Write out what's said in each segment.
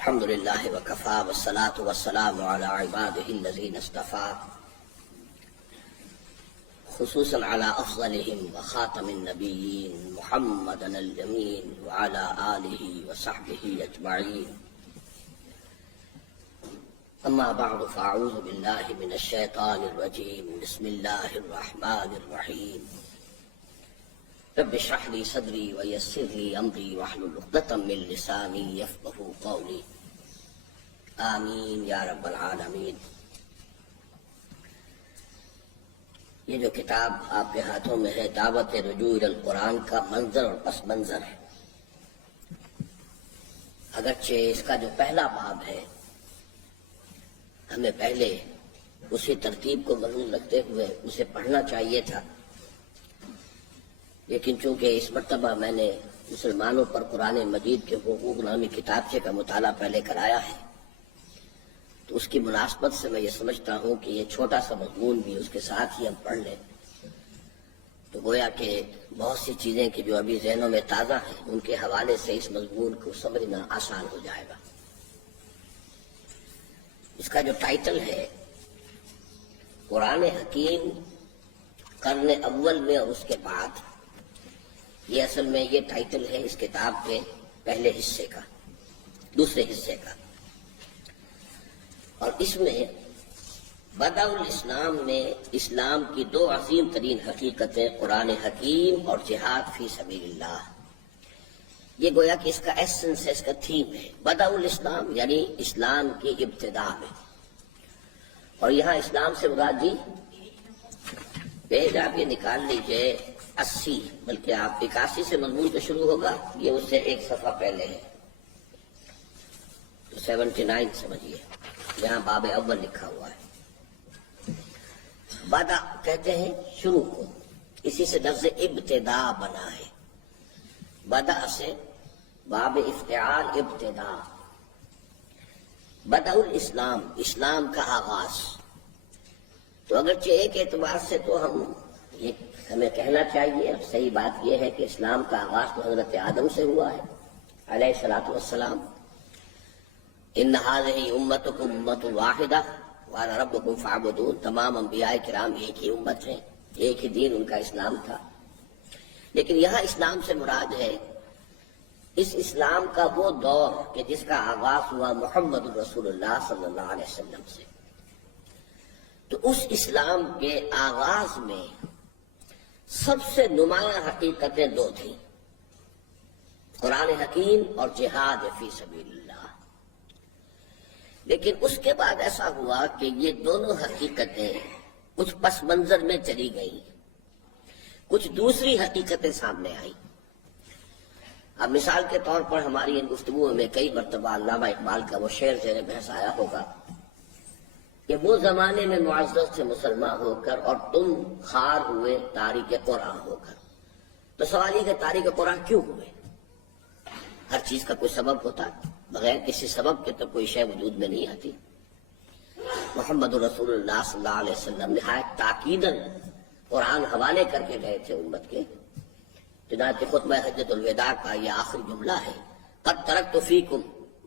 الحمد للہ وکفا والصلاة والسلام علی عباده الذین اصطفى خصوصا علی افضلهم وخاتم النبیین محمد الامین وعلی آلہ وصحبہ اجمعین اما بعد فاعوذ باللہ من الشیطان الرجیم بسم اللہ الرحمن الرحیم رب اشرح لي صدري ويسر لي امري واحلل عقدة من لساني يفقهوا قولي آمین یا رب العالمین۔ یہ جو کتاب آپ کے ہاتھوں میں ہے دعوت رجوع الی القرآن کا منظر اور پس منظر ہے۔ اگرچہ اس کا جو پہلا باب ہے ہمیں پہلے اسی ترتیب کو ملحوظ رکھتے ہوئے اسے پڑھنا چاہیے تھا، لیکن چونکہ اس مرتبہ میں نے مسلمانوں پر قرآن مجید کے حقوق نامی کتابچے کا مطالعہ پہلے کرایا ہے، تو اس کی مناسبت سے میں یہ سمجھتا ہوں کہ یہ چھوٹا سا مضمون بھی اس کے ساتھ ہی ہم پڑھ لیں تو گویا کہ بہت سی چیزیں کہ جو ابھی ذہنوں میں تازہ ہیں ان کے حوالے سے اس مضمون کو سمجھنا آسان ہو جائے گا۔ اس کا جو ٹائٹل ہے قرآن حکیم قرن اول میں اور اس کے بعد، یہ اصل میں یہ ٹائٹل ہے اس کتاب کے پہلے حصے کا، دوسرے حصے کا، اور اس میں بدء الاسلام میں اسلام کی دو عظیم ترین حقیقتیں قرآن حکیم اور جہاد فی سبیل اللہ، یہ گویا کہ اس کا ایسنس ہے، اس کا تھیم ہے۔ بدء الاسلام یعنی اسلام کی ابتدا میں، اور یہاں اسلام سے مراد جی پیج آپ یہ نکال لیجئے 80، بلکہ آپ 81 سے مضمون تو شروع ہوگا، یہ اس سے ایک صفحہ پہلے ہے تو 79 سمجھیے، یہاں باب اول لکھا ہوا ہے۔ بدء کہتے ہیں شروع کو، اسی سے لفظ ابتدا بنا ہے، بدء سے باب افتعال ابتدا، بدء الاسلام اسلام کا آغاز۔ تو اگرچہ ایک اعتبار سے تو ہمیں کہنا چاہیے، صحیح بات یہ ہے کہ اسلام کا آغاز تو حضرت آدم سے ہوا ہے علیہ الصلوۃ والسلام۔ ان هذه امتکم امۃ واحدہ وانا ربکم فاعبدون، تمام انبیاء کرام ایک ہی امت ہیں، ایک ہی دین ان کا اسلام تھا، لیکن یہاں اسلام سے مراد ہے اس اسلام کا وہ دور کہ جس کا آغاز ہوا محمد رسول اللہ صلی اللہ علیہ وسلم سے۔ تو اس اسلام کے آغاز میں سب سے نمایاں حقیقتیں دو تھیں، قرآن حکیم اور جہاد فی سبیل اللہ۔ لیکن اس کے بعد ایسا ہوا کہ یہ دونوں حقیقتیں کچھ پس منظر میں چلی گئیں، کچھ دوسری حقیقتیں سامنے آئیں۔ اب مثال کے طور پر ہماری ان گفتگوؤں میں کئی مرتبہ علامہ اقبال کا وہ شعر زیر بحث آیا ہوگا کہ وہ زمانے میں معزز سے مسلمان ہو کر اور تم خار ہوئے تاریک قرآن ہو کر۔ تو سوال یہ کہ تاریک قرآن کیوں ہوئے؟ ہر چیز کا کوئی سبب ہوتا، بغیر کسی سبب کے تو کوئی شے وجود میں نہیں آتی۔ محمد رسول اللہ صلی اللہ علیہ وسلم نہایت تاکیداً قرآن حوالے کر کے گئے تھے امت کے، چنانچہ خطبہ حجۃ الوداع کا یہ آخری جملہ ہے، قد ترکت فیکم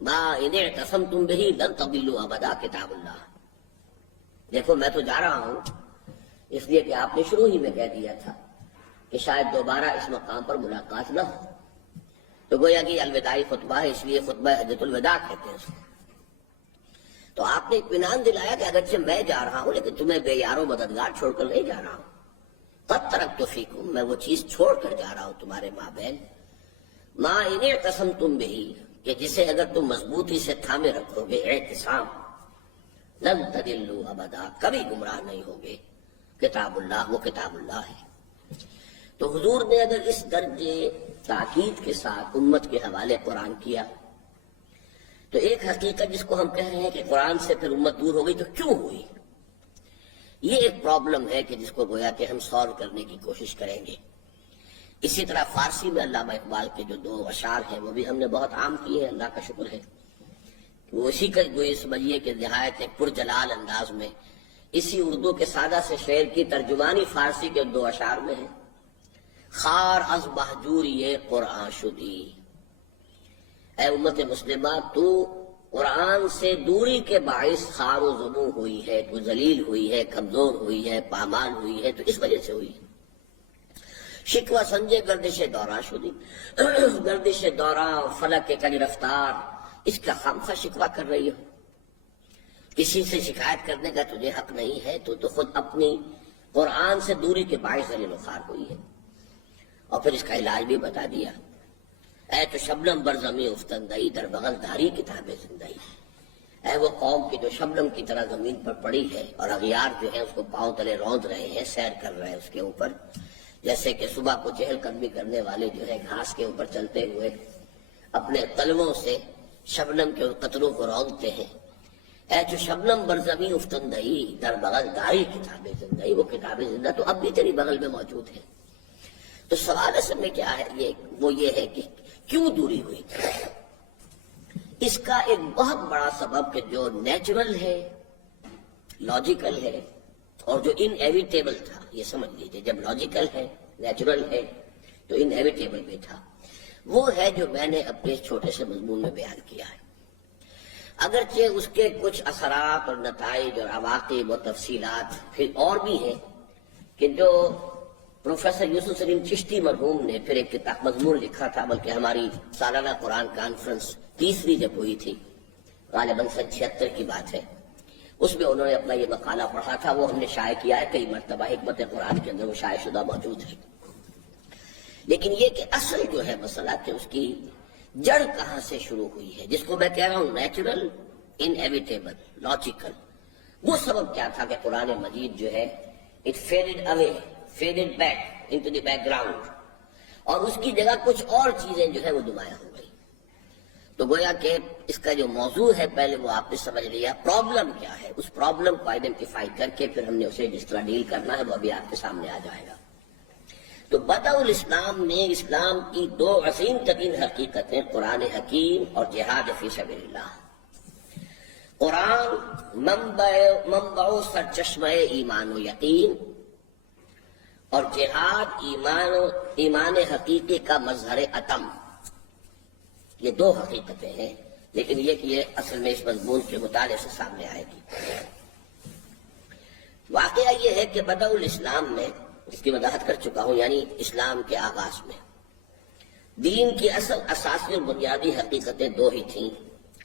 ما ان اعتصمتم بہ لن تضلوا ابدا کتاب اللہ۔ دیکھو میں تو جا رہا ہوں اس لیے کہ آپ نے شروع ہی میں کہہ دیا تھا کہ شاید دوبارہ اس مقام پر ملاقات نہ ہو، تو گویا کہ الوداعی خطبہ ہے، اس لیے خطبہ حجۃ الوداع کہتے ہیں اس کو۔ تو آپ نے اطمینان دلایا کہ اگرچہ میں جا رہا ہوں لیکن تمہیں بے یار و مددگار چھوڑ کر نہیں جا رہا ہوں، قد ترکت فیکم، میں وہ چیز چھوڑ کر جا رہا ہوں تمہارے مابین، ما ان اعتصمتم بہ، کہ جسے اگر تم مضبوطی سے تھامے رکھو گے، اعتصام، لن تضلوا ابدا، کبھی گمراہ نہیں ہوگے، کتاب اللہ، وہ کتاب اللہ ہے۔ تو حضور نے اگر اس درجے تاکید کے ساتھ امت کے حوالے قرآن کیا تو ایک حقیقت جس کو ہم کہہ رہے ہیں کہ قرآن سے پھر امت دور ہو گئی، تو کیوں ہوئی؟ یہ ایک پرابلم ہے کہ جس کو گویا کہ ہم سالو کرنے کی کوشش کریں گے۔ اسی طرح فارسی میں علامہ اقبال کے جو دو اشعار ہیں وہ بھی ہم نے بہت عام کیے ہیں، اللہ کا شکر ہے، وہ اسی کا یہ سمجھیے کہ نہایت ایک پرجلال انداز میں اسی اردو کے سادہ سے شعر کی ترجمانی فارسی کے دو اشعار میں ہے۔ خار از مہجوری قرآن شدی، اے امت مسلمہ تو قرآن سے دوری کے باعث خار و ضمو ہوئی ہے، تو ذلیل ہوئی ہے، کمزور ہوئی ہے، پامال ہوئی ہے، تو اس وجہ سے ہوئی ہے۔ شکوہ سنجے گردش دورہ شدی، گردش دورہ فلک کج رفتار، اس کا خامخواہ شکوہ کر رہی ہو۔ کسی سے شکایت کرنے کا تجھے حق نہیں ہے، تو خود اپنی قرآن سے دوری کے باعث ذلیل و خوار ہوئی ہے۔ اور پھر اس کا علاج بھی بتا دیا، اے تو شبنم بر زمیں افتندئی، در بغل دھاری کتاب زندئی، اے وہ قوم کی جو شبنم کی طرح زمین پر پڑی ہے اور اغیار جو ہے اس کو پاؤں تلے روند رہے ہیں، سیر کر رہے ہیں اس کے اوپر، جیسے کہ صبح کو چہل قدمی کرنے والے جو ہے گھاس کے اوپر چلتے ہوئے اپنے تلووں سے شبنم کے قطروں کو روندتے ہیں۔ اے جو شبنم بر زمیں افتندئی، در بغل دھاری کتاب زندئی، وہ کتاب زندہ تو اب بھی تیری بغل میں موجود ہے۔ تو سوال اصل میں کیا ہے، وہ یہ ہے کہ کیوں دوری ہوئی؟ اس کا ایک بہت بڑا سبب کہ جو نیچرل ہے، لاجیکل ہے، اور جو ان ایویٹیبل تھا، یہ سمجھ لیجئے، جب لاجیکل ہے، نیچرل ہے، تو ان ایویٹیبل بھی تھا، وہ ہے جو میں نے اپنے چھوٹے سے مضمون میں بیان کیا ہے۔ اگرچہ اس کے کچھ اثرات اور نتائج اور عواقب و تفصیلات پھر اور بھی ہیں، کہ جو پروفیسر یوسف سلیم چشتی مرحوم نے پھر ایک کتاب مضمون لکھا تھا، بلکہ ہماری سالانہ قرآن کانفرنس تیسری جب ہوئی تھی، غالباً 76 کی بات ہے، اس میں انہوں نے اپنا یہ مقالہ پڑھا تھا، وہ ہم نے شائع کیا ہے کئی مرتبہ، حکمت قرآن کے اندر وہ شائع شدہ موجود ہے۔ لیکن یہ کہ اصل جو ہے مسئلہ کہ اس کی جڑ کہاں سے شروع ہوئی ہے، جس کو میں کہہ رہا ہوں نیچرل، انیویٹیبل، لاجیکل، وہ سبب کیا تھا کہ قرآن مجید جو ہے it faded away, faded back into the back ground, اور اس کی جگہ کچھ اور چیزیں جو ہے وہ نمایاں ہو گئی۔ تو گویا کہ اس کا جو موضوع ہے پہلے وہ آپ نے سمجھ لیا، پرابلم کیا ہے، اس پرابلم کو آئیڈینٹیفائی کر کے پھر ہم نے اسے جس طرح ڈیل کرنا ہے وہ ابھی آپ کے سامنے آ جائے گا۔ تو بدء الاسلام میں اسلام کی دو عظیم ترین حقیقتیں، قرآن حکیم اور جہاد فی سبیل اللہ۔ قرآن منبع و سرچشمہ ایمان و یقین، اور جہاد ایمان حقیقی کا مظہر اتم۔ یہ دو حقیقتیں ہیں، لیکن یہ کہ یہ اصل میں اس مضمون کے مطالعے سے سامنے آئے گی۔ واقعہ یہ ہے کہ بدء الاسلام میں، اس کی وضاحت کر چکا ہوں، یعنی اسلام کے آغاز میں دین کی اصل اساسی اور بنیادی حقیقتیں دو ہی تھیں۔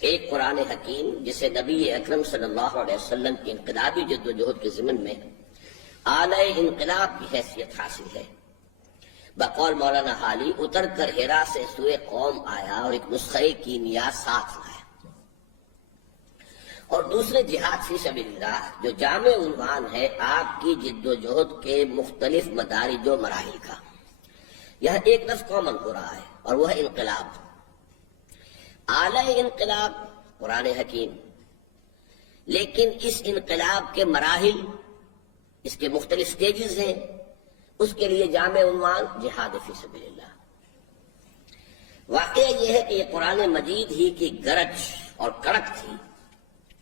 ایک قرآن حکیم، جسے نبی اکرم صلی اللہ علیہ وسلم کی انقلابی جد و جہد کے ضمن میں آلہ انقلاب کی حیثیت حاصل ہے۔ بقول مولانا حالی، اتر کر ہیرا سے سوئے قوم آیا اور ایک نسخہ کیمیا ساتھ لایا۔ اور دوسرے جہاد فی سبیل اللہ، جو جامع عنوان ہے آپ کی جد و جہد کے مختلف مدارج و مراحل کا۔ یہاں ایک لفظ کامن ہو رہا ہے اور وہ ہے انقلاب۔ اعلی انقلاب قرآن حکیم، لیکن اس انقلاب کے مراحل، اس کے مختلف سٹیجز ہیں، اس کے لیے جامع عنوان جہاد فی سبیل اللہ۔ واقعہ یہ ہے کہ یہ قرآن مجید ہی کی گرج اور کڑک تھی،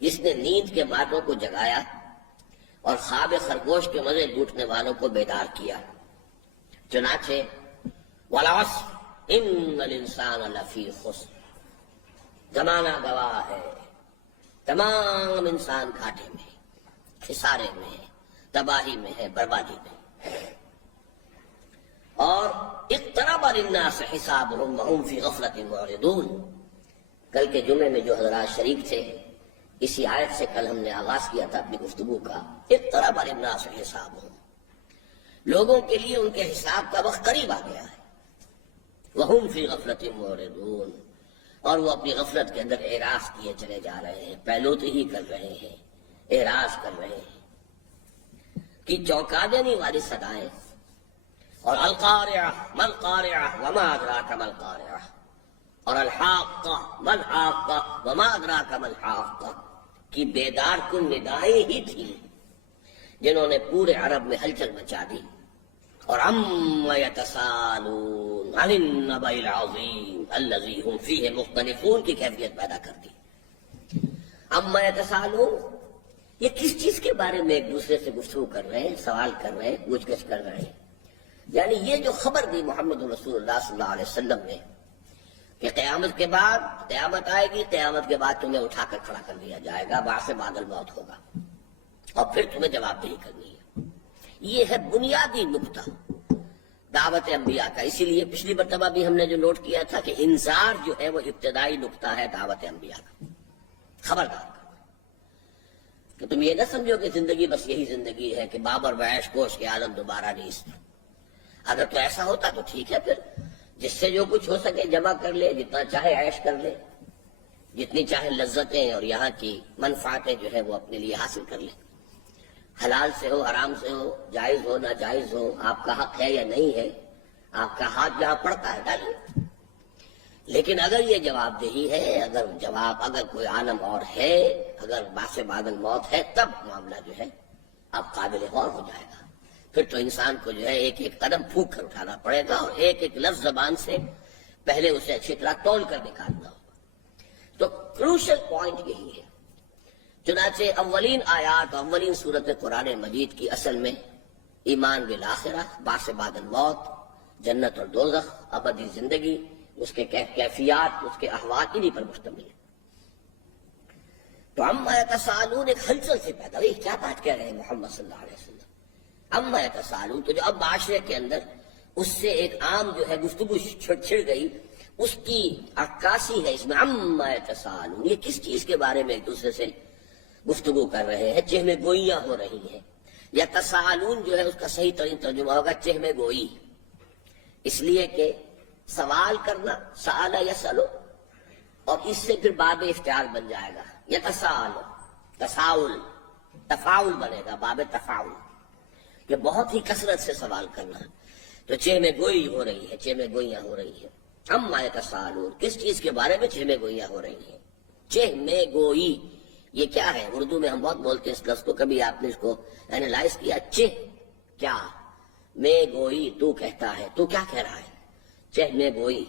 جس نے نیند کے مادوں کو جگایا اور خواب خرگوش کے مزے لوٹنے والوں کو بیدار کیا۔ چنانچہ وَالْعَصْرِ إِنَّ الْإِنسَانَ لَفِي خُسْرٍ، زمانہ گواہ ہے، تمام انسان گھاٹے میں، خسارے میں ہے، تباہی میں ہے، بربادی میں۔ اور اقترب للناس حسابهم وهم في غفلة معرضون، کل کے جمعے میں جو حضرات شریک تھے، اسی آیت سے کل ہم نے آغاز کیا تھا اپنی گفتگو کا۔ اقترب للناس حسابهم، لوگوں کے لیے ان کے حساب کا وقت قریب آ گیا ہے۔ وهم في غفلة معرضون، اور وہ اپنی غفلت کے اندر اعراض کیے چلے جا رہے ہیں، پہلوتی ہی کر رہے ہیں، اعراض کر رہے ہیں کہ چونکا دینے والی صدائیں۔ اور القارعہ ما القارعہ وما ادراک ما القارعہ، اور الحاقہ ما الحاقہ وما ادراک ما الحاقہ کی بیدار کن ندائیں ہی تھیں جنہوں نے پورے عرب میں ہلچل مچا دی۔ اور عما یتساءلون عن النبأ العظیم الذی هم فیہ مختلفون کی کیفیت پیدا کر دی۔ عما یتساءلون، یہ کس چیز کے بارے میں ایک دوسرے سے گفتگو کر رہے ہیں، سوال کر رہے ہیں، پوچھ گچھ کر رہے ہیں؟ یعنی یہ جو خبر دی محمد رسول اللہ صلی اللہ علیہ وسلم نے کہ قیامت کے بعد قیامت آئے گی، قیامت کے بعد تمہیں اٹھا کر کھڑا کر دیا جائے گا، باعث بعد الموت ہوگا اور پھر تمہیں جواب دہی کرنی ہے۔ یہ ہے بنیادی نقطہ دعوت انبیاء کا۔ اسی لیے پچھلی مرتبہ بھی ہم نے جو نوٹ کیا تھا کہ انذار جو ہے وہ ابتدائی نقطہ ہے دعوت انبیاء کا، خبردار کرنا کہ تم یہ نہ سمجھو کہ زندگی بس یہی زندگی ہے کہ بابر ویش کوش کے عالم دوبارہ نیست۔ اگر تو ایسا ہوتا تو ٹھیک ہے، پھر جس سے جو کچھ ہو سکے جمع کر لے، جتنا چاہے عیش کر لے، جتنی چاہے لذتیں اور یہاں کی منفعتیں جو ہے وہ اپنے لیے حاصل کر لے، حلال سے ہو حرام سے ہو، جائز ہو ناجائز ہو، آپ کا حق ہے یا نہیں ہے، آپ کا ہاتھ جہاں پڑتا ہے ڈالیے۔ لیکن اگر یہ جواب دہی ہے، اگر کوئی عالم اور ہے، اگر باعث بعد الموت ہے، تب معاملہ جو ہے اب قابل غور ہو جائے گا۔ پھر تو انسان کو جو ہے ایک ایک قدم پھونک کر اٹھانا پڑے گا اور ایک ایک لفظ زبان سے پہلے اسے اچھی طرح تول کر نکالنا ہوگا۔ تو کروشل پوائنٹ یہی ہے۔ چنانچہ اولین آیات اولین صورت قرآن مجید کی اصل میں ایمان بالآخرہ، باعث بعد الموت، جنت اور دوزخ، ابدی زندگی، اس کے کیفیات، اس کے احوال، انہی پر مشتمل ہے۔ تو عما یتساءلون ایک ہلچل سے پیدا ہوئی، کیا بات کہہ رہے ہیں محمد صلی اللہ علیہ وسلم؟ عما یتساءلون، تو جو اب معاشرے کے اندر اس سے ایک عام جو ہے گفتگو چھڑ گئی، اس کی عکاسی ہے اس میں۔ عما یتساءلون، یہ کس چیز کے بارے میں ایک دوسرے سے گفتگو کر رہے ہیں، چہمے گوئیاں ہو رہی ہیں۔ یا تساءلون جو ہے اس کا صحیح ترین ترجمہ ہوگا چہمے گوئی، اس لیے کہ سوال کرنا، سآل یسأل، اور اس سے پھر باب افتعال بن جائے گا، یتساءل، تساؤل، تفاعل بنے گا، باب تفاعل، کہ بہت ہی کثرت سے سوال کرنا۔ تو چہمے گوئی ہو رہی ہے، چہمے گوئیاں ہو رہی ہیں۔ عما یتساءلون، کس چیز کے بارے میں چہمے گوئیاں ہو رہی ہیں؟ چہمے گوئی یہ کیا ہے؟ اردو میں ہم بہت بولتے ہیں اس لفظ کو، کبھی آپ نے اس کو اینالائز کیا؟ چہ کیا، میں گوئی تو کہتا ہے، تو کیا کہہ رہا ہے؟ چہمے گوئی،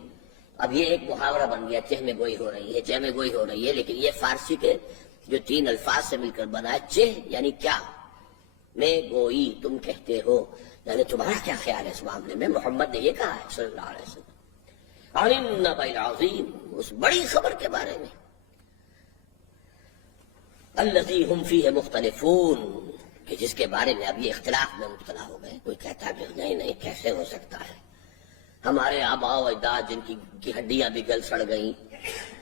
اب یہ ایک محاورہ بن گیا، چہمے گوئی ہو رہی ہے، چہمے گوئی ہو رہی ہے، لیکن یہ فارسی کے جو 3 الفاظ سے مل کر بنا ہے۔ چہ یعنی کیا، میں گوئی تم کہتے ہو، یعنی تمہارا کیا خیال ہے اس معاملے میں؟ محمد نے یہ کہا ہے صلی اللہ علیہ وسلم، عن النبأ العظیم، اس بڑی خبر کے بارے میں، الذی ہم فیہ مختلفون، کہ جس کے بارے میں اب یہ اختلاف میں مبتلا ہو گئے۔ کوئی کہتا ہے نہیں کیسے ہو سکتا ہے، ہمارے آباء و اجداد جن کی ہڈیاں بھی گل سڑ گئیں،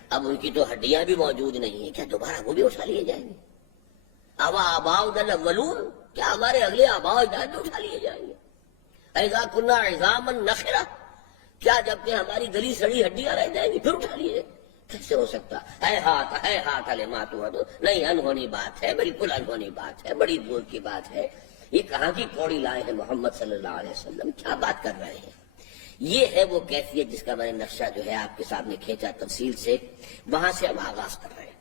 اب ان کی تو ہڈیاں بھی موجود نہیں ہیں، کیا دوبارہ وہ بھی اٹھا لیے جائیں گے؟ آباؤنا الاولون، کیا ہمارے اگلے آباء و اجداد بھی اٹھا لیے جائیں گے؟ اذا کنا عظاما نخرہ، کیا جب کہ ہماری گلی سڑی ہڈیاں رہ جائیں گی پھر اٹھا لیے؟ کیسے ہو سکتا ہے؟ ہاتھ لما توعدون، نہیں انہونی بات ہے، بالکل انہونی بات ہے، بڑی دور کی بات ہے۔ یہ کہاں کی کوڑی لائے ہیں محمد صلی اللہ علیہ وسلم، کیا بات کر رہے ہیں؟ یہ ہے وہ کیفیت جس کا میں نے نقشہ جو ہے آپ کے سامنے کھینچا تفصیل سے، وہاں سے ہم آغاز کر رہے ہیں۔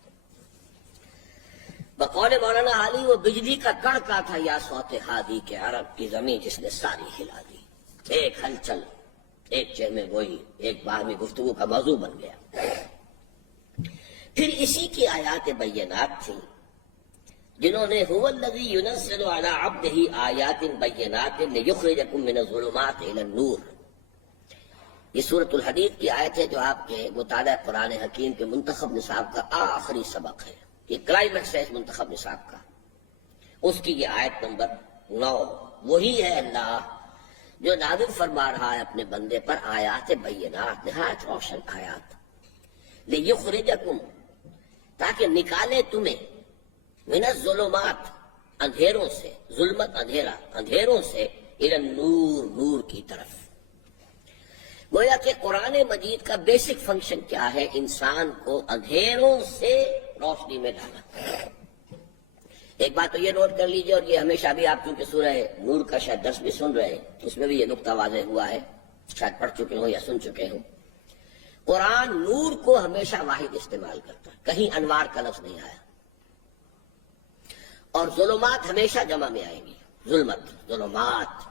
بقول مولانا حالی، وہ بجلی کا کڑکا تھا یا صوت ہادی کے، عرب کی زمین جس نے ساری ہلا دی۔ ایک ہلچل، ایک چہمے گوئی، ایک باہمی گفتگو کا موضوع بن گیا۔ پھر اسی کی آیات بینات تھیں، جنہوں نے هو الذی ينزل علی عبدہ آیات بینات لیخرجکم من الظلمات الی النور، یہ سورۃ الحدید کی آیت ہے جو آپ کے مطالعہ قرآن حکیم کے منتخب نصاب کا آخری سبق ہے، یہ کلائمیکس ہے اس منتخب نصاب کا، اس کی یہ آیت نمبر 9۔ وہی ہے اللہ جو نازل فرما رہا ہے اپنے بندے پر آیات بینات، نہایت روشن آیات، لیخرجکم، تاکہ نکالے تمہیں، من الظلمات، اندھیروں سے، ظلمت اندھیرا، اندھیروں سے، الی النور، نور کی طرف۔ گویا کہ قرآن مجید کا بیسک فنکشن کیا ہے؟ انسان کو اندھیروں سے روشنی میں ڈالا۔ ایک بات تو یہ نوٹ کر لیجئے، اور یہ ہمیشہ بھی آپ کیونکہ سورہ نور کا شاید درس بھی سن رہے ہیں، اس میں بھی یہ نقطہ واضح ہوا ہے، شاید پڑھ چکے ہوں یا سن چکے ہوں، قرآن نور کو ہمیشہ واحد استعمال کرتا ہے، کہیں انوار کا لفظ نہیں آیا، اور ظلمات ہمیشہ جمع میں آئیں گی، ظلمت، ظلمات۔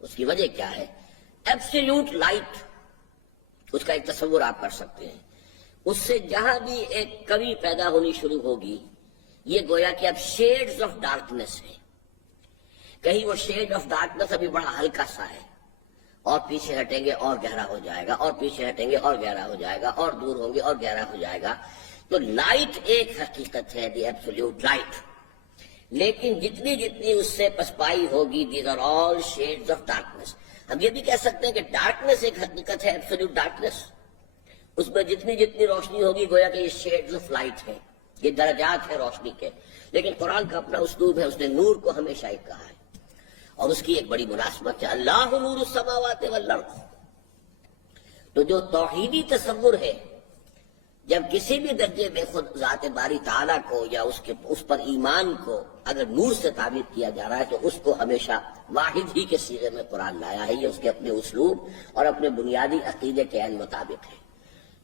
اس کی وجہ کیا ہے؟ ایبسلیوٹ لائٹ، اس کا ایک تصور آپ کر سکتے ہیں، اس سے جہاں بھی ایک کمی پیدا ہونی شروع ہوگی، یہ گویا کہ اب شیڈز آف ڈارکنیس ہے، کہیں وہ شیڈ آف ڈارکنیس ابھی بڑا ہلکا سا ہے، اور پیچھے ہٹیں گے اور گہرا ہو جائے گا، اور پیچھے ہٹیں گے اور گہرا ہو جائے گا، اور دور ہوں گے اور گہرا ہو جائے گا۔ تو لائٹ ایک حقیقت ہے، دی ایبسولوٹ لائٹ، لیکن جتنی جتنی اس سے پسپائی ہوگی، these are all shades of darkness. ہم یہ بھی کہہ سکتے ہیں کہ ڈارکنیس ایک حقیقت ہے، ایبسولوٹ ڈارکنیس، اس میں جتنی جتنی روشنی ہوگی گویا کہ یہ شیڈز آف لائٹ ہے، یہ درجات ہیں روشنی کے۔ لیکن قرآن کا اپنا اسلوب ہے، اس نے نور کو ہمیشہ ایک کہا ہے، اور اس کی ایک بڑی مناسبت ہے، اللہ نور السماوات والارض۔ تو جو توحیدی تصور ہے، جب کسی بھی درجے میں خود ذات باری تعالیٰ کو یا اس پر ایمان کو اگر نور سے تعبیر کیا جا رہا ہے تو اس کو ہمیشہ واحد ہی کے صیغے میں قرآن لایا ہے۔ یہ اس کے اپنے اسلوب اور اپنے بنیادی عقیدے کے عین مطابق ہے۔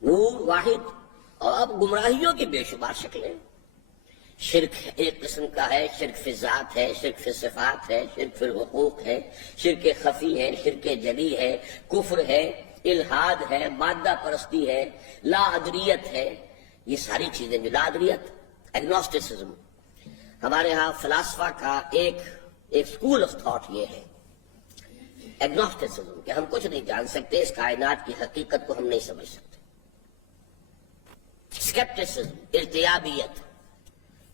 نور واحد، اور اب گمراہیوں کی بے شمار شکلیں۔ شرک ایک قسم کا ہے، شرک فی ذات ہے، شرک فی صفات ہے، شرک فی الحقوق ہے، شرک خفی ہے، شرک جلی ہے، کفر ہے، الحاد ہے، مادہ پرستی ہے، لا ادریت ہے۔ یہ ساری چیزیں جو لا ادریت، ایگنوسٹسزم، ہمارے ہاں فلاسفہ کا ایک اسکول آف تھاٹ یہ ہے، ایگنوسٹسزم، کہ ہم کچھ نہیں جان سکتے، اس کائنات کی حقیقت کو ہم نہیں سمجھ سکتے۔ اسکیپٹسزم، ارتیابیت،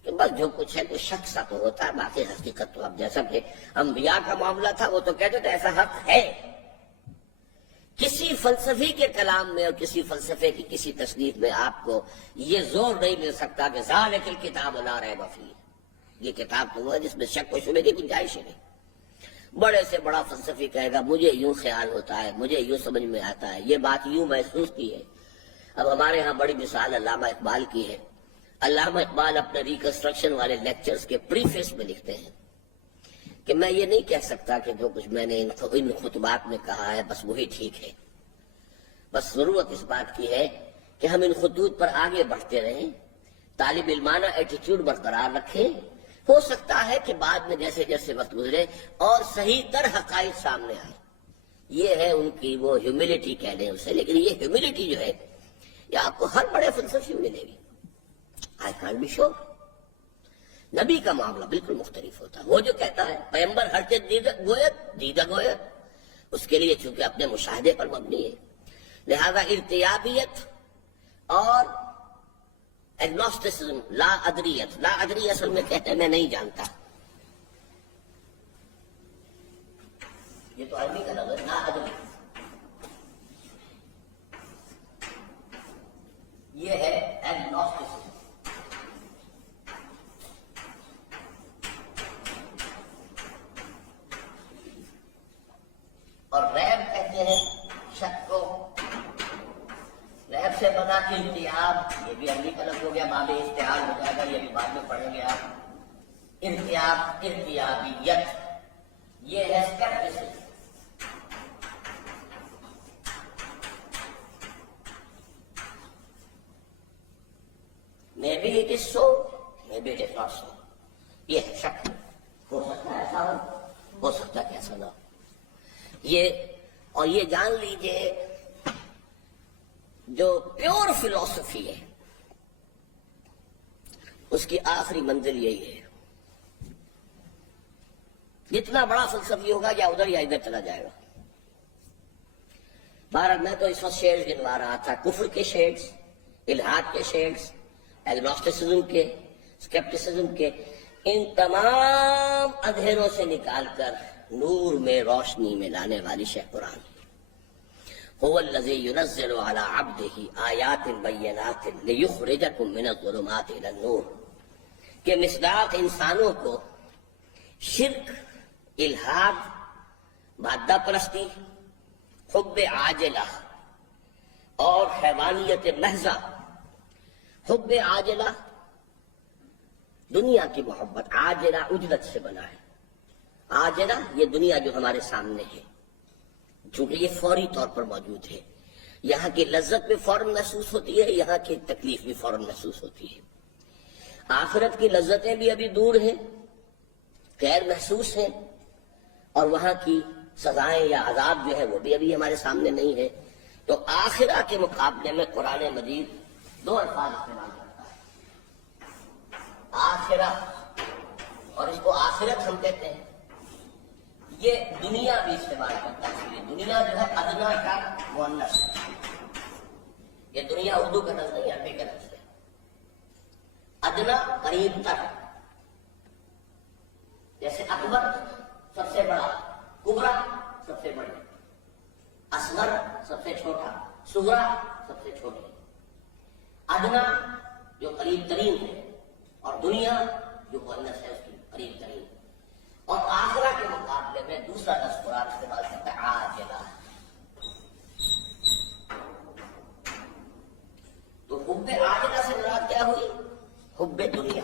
کہ بس جو کچھ ہے کوئی شک سا تو ہوتا ہے، باقی حقیقت تو اب جیسا کہ انبیاء کا معاملہ تھا وہ تو کہتے تھے ایسا حق ہے۔ کسی فلسفی کے کلام میں اور کسی فلسفے کی کسی تصنیف میں آپ کو یہ زور نہیں مل سکتا کہ ذالک الکتاب لا ریب فیہ، یہ کتاب تو وہ ہے جس میں شک و شبہ کی گنجائش نہیں۔ بڑے سے بڑا فلسفی کہے گا مجھے یوں خیال ہوتا ہے، مجھے یوں سمجھ میں آتا ہے، یہ بات یوں محسوس کی ہے۔ اب ہمارے ہاں بڑی مثال علامہ اقبال کی ہے۔ علامہ اقبال اپنے ریکنسٹرکشن والے لیکچرز کے پریفیس میں لکھتے ہیں کہ میں یہ نہیں کہہ سکتا کہ جو کچھ میں نے ان خطبات میں کہا ہے بس وہی ٹھیک ہے، بس ضرورت اس بات کی ہے کہ ہم ان خطوط پر آگے بڑھتے رہیں، طالب علمانہ ایٹیٹیوڈ برقرار رکھیں۔ ہو سکتا ہے کہ بعد میں جیسے جیسے وقت گزرے اور صحیح تر حقائق سامنے آئے، یہ ہے ان کی وہ ہیوملٹی کہہ لیں اسے، لیکن یہ ہیوملٹی جو ہے یہ آپ کو ہر بڑے فلسفی میں ملے گی۔ I can't be sure۔ نبی کا معاملہ بالکل مختلف ہوتا ہے، وہ جو کہتا ہے پیغمبر ہر چیز دیدہ گویت، اس کے لیے چونکہ اپنے مشاہدے پر مبنی ہے، لہذا ارتیابیت اور ایگنوسٹسزم، لا ادریت، لا ادری اصل میں کہتے ہیں میں نہیں جانتا، یہ تو عربی کا لفظ ہے، لا ادری، یہ ہے ایگنوسٹسزم۔ اور ریب کہتے ہیں شک کو، ریب سے بنا ارتیاب، یہ بھی عربی کا لفظ ہو گیا، باب اشتعال ہو جائے گا، یہ بھی بعد میں پڑھیں گے آپ۔ ارتیاب، ارتیابیت، یہ ہے scepticism. Maybe it is so, maybe it is not so۔ یہ ہے شک، ہو سکتا ہے ایسا ہو سکتا ہے کہ ایسا نہ ہو۔ اور یہ جان لیجئے جو پیور فلسفی ہے اس کی آخری منزل یہی ہے، جتنا بڑا فلسفی ہوگا یا ادھر یا ادھر چلا جائے گا۔ بہرحال میں تو اس وقت شیڈز گنوا رہا تھا، کفر کے شیڈز، الحاد کے شیڈز، ایگنوسٹسزم کے، اسکیپٹسزم کے، ان تمام اندھیروں سے نکال کر نور میں روشنی میں لانے والی شہ قرآن۔ هو الذی ينزل على عبده آیات بینات لیخرجکم من الظلمات الى النور، کہ مصداق انسانوں کو شرک، الحاد، مادہ پرستی، حب عاجلہ اور حیوانیت محضہ۔ حب عاجلہ دنیا کی محبت، عاجلہ عجلت سے بنا ہے۔ عاجلہ یہ دنیا جو ہمارے سامنے ہے، چونکہ یہ فوری طور پر موجود ہے، یہاں کی لذت بھی فوراً محسوس ہوتی ہے، یہاں کی تکلیف بھی فوراً محسوس ہوتی ہے۔ آخرت کی لذتیں بھی ابھی دور ہیں، غیر محسوس ہیں، اور وہاں کی سزائیں یا عذاب جو ہے وہ بھی ابھی ہمارے سامنے نہیں ہے۔ تو آخرہ کے مقابلے میں قرآن مجید دو الفاظ استعمال کرتا ہے، آخرہ، اور اس کو آخرت ہم کہتے ہیں۔ یہ دنیا بھی استعمال کرتا ہے. اس لیے دنیا جو ہے ادنا کا مؤنث ہے. یہ دنیا اردو کا لفظ نہیں، عربی کا لفظ ہے. ادنا قریب تر، جیسے اکبر سب سے بڑا، کبرا سب سے بڑی، اصغر سب سے چھوٹا، صغرا سب سے چھوٹی. ادنا جو قریب ترین ہے، اور دنیا جو مؤنث ہے اس کی قریب ترین. اور آخرہ کے مقابلے میں دوسرا لفظ قرآن استعمال کرتا ہے عاجلہ. تو حب عاجلہ سے مراد کیا ہوئی؟ حب دنیا.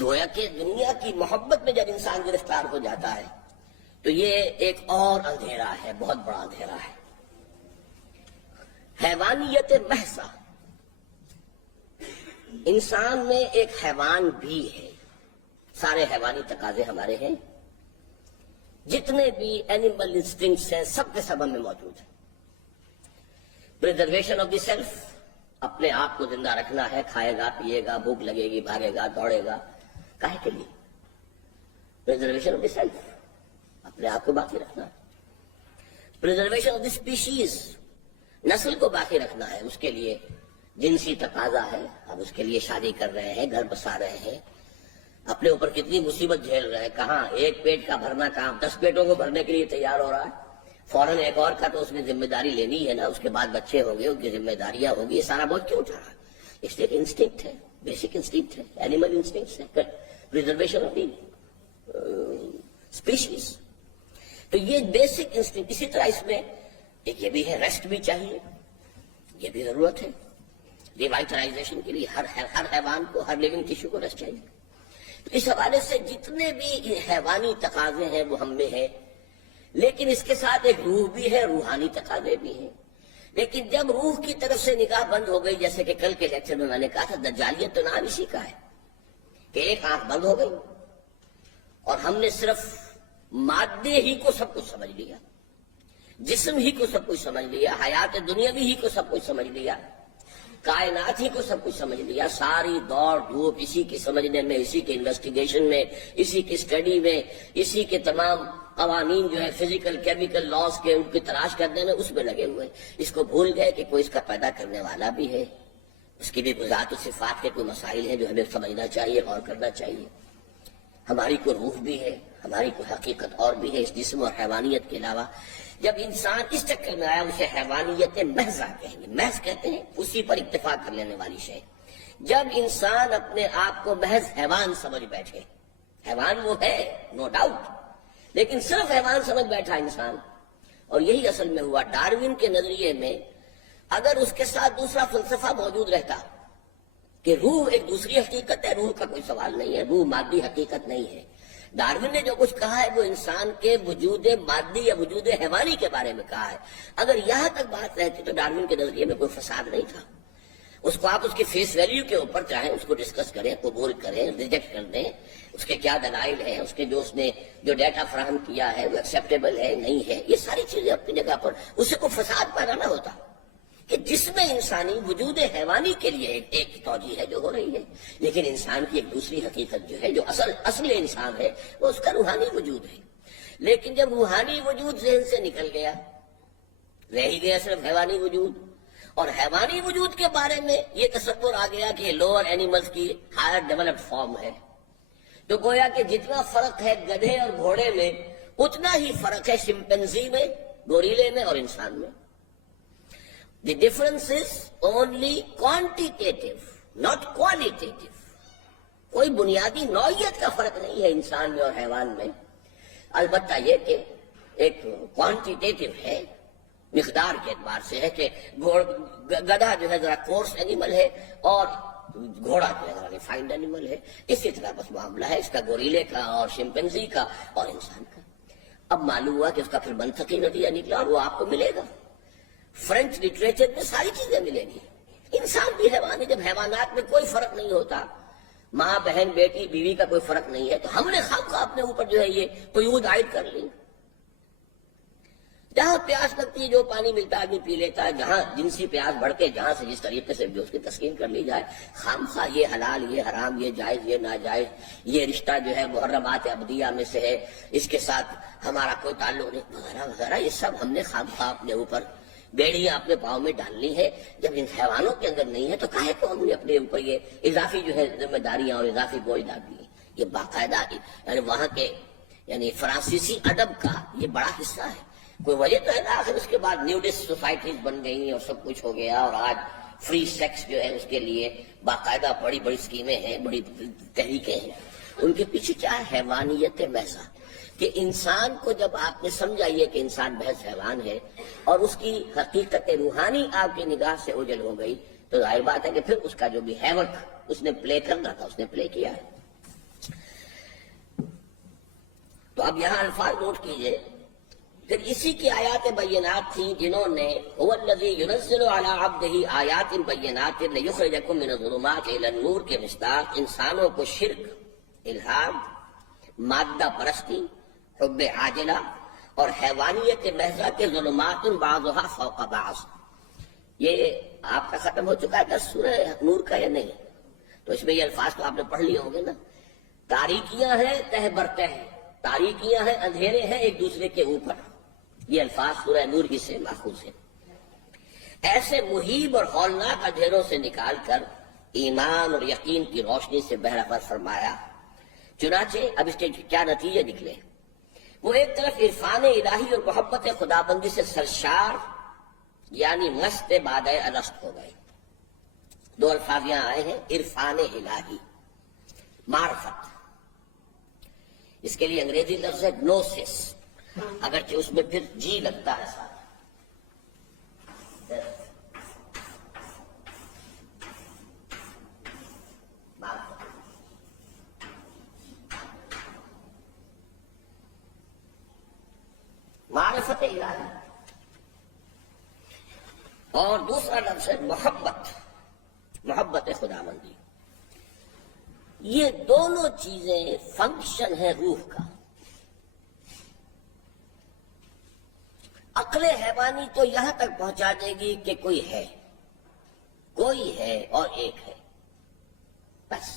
گویا کہ دنیا کی محبت میں جب انسان گرفتار ہو جاتا ہے تو یہ ایک اور اندھیرا ہے، بہت بڑا اندھیرا ہے. حیوانیت محض، انسان میں ایک حیوان بھی ہے. سارے حیوانی تقاضے ہمارے ہیں، جتنے بھی اینیمل انسٹنکٹس ہیں سب کے سب ہمیں موجود ہیں. پریزرویشن آف دی سیلف، اپنے آپ کو زندہ رکھنا ہے، کھائے گا، پیے گا، بھوک لگے گی، بھاگے گا، دوڑے گا. کاہے کے لیے؟ پریزرویشن آف دی سیلف، اپنے آپ کو باقی رکھنا ہے. پریزرویشن آف دی اسپیشیز، نسل کو باقی رکھنا ہے. اس کے لیے جنسی تقاضا ہے. اب اس کے لیے شادی کر رہے ہیں، گھر بسا رہے ہیں، اپنے اوپر کتنی مصیبت جھیل رہے ہیں. کہاں ایک پیٹ کا بھرنا کام 10 پیٹوں کو بھرنے کے لیے تیار ہو رہا ہے. فوراً ایک اور کا تو اس نے ذمہ داری لینی ہے نا. اس کے بعد بچے ہوں گے، ان کی ذمہ داریاں ہوگی. یہ سارا بوجھ کیوں اٹھا رہا ہے؟ اس لیے انسٹنکٹ ہے، بیسک انسٹنکٹ ہے، اینیمل انسٹنکٹ ہے، پریزرویشن آف دی اسپیشیز. تو یہ بیسک انسٹنکٹ. اسی طرح اس میں ایک یہ بھی ہے، ریسٹ بھی چاہیے، یہ بھی ضرورت ہے. ریوائٹلائزیشن کے لیے ہر حیوان کو، ہر لیونگ ٹیشو کو ریسٹ چاہیے. اس حوالے سے جتنے بھی حیوانی تقاضے ہیں وہ ہم میں ہیں، لیکن اس کے ساتھ ایک روح بھی ہے، روحانی تقاضے بھی ہیں. لیکن جب روح کی طرف سے نگاہ بند ہو گئی، جیسے کہ کل کے لیکچر میں نے کہا تھا، دجالیت تو نام اسی کا ہے کہ ایک آنکھ بند ہو گئی اور ہم نے صرف مادے ہی کو سب کچھ سمجھ لیا، جسم ہی کو سب کچھ سمجھ لیا، حیات دنیاوی ہی کو سب کچھ سمجھ لیا، کائنات ہی کو سب کچھ سمجھ لیا. ساری دوڑ دھوپ اسی کی سمجھنے میں، اسی کے انویسٹیگیشن میں، اسی کی اسٹڈی میں، اسی کے تمام قوانین جو ہے فزیکل کیمیکل لاز کے، ان کی تلاش کرنے میں اس میں لگے ہوئے. اس کو بھول گئے کہ کوئی اس کا پیدا کرنے والا بھی ہے، اس کی بھی ذات و صفات کے کوئی مسائل ہیں جو ہمیں سمجھنا چاہیے، غور کرنا چاہیے. ہماری کوئی روح بھی ہے، ہماری کوئی حقیقت اور بھی ہے اس جسم اور حیوانیت کے علاوہ. جب انسان اس چکر میں آیا اسے حیوانیت محض کہیں گے. محض کہتے ہیں اسی پر اتفاق کر لینے والی شے. جب انسان اپنے آپ کو محض حیوان سمجھ بیٹھے، حیوان وہ ہے نو ڈاؤٹ، لیکن صرف حیوان سمجھ بیٹھا انسان. اور یہی اصل میں ہوا. ڈارون کے نظریے میں اگر اس کے ساتھ دوسرا فلسفہ موجود رہتا کہ روح ایک دوسری حقیقت ہے، روح کا کوئی سوال نہیں ہے، روح مادی حقیقت نہیں ہے. ڈارون نے جو کچھ کہا ہے وہ انسان کے وجود مادی یا وجود حیوانی کے بارے میں کہا ہے. اگر یہاں تک بات رہتی تو ڈارون کے نظریے میں کوئی فساد نہیں تھا. اس کو آپ اس کی فیس ویلیو کے اوپر چاہیں اس کو ڈسکس کریں، قبول کریں، ریجیکٹ کر دیں، اس کے کیا دلائل ہیں، اس کے اس نے جو ڈیٹا فراہم کیا ہے وہ ایکسیپٹیبل ہے نہیں ہے، یہ ساری چیزیں اپنی جگہ پر. اس سے کوئی فساد پیدا نہ ہوتا کہ جس میں انسانی وجود حیوانی کے لیے ایک توجہ ہے جو ہو رہی ہے، لیکن انسان کی ایک دوسری حقیقت جو ہے، جو اصل انسان ہے، وہ اس کا روحانی وجود ہے. لیکن جب روحانی وجود ذہن سے نکل گیا، رہ ہی گیا صرف حیوانی وجود. اور حیوانی وجود کے بارے میں یہ تصور آ گیا کہ لوور اینیملز کی ہائر ڈیولپڈ فارم ہے. تو گویا کہ جتنا فرق ہے گدھے اور گھوڑے میں، اتنا ہی فرق ہے شمپینزی میں، گوریلے میں اور انسان میں. The difference is only quantitative, not qualitative. کوئی بنیادی نوعیت کا فرق نہیں ہے انسان میں اور حیوان میں. البتہ یہ کہ ایک کوانٹیٹیو ہے، مقدار کے اعتبار سے ہے کہ گدھا جو ہے ذرا کورس اینیمل ہے اور گھوڑا جو ہے ذرا ریفائنڈ اینیمل ہے. اسی طرح بس معاملہ ہے اس کا گوریلے کا اور شمپینزی کا اور انسان کا. اب معلوم ہوا کہ اس کا پھر منطقی نتیجہ نکلا اور وہ آپ کو ملے گا. فرینچ لٹریچر میں ساری چیزیں ملیں گی. انسان بھی حیوان ہے. جب حیوانات میں کوئی فرق نہیں ہوتا، ماں بہن بیٹی بیوی کا کوئی فرق نہیں ہے، تو ہم نے خام خواہ اپنے اوپر جو ہے یہ قیود عائد کر لی. جہاں پیاس لگتی ہے جو پانی ملتا ہے آدمی پی لیتا ہے، جہاں جنسی پیاس بڑھ کے جہاں سے جس طریقے سے بھی اس کی تسکین کر لی جائے، خام خواہ یہ حلال یہ حرام یہ جائز یہ ناجائز، یہ رشتہ جو ہے محرمات عبدیہ میں سے ہے، اس کے ساتھ ہمارا کوئی تعلق نہیں وغیرہ وغیرہ، یہ سب ہم نے خام خواہ اپنے اوپر بیڑیاں اپنے پاؤں میں ڈالنی ہے. جب ان حیوانوں کے اندر نہیں ہے تو کاہے کو ہم نے اپنے اوپر یہ اضافی جو ہے ذمہ داریاں اور اضافی بوجھ ڈال دی. یہ باقاعدہ یعنی وہاں کے یعنی فرانسیسی ادب کا یہ بڑا حصہ ہے. کوئی وجہ تو ہے نا، آخر اس کے بعد نیوڈسٹ سوسائٹیز بن گئی اور سب کچھ ہو گیا، اور آج فری سیکس جو ہے اس کے لیے باقاعدہ بڑی بڑی اسکیمیں ہیں، بڑی تحریکیں ہیں. ان کے پیچھے کیا ہے؟ حیوانیت محض، کہ انسان کو جب آپ نے سمجھائیے کہ انسان محض حیوان ہے اور اس کی حقیقت روحانی آپ کی نگاہ سے اوجھل ہو گئی، تو ظاہر بات ہے کہ پھر اس کا جو بھی ہیوک اس نے پلے کرنا تھا اس نے پلے کیا ہے. تو اب یہاں الفاظ نوٹ کیجئے. پھر اسی کی آیات بینات تھیں جنہوں نے هو الذی ينزل علی عبدہ آیات بینات لیخرجکم من الظلمات الی النور کے مصداق انسانوں کو شرک، الحاد، مادہ پرستی، حب عاجلہ اور حیوانیت محضہ کے ظلمات بعضها فوق بعض. یہ آپ کا ختم ہو چکا ہے 10 سورہ نور کا یا نہیں؟ تو اس میں یہ الفاظ تو آپ نے پڑھ لیے ہوں گے نا. تاریکیاں ہیں تہ برتہ ہیں، تاریکیاں ہیں اندھیرے ہیں ایک دوسرے کے اوپر. یہ الفاظ سورہ نور ہی سے ماخوذ ہیں. ایسے مہیب اور ہولناک اندھیروں سے نکال کر ایمان اور یقین کی روشنی سے بہرہ فرمایا. چنانچہ اب اس کے کیا نتیجے نکلے؟ وہ ایک طرف عرفان الہی اور محبت خدا بندی سے سرشار یعنی مست بادہ الست ہو گئے. 2 الفاظ یہاں آئے ہیں، عرفان الہی، معرفت. اس کے لیے انگریزی لفظ ہے گنوسس، اگرچہ اس میں پھر جی لگتا ہے ساتھ. معرفت الہی. اور دوسرا لفظ ہے محبت، محبت خدا بندی. یہ دونوں چیزیں فنکشن ہے روح کا. عقل حیوانی تو یہاں تک پہنچا دے گی کہ کوئی ہے اور ایک ہے، بس.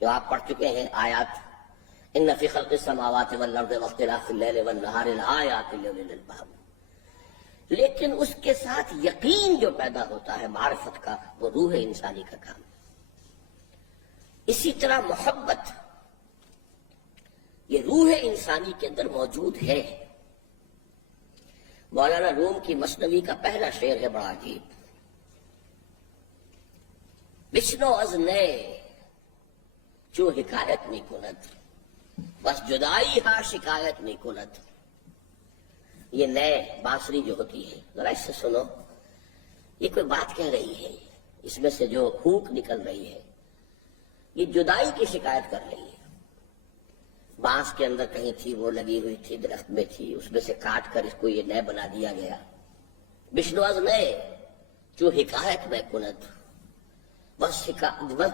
جو آپ پڑھ چکے ہیں آیات، ان فی خلق السماوات والارض واختلاف اللیل والنہار لآیات لأولی الالباب. لیکن اس کے ساتھ یقین جو پیدا ہوتا ہے معرفت کا، وہ روح انسانی کا کام. اسی طرح محبت یہ روح انسانی کے اندر موجود ہے. مولانا روم کی مثنوی کا پہلا شعر ہے بڑا عجیب. بشنو از نئے چو حکایت نہیں کند، بس جدائی ہا شکایت نہیں کند. یہ نئے بانسری جو ہوتی ہے، ذرا اس سے سنو، یہ کوئی بات کہہ رہی ہے، اس میں سے جو پھونک نکل رہی ہے یہ جدائی کی شکایت کر رہی ہے. بانس کے اندر کہیں تھی، وہ لگی ہوئی تھی، درخت میں تھی، اس میں سے کاٹ کر اس کو یہ نئے بنا دیا گیا. بشنواز نئے جو حکایت میں کند، بس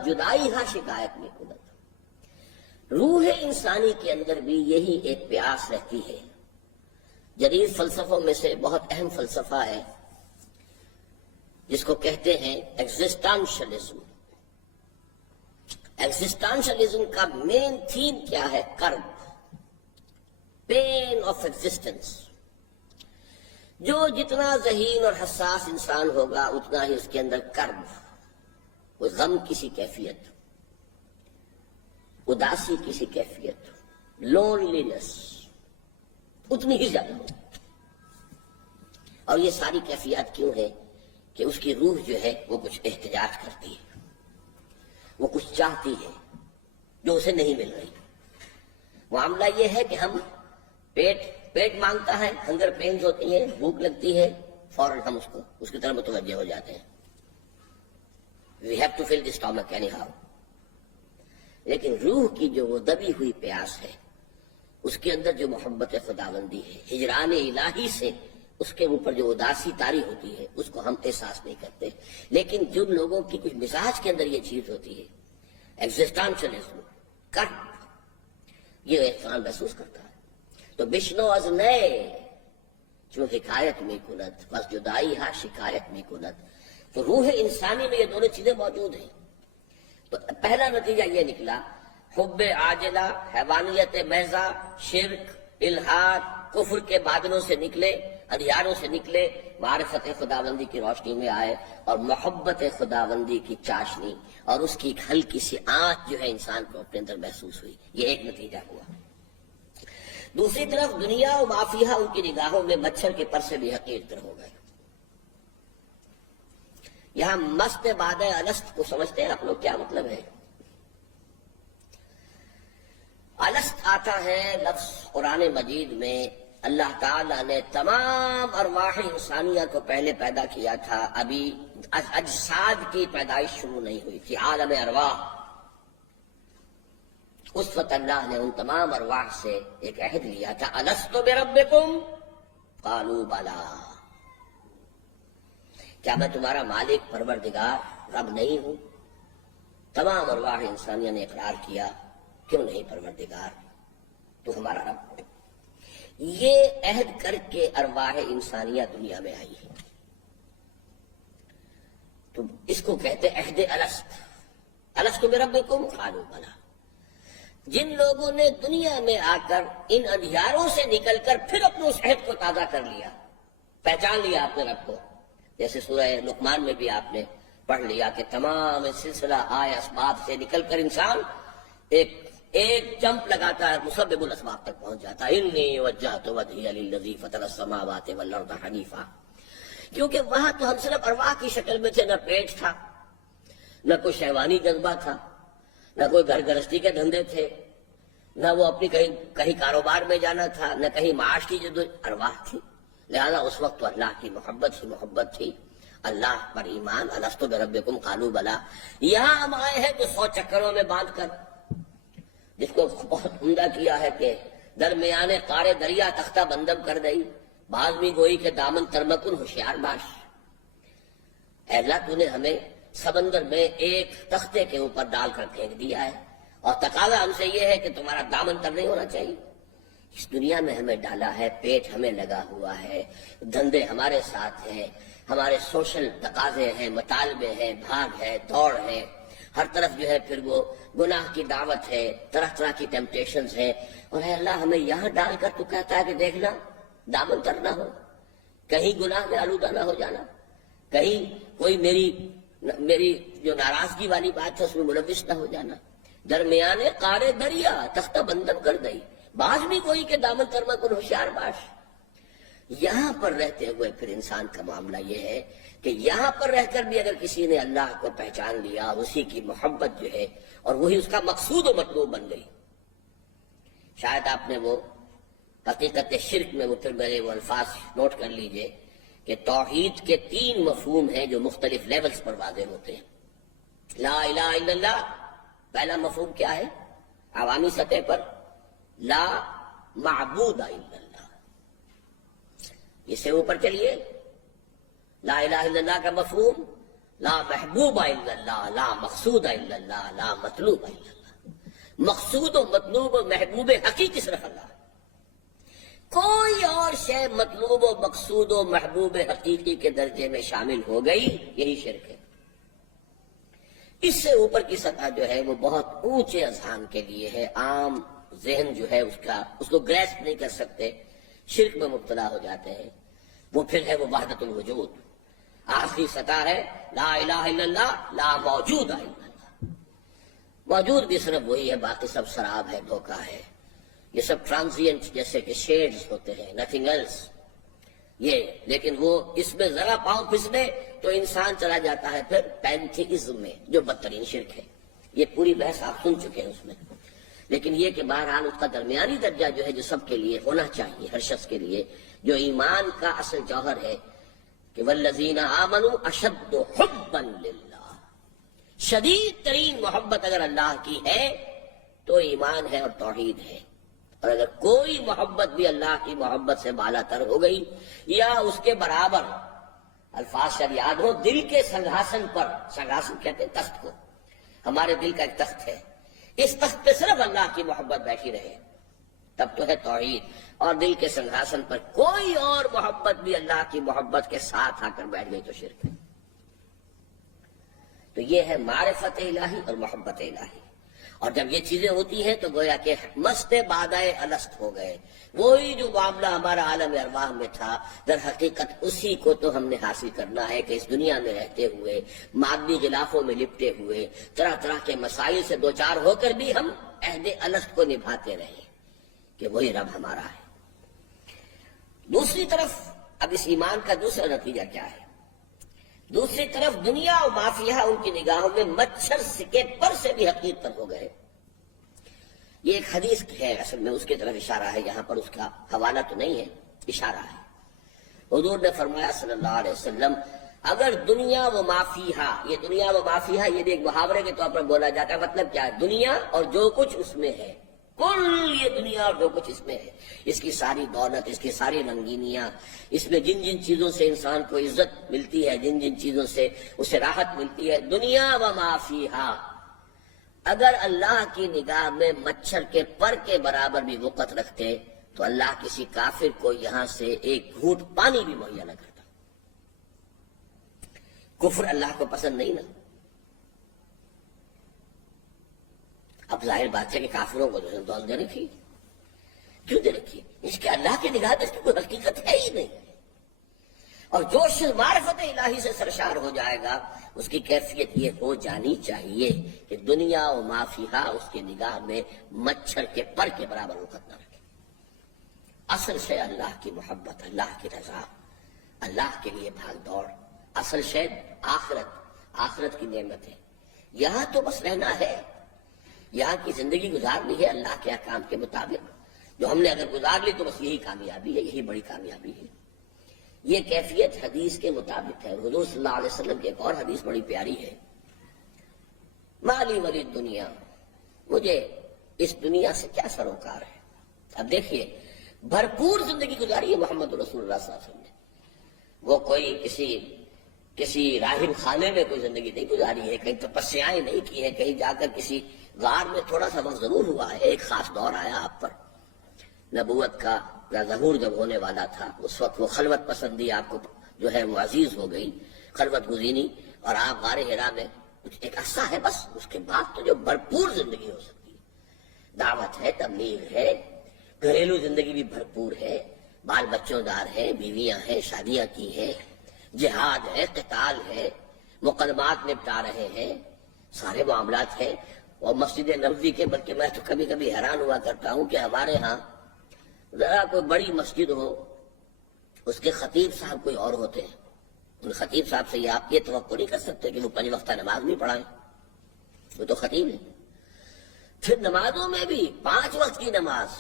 جدائی ہاں شکایت میں کند. روح انسانی کے اندر بھی یہی ایک پیاس رہتی ہے. جدید فلسفوں میں سے بہت اہم فلسفہ ہے جس کو کہتے ہیں ایگزسٹانشلزم. ایگزسٹانشلزم کا مین تھیم کیا ہے؟ کرب، پین آف ایگزسٹنس. جو جتنا ذہین اور حساس انسان ہوگا اتنا ہی اس کے اندر کرب، وہ غم کسی کیفیت، اداسی کسی کیفیت، لونلینس اتنی ہی زیادہ ہوگی. اور یہ ساری کیفیات کیوں ہے؟ کہ اس کی روح جو ہے وہ کچھ احتجاج کرتی ہے، وہ کچھ چاہتی ہے جو اسے نہیں مل رہی. معاملہ یہ ہے کہ ہم پیٹ مانگتا ہے، ہنگر پینز ہوتی ہیں، بھوک لگتی ہے، فوراً ہم اس کی طرف متوجہ ہو جاتے ہیں. We have to fill the stomach anyhow. لیکن روح کی جو وہ دبی ہوئی پیاس ہے، اس کے اندر جو محبت خداوندی ہے، ہجران الہی سے اس کے اوپر جو اداسی طاری ہوتی ہے، اس کو ہم احساس نہیں کرتے. لیکن جن لوگوں کی کچھ مزاج کے اندر یہ چیز ہوتی ہے، ایگزسٹانشلزم، کرب، یہ انسان محسوس کرتا ہے. تو بشنو از نئے چون حکایت میں کنت بس جدائی ہا شکایت میں کنت. تو روح انسانی میں یہ دونوں چیزیں موجود ہیں. تو پہلا نتیجہ یہ نکلا حب عاجلہ، حیوانیت محضہ، شرک، الحاد، کفر کے بادلوں سے نکلے، اندھیاروں سے نکلے، معرفت خداوندی کی روشنی میں آئے اور محبت خداوندی کی چاشنی اور اس کی ایک ہلکی سی آنچ جو ہے انسان کو اپنے اندر محسوس ہوئی. یہ ایک نتیجہ ہوا. دوسری طرف دنیا و مافیہ ان کی نگاہوں میں مچھر کے پر سے بھی حقیر تر ہو گئے. یہاں مست بعد الست کو سمجھتے ہیں آپ لوگ کیا مطلب ہے؟ الست آتا ہے لفظ قرآن مجید میں. اللہ تعالیٰ نے تمام ارواح انسانیہ کو پہلے پیدا کیا تھا، ابھی اجساد کی پیدائش شروع نہیں ہوئی تھی، عالم ارواح. اس وقت اللہ نے ان تمام ارواح سے ایک عہد لیا تھا، الست بربکم قالوا بلا، کیا میں تمہارا مالک پروردگار رب نہیں ہوں؟ تمام ارواح انسانیہ نے اقرار کیا، کیوں نہیں پروردگار، تو ہمارا رب ہے. یہ عہد کر کے ارواح انسانیہ دنیا میں آئی ہے. تو اس کو کہتے عہد الست. الست بربکم قالوا بلا. جن لوگوں نے دنیا میں آ کر ان اندھیاروں سے نکل کر پھر اپنے اس عہد کو تازہ کر لیا، پہچان لیا اپنے رب کو، جیسے سورہ لقمان میں بھی آپ نے پڑھ لیا کہ تمام سلسلہ آئے اسباب سے نکل کر انسان ایک جمپ لگاتا ہے، مسبب الاسباب تک پہنچ جاتا ہے. انی وجہت وجہی للذی فطر السماوات والارض حنیفا. کیونکہ وہاں تو ہم صرف ارواح کی شکل میں تھے، نہ پیٹ تھا، نہ کوئی شہوانی جذبہ تھا، نہ کوئی گھر گرہستی کے دھندے تھے، نہ وہ اپنی کہیں کاروبار میں جانا تھا، نہ کہیں معاش کی جو ارواح تھی. لہذا اس وقت تو اللہ کی محبت ہی محبت تھی، اللہ پر ایمان. الست بربکم قالوا بلا. یہاں ہم آئے ہیں تو 100 چکروں میں باندھ کر، جس کو بہت عمدہ کیا ہے کہ درمیان قار دریا تختہ بندم کر دئی، بعض بھی گوئی کے دامن ترمکن ہوشیار باش. اے اللہ تو نے ہمیں سمندر میں ایک تختے کے اوپر ڈال کر پھینک دیا ہے، اور تقاضا ہم سے یہ ہے کہ تمہارا دامن تر نہیں ہونا چاہیے. اس دنیا میں ہمیں ڈالا ہے، پیٹ ہمیں لگا ہوا ہے، دھندے ہمارے ساتھ ہیں، ہمارے سوشل تقاضے ہیں، مطالبے ہیں، بھاگ ہے، دوڑ ہے، ہر طرف جو ہے پھر وہ گناہ کی دعوت ہے، طرح طرح کی ٹیمپٹیشنز ہیں. اور اے اللہ ہمیں یہاں ڈال کر تو کہتا ہے کہ دیکھنا دامن تر نہ ہو، کہیں گناہ میں آلودہ نہ ہو جانا، کہیں کوئی میری جو ناراضگی والی بات ہے اس میں ملوث نہ ہو جانا. درمیان قار دریا تختہ بندم کر دئی، بعض بھی کوئی کہ دامن ترما کن ہوشیار باش. یہاں پر رہتے ہوئے پھر انسان کا معاملہ یہ ہے کہ یہاں پر رہ کر بھی اگر کسی نے اللہ کو پہچان لیا، اسی کی محبت جو ہے اور وہی اس کا مقصود و مطلوب بن گئی. شاید آپ نے وہ حقیقت شرک میں وہ پھر میرے وہ الفاظ نوٹ کر لیجئے کہ توحید کے 3 مفہوم ہیں جو مختلف لیولز پر واضح ہوتے ہیں. لا الہ الا اللہ پہلا مفہوم کیا ہے؟ عوامی سطح پر لا معبود الا اللہ. اس سے اوپر چلیے، لا الہ الا اللہ کا مفہوم لا محبوب الا اللہ، لا مقصود الا اللہ، لا مطلوب الا اللہ. مقصود و مطلوب و محبوب حقیقی صرف اللہ. کوئی اور شے مطلوب و مقصود و محبوب حقیقی کے درجے میں شامل ہو گئی، یہی شرک ہے. اس سے اوپر کی سطح جو ہے وہ بہت اونچے اذہان کے لیے ہے، عام ذہن جو ہے اس کو گریسپ نہیں کر سکتے، شرک میں مبتلا ہو جاتے ہیں. وہ پھر ہے وہ وحدت الوجود. آخری سطح ہے لا الہ الا اللہ، لا موجود الا اللہ. موجود بھی صرف وہی ہے، باقی سب سراب ہے، دھوکہ ہے. یہ سب ٹرانزینٹ جیسے کہ شیڈز ہوتے ہیں، نتھنگ ایلس. یہ لیکن وہ اس میں ذرا پاؤں پھسلے تو انسان چلا جاتا ہے پھر پینتھیزم میں، جو بدترین شرک ہے. یہ پوری بحث آپ سن چکے ہیں اس میں. لیکن یہ کہ بہرحال اس کا درمیانی درجہ جو ہے جو سب کے لیے ہونا چاہیے، ہر شخص کے لیے، جو ایمان کا اصل جوہر ہے کہ والذین آمنوا اشد حبا للہ. شدید ترین محبت اگر اللہ کی ہے تو ایمان ہے اور توحید ہے. اور اگر کوئی محبت بھی اللہ کی محبت سے بالا تر ہو گئی یا اس کے برابر، الفاظ شاید یاد ہو، دل کے سنگھاسن پر، سنگھاسن کہتے ہیں تخت کو، ہمارے دل کا ایک تخت ہے، اس تخت پہ صرف اللہ کی محبت بیٹھی رہے تب تو ہے توحید. اور دل کے سنگھاسن پر کوئی اور محبت بھی اللہ کی محبت کے ساتھ آ کر بیٹھ گئی تو شرک ہے. تو یہ ہے معرفت الہی اور محبت الہی. اور جب یہ چیزیں ہوتی ہیں تو گویا کہ مست بادائے الست ہو گئے. وہی جو معاملہ ہمارا عالم ارواح میں تھا، در حقیقت اسی کو تو ہم نے حاصل کرنا ہے کہ اس دنیا میں رہتے ہوئے، مادی غلافوں میں لپٹے ہوئے، طرح طرح کے مسائل سے دوچار ہو کر بھی ہم عہد الست کو نبھاتے رہیں کہ وہی رب ہمارا ہے. دوسری طرف اب اس ایمان کا دوسرا نتیجہ کیا ہے؟ دوسری طرف دنیا اور مافیہ ان کی نگاہوں میں مچھر کے پر سے بھی حقیر تر ہو گئے. یہ ایک حدیث ہے، اصل میں اس کی طرف اشارہ ہے، یہاں پر اس کا حوالہ تو نہیں ہے، اشارہ ہے. حضور نے فرمایا صلی اللہ علیہ وسلم، اگر دنیا و مافیہ، یہ دنیا و مافیہ یہ بھی ایک محاورے کے طور پر بولا جاتا ہے. مطلب کیا ہے؟ دنیا اور جو کچھ اس میں ہے، کل یہ دنیا اور جو کچھ اس میں ہے، اس کی ساری دولت، اس کی ساری رنگینیاں، اس میں جن جن چیزوں سے انسان کو عزت ملتی ہے، جن جن چیزوں سے اسے راحت ملتی ہے، دنیا و ما فیہا اگر اللہ کی نگاہ میں مچھر کے پر کے برابر بھی وقت رکھتے تو اللہ کسی کافر کو یہاں سے ایک گھونٹ پانی بھی مہیا نہ کرتا. کفر اللہ کو پسند نہیں نا. اب ظاہر بات ہے کہ کافروں کو جو دول دے رکھی، کیوں دے رکھی؟ اس کے اللہ کی نگاہ میں اس کی کوئی حقیقت ہے ہی نہیں. اور جو شخص معرفت الہی سے سرشار ہو جائے گا اس کی کیفیت یہ ہو جانی چاہیے کہ دنیا و ما فیہا اس کی نگاہ میں مچھر کے پر کے برابر وقت نہ رکھے. اصل شے اللہ کی محبت، اللہ کی رضا، اللہ کے لیے بھاگ دوڑ. اصل شے آخرت کی نعمت ہے. یہاں تو بس رہنا ہے، یہاں کی زندگی گزارنی ہے اللہ کے احکام کے مطابق. جو ہم نے اگر گزار لی تو بس یہی کامیابی ہے، یہی بڑی کامیابی ہے. یہ کیفیت حدیث کے مطابق ہے. حضور صلی اللہ علیہ وسلم کی ایک اور حدیث بڑی پیاری ہے، مالی ولی دنیا، مجھے اس دنیا سے کیا سروکار ہے. اب دیکھیے بھرپور زندگی گزاری ہے محمد رسول اللہ صلی اللہ علیہ وسلم نے. وہ کوئی کسی راہب خانے میں کوئی زندگی نہیں گزاری ہے، کہیں تپسیائیں نہیں کی ہیں، کہیں جا کر کسی غار میں تھوڑا سا وقت ضرور ہوا ہے. ایک خاص دور آیا آپ پر، نبوت کا ظہور جب ہونے والا تھا، اس وقت وہ خلوت پسندی آپ کو جو ہے وہ عزیز ہو گئی، خلوت گزینی، اور آپ غار حرا میں کچھ ایک عرصہ ہے بس. اس کے بعد تو جو بھرپور زندگی ہو سکتی ہے، دعوت ہے، تبلیغ ہے، گھریلو زندگی بھی بھرپور ہے، بال بچوں دار ہے، بیویاں ہیں، شادیاں کی ہیں، جہاد ہے، قتال ہے، مقدمات نپٹا رہے ہیں، سارے معاملات ہیں. اور مسجد نبوی کے، بلکہ میں تو کبھی کبھی حیران ہوا کرتا ہوں کہ ہمارے ہاں ذرا کوئی بڑی مسجد ہو، اس کے خطیب صاحب کوئی اور ہوتے ہیں. ان خطیب صاحب سے یہ آپ یہ توقع نہیں کر سکتے کہ وہ 5 وقتہ نماز بھی پڑھائیں، وہ تو خطیب ہے. پھر نمازوں میں بھی 5 وقت کی نماز،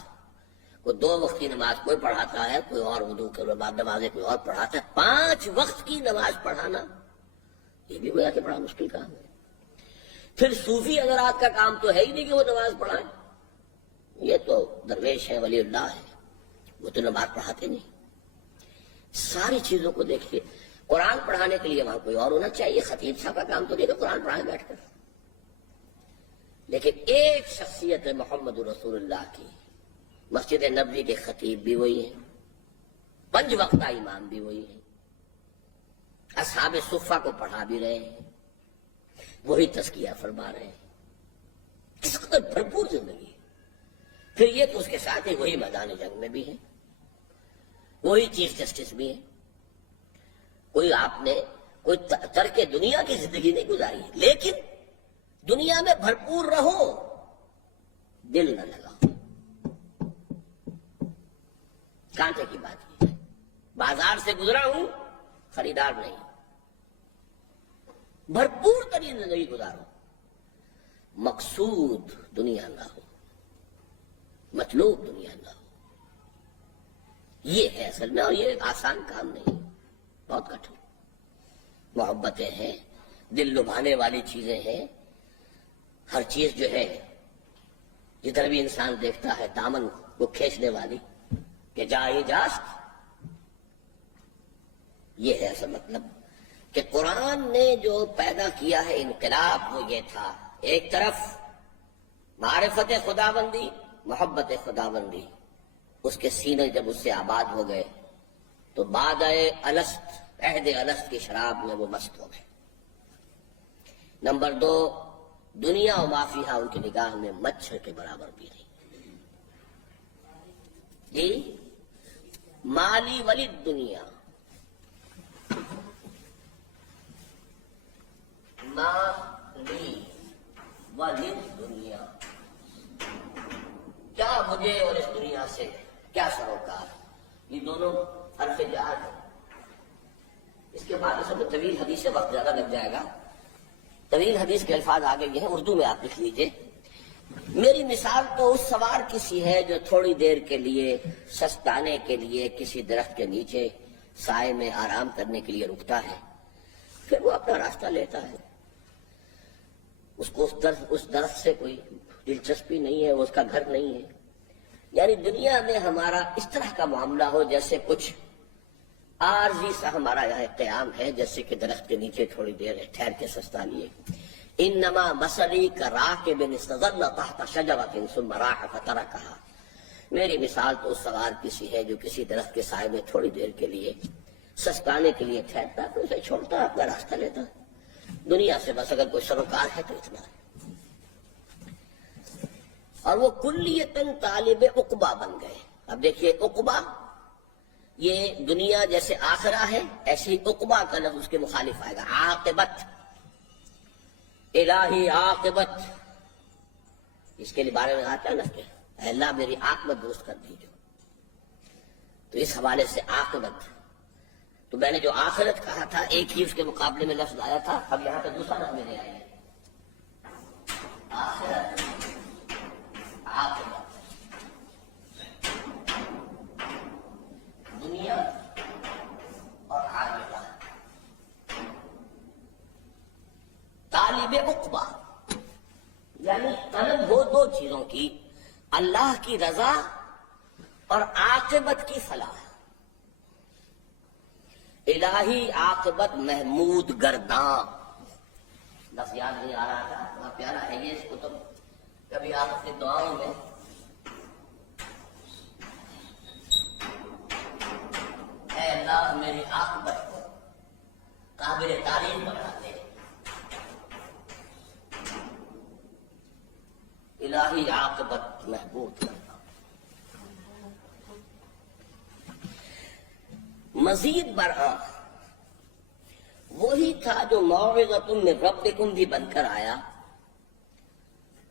کوئی 2 وقت کی نماز کوئی پڑھاتا ہے، کوئی اور وضو کے بعد نمازیں کوئی اور پڑھاتا ہے. 5 وقت کی نماز پڑھانا یہ بھی گویا کہ بڑا مشکل کام ہے. پھر صوفی حضرات کا کام تو ہے ہی نہیں کہ وہ نماز پڑھائیں، یہ تو درویش ہے، ولی اللہ ہے، وہ تو نماز پڑھاتے نہیں. ساری چیزوں کو دیکھیے. قرآن پڑھانے کے لیے وہاں کوئی اور ہونا چاہیے، خطیب صاحب کا کام تو نہیں کہ قرآن پڑھائیں بیٹھ کر. لیکن ایک شخصیت ہے محمد رسول اللہ کی، مسجد نبوی کے خطیب بھی وہی ہیں، 5 وقتہ امام بھی وہی ہیں، اصحاب صفہ کو پڑھا بھی رہے ہیں، وہی تزکیہ فرما رہے ہیں. کس قدر بھرپور زندگی. پھر یہ تو اس کے ساتھ ہی وہی میدان جنگ میں بھی ہے، وہی چیف جسٹس بھی ہے. کوئی آپ نے کوئی ترک دنیا کی زندگی نہیں گزاری ہے، لیکن دنیا میں بھرپور رہو، دل نہ لگاؤ. کانٹے کی بات یہ ہے، بازار سے گزرا ہوں، خریدار نہیں. بھرپور ترین زندگی گزارو، مقصود دنیا نہ ہو، مطلوب دنیا نہ ہو. یہ ہے اصل میں، اور یہ ایک آسان کام نہیں، بہت کٹھن. محبتیں ہیں، دل لبھانے والی چیزیں ہیں، ہر چیز جو ہے جدھر بھی انسان دیکھتا ہے دامن کو کھینچنے والی کہ جائے جاست. یہ ہے اصل مطلب کہ قرآن نے جو پیدا کیا ہے انقلاب، وہ یہ تھا، ایک طرف معرفت خداوندی، محبت خداوندی، اس کے سینے جب اس سے آباد ہو گئے تو بعد الست، عہد الست کی شراب میں وہ مست ہو گئے۔ نمبر 2، دنیا و ما فیہا ان کی نگاہ میں مچھر کے برابر بھی نہیں۔ جی، مالی ولی دنیا، مالی ولی دنیا، کیا مجھے اور اس دنیا سے کیا سروکار۔ یہ دونوں حرف جہاد ہیں۔ اس کے بعد اصل میں طویل حدیث سے وقت زیادہ لگ جائے گا۔ طویل حدیث کے الفاظ آگے یہ ہیں، اردو میں آپ لکھ لیجئے۔ میری مثال تو اس سوار کی سی ہے جو تھوڑی دیر کے لیے سستانے کے لیے کسی درخت کے نیچے سائے میں آرام کرنے کے لیے رکتا ہے، پھر وہ اپنا راستہ لیتا ہے۔ اس کو اس درخت سے کوئی دلچسپی نہیں ہے، وہ اس کا گھر نہیں ہے۔ یعنی دنیا میں ہمارا اس طرح کا معاملہ ہو جیسے کچھ عارضی سا ہمارا یہاں قیام ہے، جیسے کہ درخت کے نیچے تھوڑی دیر ٹھہر کے سستا لیے۔ انما مثلی کراکب استظل تحت شجرۃ ثم راح فترکھا، میری مثال تو اس سوار کی سی ہے جو کسی درخت کے سائے میں تھوڑی دیر کے لیے سستانے کے لیے ٹھہرتا ہے، پھر اسے چھوڑتا ہے، اپنا راستہ لیتا ہے۔ دنیا سے بس اگر کوئی سروکار ہے تو اتنا ہے۔ اور وہ کلیتاً طالب عقبہ بن گئے۔ اب دیکھیے، عقبہ یہ دنیا جیسے آخرہ ہے، ایسے ہی عقبہ کا لفظ اس کے مخالف آئے گا، عاقبت، الہی عاقبت۔ اس کے بارے میں آتا ہے نا کہ اے اللہ میری عاقبت درست کر دیجیے، تو اس حوالے سے عاقبت۔ تو میں نے جو آخرت کہا تھا ایک ہی اس کے مقابلے میں لفظ آیا تھا، اب یہاں پہ دوسرا لفظ میرے آئے گا، آخرت، عاقبت، دنیا اور عاقبہ۔ طالب عقبہ یعنی طلب ہو دو چیزوں کی، اللہ کی رضا اور عاقبت کی فلاح۔ الہی عاقبت محمود گرداں، لفظ یاد نہیں آ رہا تھا، بہت پیارا ہے یہ، اس کو تو کبھی آپ اپنی دعاؤں میں اے اللہ میری عاقبت کو قابل تعریف بنا دے، الہی عاقبت محبوب کرنا۔ مزید برآں وہی تھا جو موعظۃ من ربکم بھی بن کر آیا،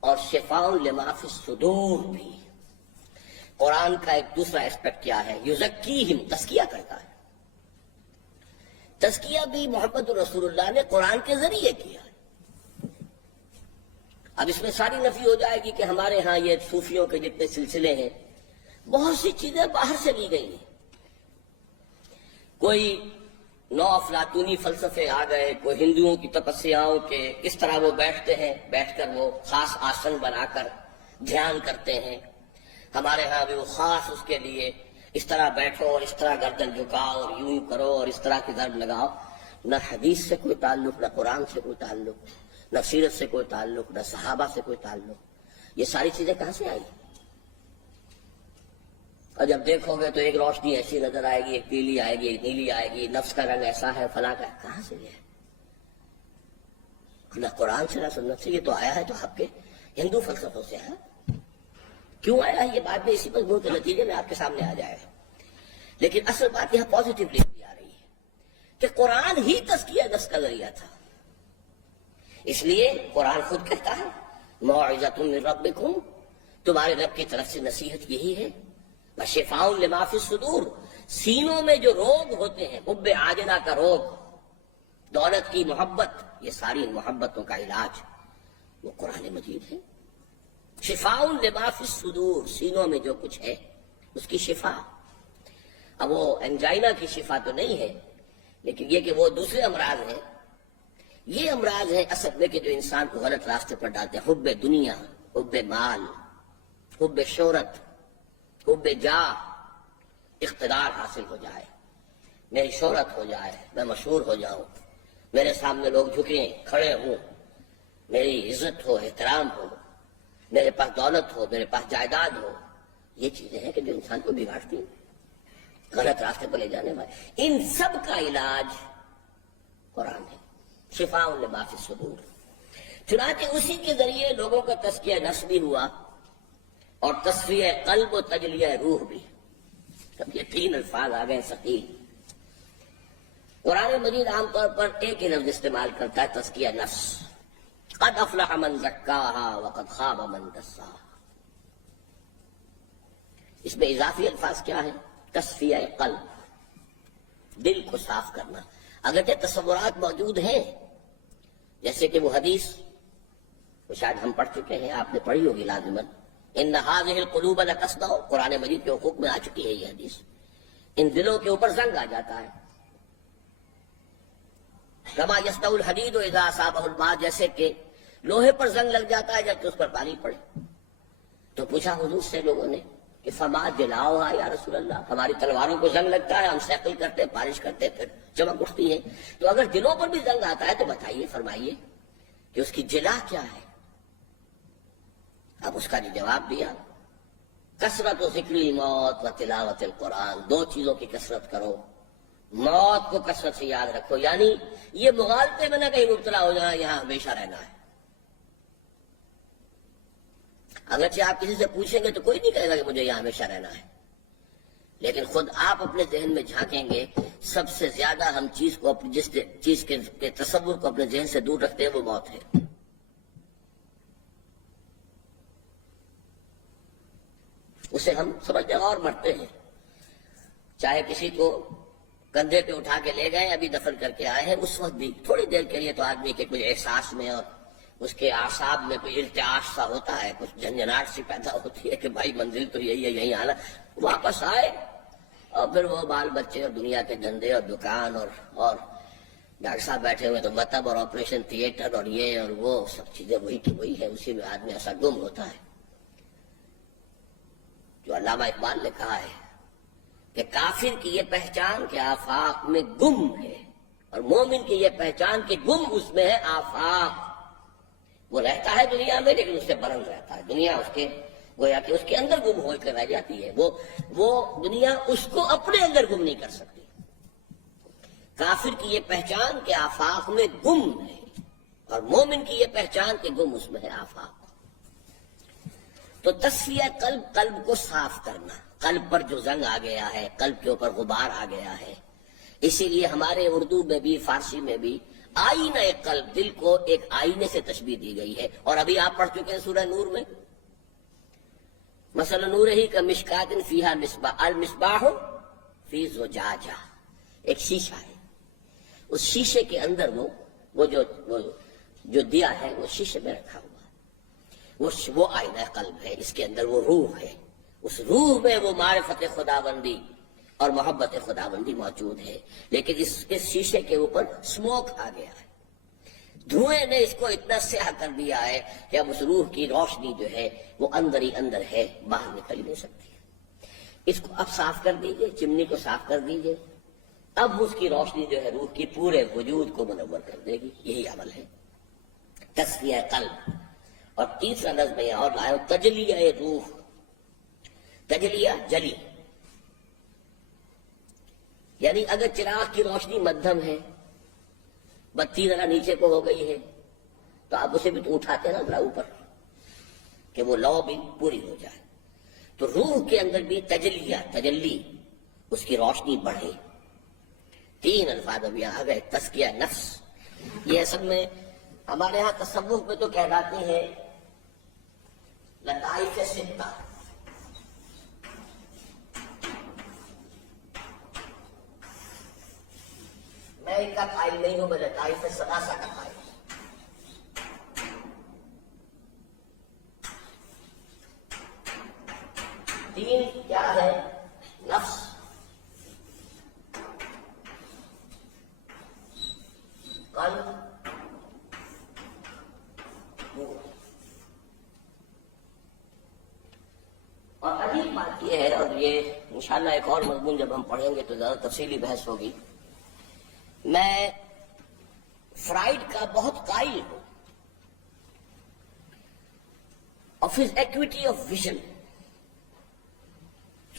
اور شفاء لما فی الصدور بھی۔ قرآن کا ایک دوسرا اسپیکٹ کیا ہے؟ یزکیہم، تزکیہ کرتا ہے۔ تزکیہ بھی محمد رسول اللہ نے قرآن کے ذریعے کیا ہے۔ اب اس میں ساری نفی ہو جائے گی کہ ہمارے ہاں یہ صوفیوں کے جتنے سلسلے ہیں، بہت سی چیزیں باہر سے لی گئی ہیں۔ کوئی نو افلاطونی فلسفے آ گئے، کوئی ہندوؤں کی تپسیاؤں کے کس طرح وہ بیٹھتے ہیں، بیٹھ کر وہ خاص آسن بنا کر دھیان کرتے ہیں، ہمارے ہاں بھی وہ خاص اس کے لیے اس طرح بیٹھو اور اس طرح گردن جھکاؤ اور یوں کرو اور اس طرح کی ضرب لگاؤ۔ نہ حدیث سے کوئی تعلق، نہ قرآن سے کوئی تعلق، نہ سیرت سے کوئی تعلق، نہ صحابہ سے کوئی تعلق۔ یہ ساری چیزیں کہاں سے آئی؟ اور جب دیکھو گے تو ایک روشنی ایسی نظر آئے گی، ایک پیلی آئے گی، ایک نیلی آئے گی، نفس کا رنگ ایسا ہے، فلاں کا، کہاں سے یہ ہے؟ نہ قرآن سے نہ سنت سے، یہ تو آیا ہے تو آپ کے ہندو فلسفوں سے ہے۔ کیوں آیا ہے یہ بات میں اسی مضمون کے نتیجے میں آپ کے سامنے آ جائے گا، لیکن اصل بات یہاں پازیٹیولی آ رہی ہے کہ قرآن ہی تزکیہ نفس کا ذریعہ تھا۔ اس لیے قرآن خود کہتا ہے موعظۃ من ربکم، تمہارے رب کی طرف سے نصیحت یہی ہے، وشفاء لما فی الصدور، سینوں میں جو روگ ہوتے ہیں، حب عاجلہ کا روگ، دولت کی محبت، یہ ساری محبتوں کا علاج وہ قرآن مجید ہے۔ شفاء لما فی الصدور، سینوں میں جو کچھ ہے اس کی شفا۔ اب وہ انجائنا کی شفا تو نہیں ہے، لیکن یہ کہ وہ دوسرے امراض ہیں، یہ امراض ہیں اصل میں کہ جو انسان کو غلط راستے پر ڈالتے ہیں۔ حب دنیا، حب مال، حب شہرت، حب جاہ، اقتدار حاصل ہو جائے، میری شہرت ہو جائے، میں مشہور ہو جاؤں، میرے سامنے لوگ جھکیں، کھڑے ہوں، میری عزت ہو، احترام ہو، میرے پاس دولت ہو، میرے پاس جائیداد ہو، یہ چیزیں ہیں کہ جو انسان کو بگاڑتی ہیں، غلط راستے پر لے جانے والے. ان سب کا علاج قرآن ہے، شفاء لما فی الصدور. چنانچہ اسی کے ذریعے لوگوں کا تزکیہ نفس بھی ہوا اور تصفیہ قلب و تجلیہ روح بھی. اب یہ تین الفاظ آ گئے ثقیل. قرآن مجید عام طور پر ایک ہی لفظ استعمال کرتا ہے، تزکیہ نفس. قد افلح من زکاہا وقد خاب من دساہا. اس میں اضافی الفاظ کیا ہے؟ تصفیہ قلب، دل کو صاف کرنا. اگرچہ تصورات موجود ہیں، جیسے کہ وہ حدیث وہ شاید ہم پڑھ چکے ہیں، آپ نے پڑھی ہوگی لازماً، ان هذه القلوب لتصدع. قرآن مجید کے حقوق میں آ چکی ہے یہ حدیث. ان دلوں کے اوپر زنگ آ جاتا ہے. کما یصدع الحدید اذا اصابہ الماء، جیسے کہ لوہے پر زنگ لگ جاتا ہے جب کہ اس پر پانی پڑے. تو پوچھا حضور سے لوگوں نے کہ فما جلاؤہا یا رسول اللہ، ہماری تلواروں کو زنگ لگتا ہے، ہم سیکل کرتے، پالش کرتے، پھر چمک اٹھتی ہے، تو اگر دلوں پر بھی زنگ آتا ہے تو بتائیے، فرمائیے کہ اس کی جلا کیا ہے. اب اس کا جو جواب دیا، کثرت و ذکر الموت و تلاوت القرآن. دو چیزوں کی کثرت کرو، موت کو کثرت سے یاد رکھو، یعنی یہ مغالطے میں نہ کہیں مبتلا ہو جانا، یہاں ہمیشہ رہنا ہے. اگرچہ آپ کسی سے پوچھیں گے تو کوئی نہیں کہے گا کہ مجھے یہاں ہمیشہ رہنا ہے، لیکن خود آپ اپنے ذہن میں جھانکیں گے، سب سے زیادہ ہم چیز کو، جس چیز کے تصور کو اپنے ذہن سے دور رکھتے ہیں وہ موت ہے. اسے ہم سمجھتے ہیں اور مرتے ہیں. چاہے کسی کو کندھے پہ اٹھا کے لے گئے، ابھی دفن کر کے آئے ہیں، اس وقت بھی تھوڑی دیر کے لیے تو آدمی کے کچھ احساس میں اور اس کے اعصاب میں کوئی ارتعاش سا ہوتا ہے، کچھ جھنجھناہٹ سی پیدا ہوتی ہے کہ بھائی منزل تو یہی ہے، یہیں آنا. واپس آئے اور پھر وہ بال بچے اور دنیا کے دھندے اور دکان اور ڈاکٹر صاحب بیٹھے ہوئے تو مطب اور آپریشن تھیٹر اور یہ اور وہ سب چیزیں وہی کی وہی ہے. اسی میں آدمی ایسا گم ہوتا ہے. جو علامہ اقبال نے کہا ہے کہ کافر کی یہ پہچان کہ آفاق میں گم ہے، اور مومن کی یہ پہچان کہ گم اس میں ہے آفاق. وہ رہتا ہے دنیا میں لیکن اس سے بلند رہتا ہے. دنیا اس کے گویا کہ اس کے اندر گم ہو کر رہ جاتی ہے. وہ دنیا اس کو اپنے اندر گم نہیں کر سکتی. کافر کی یہ پہچان کہ آفاق میں گم ہے، اور مومن کی یہ پہچان کہ گم اس میں ہے آفاق. تو تصفیہ قلب، قلب کو صاف کرنا. قلب پر جو زنگ آ گیا ہے، قلب کے اوپر غبار آ گیا ہے، اسی لیے ہمارے اردو میں بھی فارسی میں بھی آئینہ قلب، دل کو ایک آئینے سے تشبیہ دی گئی ہے. اور ابھی آپ پڑھ چکے ہیں سورہ نور میں، مثلا نور ہی کا مشکات فیہا مصباح، المصباح فی زجاجہ. ایک شیشہ ہے، اس شیشے کے اندر وہ جو دیا ہے وہ شیشے میں رکھا ہوا ہے، وہ آئینہ قلب ہے. اس کے اندر وہ روح ہے، اس روح میں وہ معرفت خداوندی اور محبت خداوندی موجود ہے. لیکن اس شیشے کے اوپر سموک آ گیا ہے، دھوئیں نے اس کو اتنا سیاہ کر دیا ہے کہ اب اس روح کی روشنی جو ہے وہ اندر ہی اندر ہے، باہر نکل نہیں سکتی. اس کو اب صاف کر دیجئے، چمنی کو صاف کر دیجئے، اب اس کی روشنی جو ہے روح کی پورے وجود کو منور کر دے گی. یہی عمل ہے تزکیہ قلب. اور تیسرا لفظ میں اور لایا تجلیہ روح. تجلیہ جلی، یعنی اگر چراغ کی روشنی مدھم ہے، بتی ذرا نیچے کو ہو گئی ہے، تو آپ اسے بھی تو اٹھاتے ہیں نا ذرا اوپر کہ وہ لو بھی پوری ہو جائے. تو روح کے اندر بھی تجلی، اس کی روشنی بڑھے. تین الفاظ اب یہاں آ گئے. تزکیہ نفس، یہ اصل میں ہمارے ہاں تصوف میں تو کہلاتے ہیں لطائف ستہ. میں ان کا قائل نہیں ہوں، میں لطائف ثلاثہ کا قائل ہوں. تین کیا ہے؟ نفس، قلب، روح. اور عجیب بات یہ ہے، اور یہ انشاءاللہ ایک اور مضمون جب ہم پڑھیں گے تو زیادہ تفصیلی بحث ہوگی. میں فرائڈ کا بہت قائل ہوں of his equity of vision.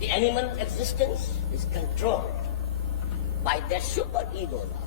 The animal existence is controlled by that super ego now,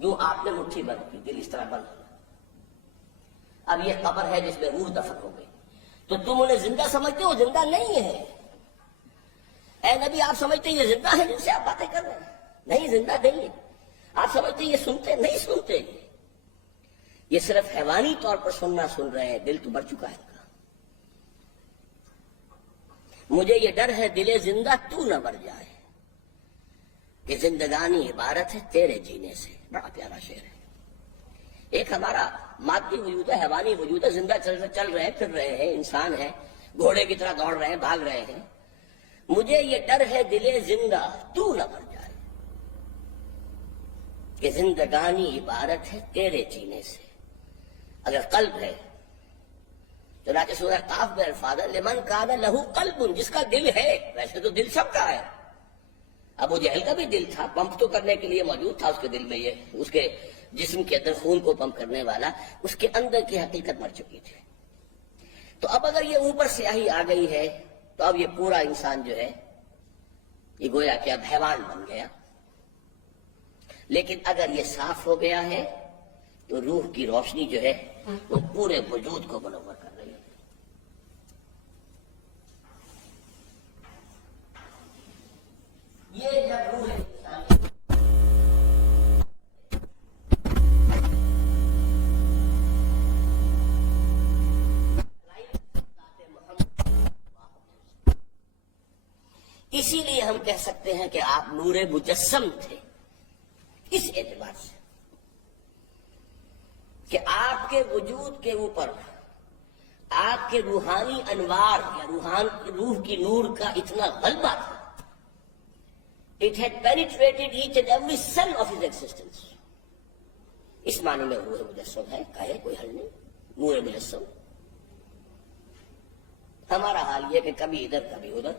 جو آپ نے مٹھی بند کی، دل اس طرح بند ہونا. اب یہ قبر ہے جس میں روح دفن ہو گئی، تو تم انہیں زندہ سمجھتے ہو؟ زندہ نہیں ہے. اے نبی آپ سمجھتے یہ زندہ ہے جن سے آپ باتیں کر رہے ہیں؟ نہیں، زندہ نہیں ہے. آپ سمجھتے یہ سنتے؟ نہیں سنتے. یہ صرف حیوانی طور پر سننا سن رہے ہیں، دل تو مر چکا ہے ان کا. مجھے یہ ڈر ہے دل زندہ تو نہ مر جائے، کہ زندگانی عبارت ہے تیرے جینے سے. بڑا پیارا شعر ہے. ایک ہمارا مادی وجود ہے، حیوانی وجود ہے، زندہ چل رہے ہیں، پھر رہے ہیں، انسان ہیں، گھوڑے کی طرح دوڑ رہے ہیں، بھاگ رہے ہیں. مجھے یہ ڈر ہے دل زندہ تو نہ مر جائے، کہ زندگانی عبارت ہے تیرے جینے سے. اگر قلب ہے، چنانچہ سورہ قاف میں الفاظ ہے لمن کان لہو قلب، جس کا دل ہے. ویسے تو دل سب کا ہے. ابو جہل کا بھی دل تھا، پمپ تو کرنے کے لیے موجود تھا اس کے دل میں، یہ اس کے جسم کے اندر خون کو پمپ کرنے والا، اس کے اندر کی حقیقت مر چکی تھی. تو اب اگر یہ اوپر سیاہی آ گئی ہے تو اب یہ پورا انسان جو ہے یہ گویا کہ اب حیوان بن گیا. لیکن اگر یہ صاف ہو گیا ہے تو روح کی روشنی جو ہے وہ پورے وجود کو منور کر رہی ہے. یہ جب روح انسانی اسی لیے ہم کہہ سکتے ہیں کہ آپ نور مجسم تھے، اس اعتبار سے کہ آپ کے وجود کے اوپر آپ کے روحانی انوار یا روح کی نور کا اتنا غلبہ تھا. It had penetrated each and every cell of his existence. اس معنی میں روح مجسم ہے، کہے کوئی حل نہیں. نور مجسم. ہمارا حال یہ کہ کبھی ادھر کبھی ادھر،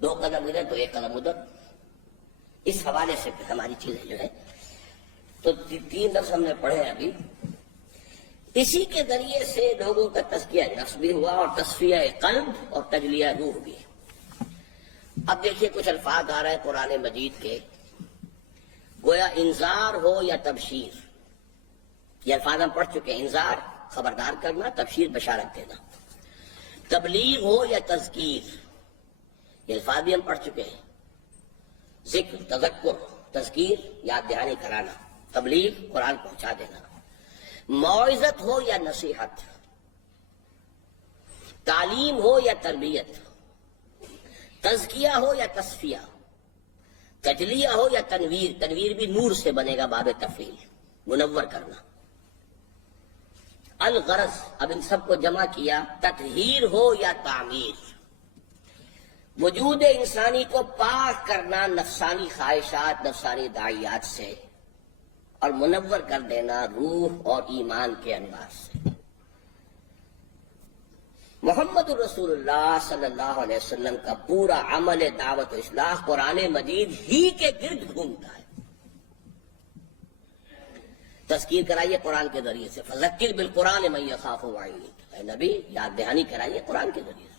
2 قدم ادھر تو 1 قدم ادھر. اس حوالے سے پھر ہماری چیزیں جو ہے تو 3 لفظ ہم نے پڑھے ابھی. اسی کے ذریعے سے لوگوں کا تزکیہ نفس بھی ہوا اور تصفیہ قلب اور تجلیہ روح بھی. اب دیکھیے کچھ الفاظ آ رہے ہیں قرآن مجید کے، گویا انذار ہو یا تبشیر. یہ الفاظ ہم پڑھ چکے ہیں. انذار خبردار کرنا، تبشیر بشارت دینا. تبلیغ ہو یا تذکیر، یہ الفاظ بھی ہم پڑھ چکے ہیں. ذکر، تذکر، تذکیر یاد دہانی کرانا، تبلیغ قرآن پہنچا دینا. موعظت ہو یا نصیحت، تعلیم ہو یا تربیت، تزکیہ ہو یا تصفیہ، تجلیہ ہو یا تنویر. تنویر بھی نور سے بنے گا، باب تفعیل، منور کرنا. الغرض، اب ان سب کو جمع کیا، تطہیر ہو یا تعمیر، وجود انسانی کو پاک کرنا نفسانی خواہشات، نفسانی داعیات سے، اور منور کر دینا روح اور ایمان کے انوار سے. محمد الرسول اللہ صلی اللہ علیہ وسلم کا پورا عمل دعوت و اصلاح قرآن مجید ہی کے گرد گھومتا ہے. تذکیر کرائیے قرآن کے ذریعے سے، فذکر بالقرآن من یخاف وعید. اے نبی یاد دہانی کرائیے قرآن کے ذریعے سے.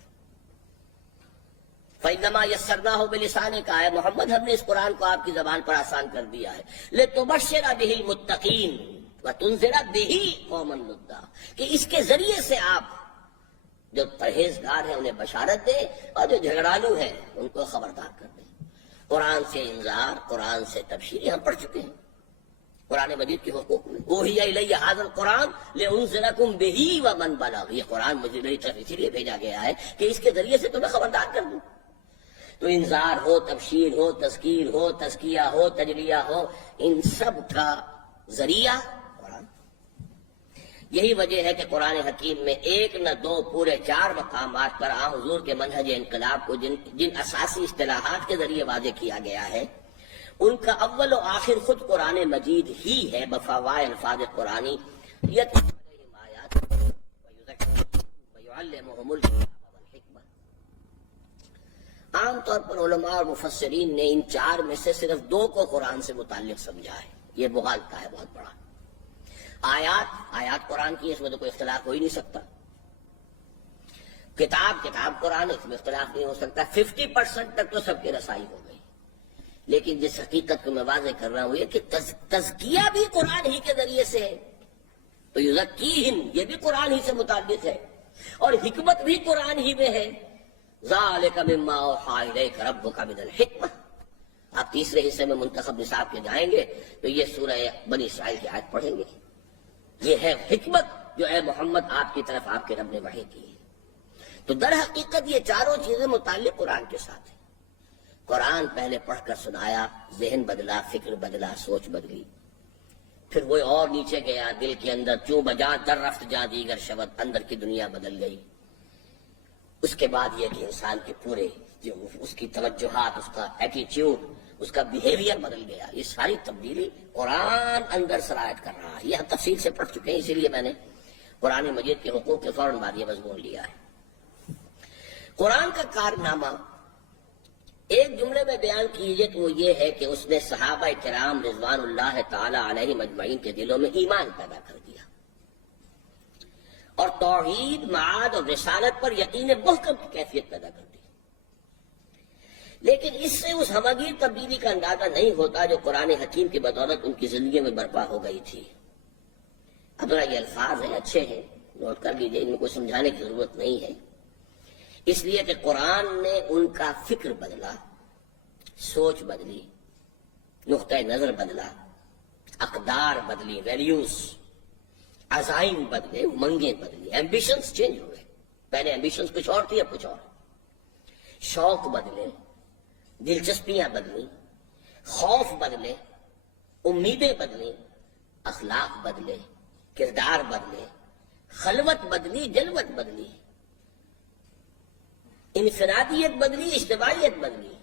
فإنما یسرناہ بلسانک، اے محمد ہم نے اس قرآن کو آپ کی زبان پر آسان کر دیا ہے. لتبشر بہ المتقین وتنذر بہ قوما لدا، کہ اس کے ذریعے سے آپ جو پرہیزگار ہیں انہیں بشارت دیں اور جو جھگڑالو ہیں ان کو خبردار کر دیں. قرآن سے انذار، قرآن سے تبشیر ہم پڑھ چکے ہیں قرآن مجید کے حقوق میں. اوحی الی ھذا القرآن لانذرکم بہ ومن بلغ، یہ قرآن مجھے میری طرف اسی لیے بھیجا گیا ہے کہ اس کے ذریعے سے تمہیں خبردار کر دوں. تو انذار ہو، تبشیر ہو، تذکیر ہو، تزکیہ ہو، تجلیہ ہو، ان سب کا ذریعہ قرآن. یہی وجہ ہے کہ قرآن حکیم میں 1 نہ 2 پورے 4 مقامات پر آن حضور کے منہج انقلاب کو جن اساسی اصطلاحات کے ذریعے واضح کیا گیا ہے، ان کا اول و آخر خود قرآن مجید ہی ہے بفوائے الفاظ قرآنی. عام طور پر علماء اور مفسرین نے ان 4 میں سے صرف 2 کو قرآن سے متعلق سمجھا ہے. یہ مغالطہ ہے بہت بڑا. آیات قرآن کی، اس میں تو کوئی اختلاف ہو ہی نہیں سکتا. کتاب قرآن، اس میں اختلاف نہیں ہو سکتا. 50% تک تو سب کی رسائی ہو گئی. لیکن جس حقیقت کو میں واضح کر رہا ہوں یہ کہ تزکیہ بھی قرآن ہی کے ذریعے سے ہے، تو یزکیہم یہ بھی قرآن ہی سے متعلق ہے، اور حکمت بھی قرآن ہی میں ہے۔ ذالک مما اوحی الیک ربک من الحکمہ، آپ تیسرے حصے میں منتخب نصاب کے جائیں گے تو یہ سورہ بنی اسرائیل کی آیت پڑھیں گے، یہ ہے حکمت جو اے محمد آپ کی طرف آپ کے رب نے وحی کی ہے۔ تو در حقیقت یہ چاروں چیزیں متعلق قرآن کے ساتھ ہیں۔ قرآن پہلے پڑھ کر سنایا، ذہن بدلا، فکر بدلا، سوچ بدلی، پھر وہ اور نیچے گیا دل کے اندر، چوں بجا در رفت جا دیگر شبد، اندر کی دنیا بدل گئی۔ اس کے بعد یہ کہ انسان کے پورے جو اس کی توجہات، اس کا ایٹیچیوڈ، اس کا بیہیویئر بدل گیا۔ یہ ساری تبدیلی قرآن اندر سرایت کر رہا ہے۔ یہ ہم تفصیل سے پڑھ چکے ہیں، اسی لیے میں نے قرآن مجید کے حقوق کے فوراً بعد یہ مضمون لیا ہے۔ قرآن کا کارنامہ ایک جملے میں بیان کیجیے تو وہ یہ ہے کہ اس نے صحابہ کرام رضوان اللہ تعالی علیہم اجمعین کے دلوں میں ایمان پیدا کر دیا اور توحید، معاد اور رسالت پر یقین محکم کی کیفیت پیدا کر دی۔ لیکن اس سے اس ہمگیر تبدیلی کا اندازہ نہیں ہوتا جو قرآن حکیم کی بدولت ان کی زندگی میں برپا ہو گئی تھی۔ اب یہ الفاظ ہیں، اچھے ہیں، نوٹ کر لیجیے، ان میں کوئی سمجھانے کی ضرورت نہیں ہے، اس لیے کہ قرآن نے ان کا فکر بدلا، سوچ بدلی، نقطۂ نظر بدلا، اقدار بدلی، ویلیوز، عزائم بدلے، امنگیں بدلی، ایمبیشنز چینج ہوئے۔ پہلے ایمبیشنز کچھ اور تھی، اب کچھ اور۔ شوق بدلے، دلچسپیاں بدلی، خوف بدلے، امیدیں بدلی، اخلاق بدلے، کردار بدلے، خلوت بدلی، جلوت بدلی، انفرادیت بدلی، اجتماعیت بدلی،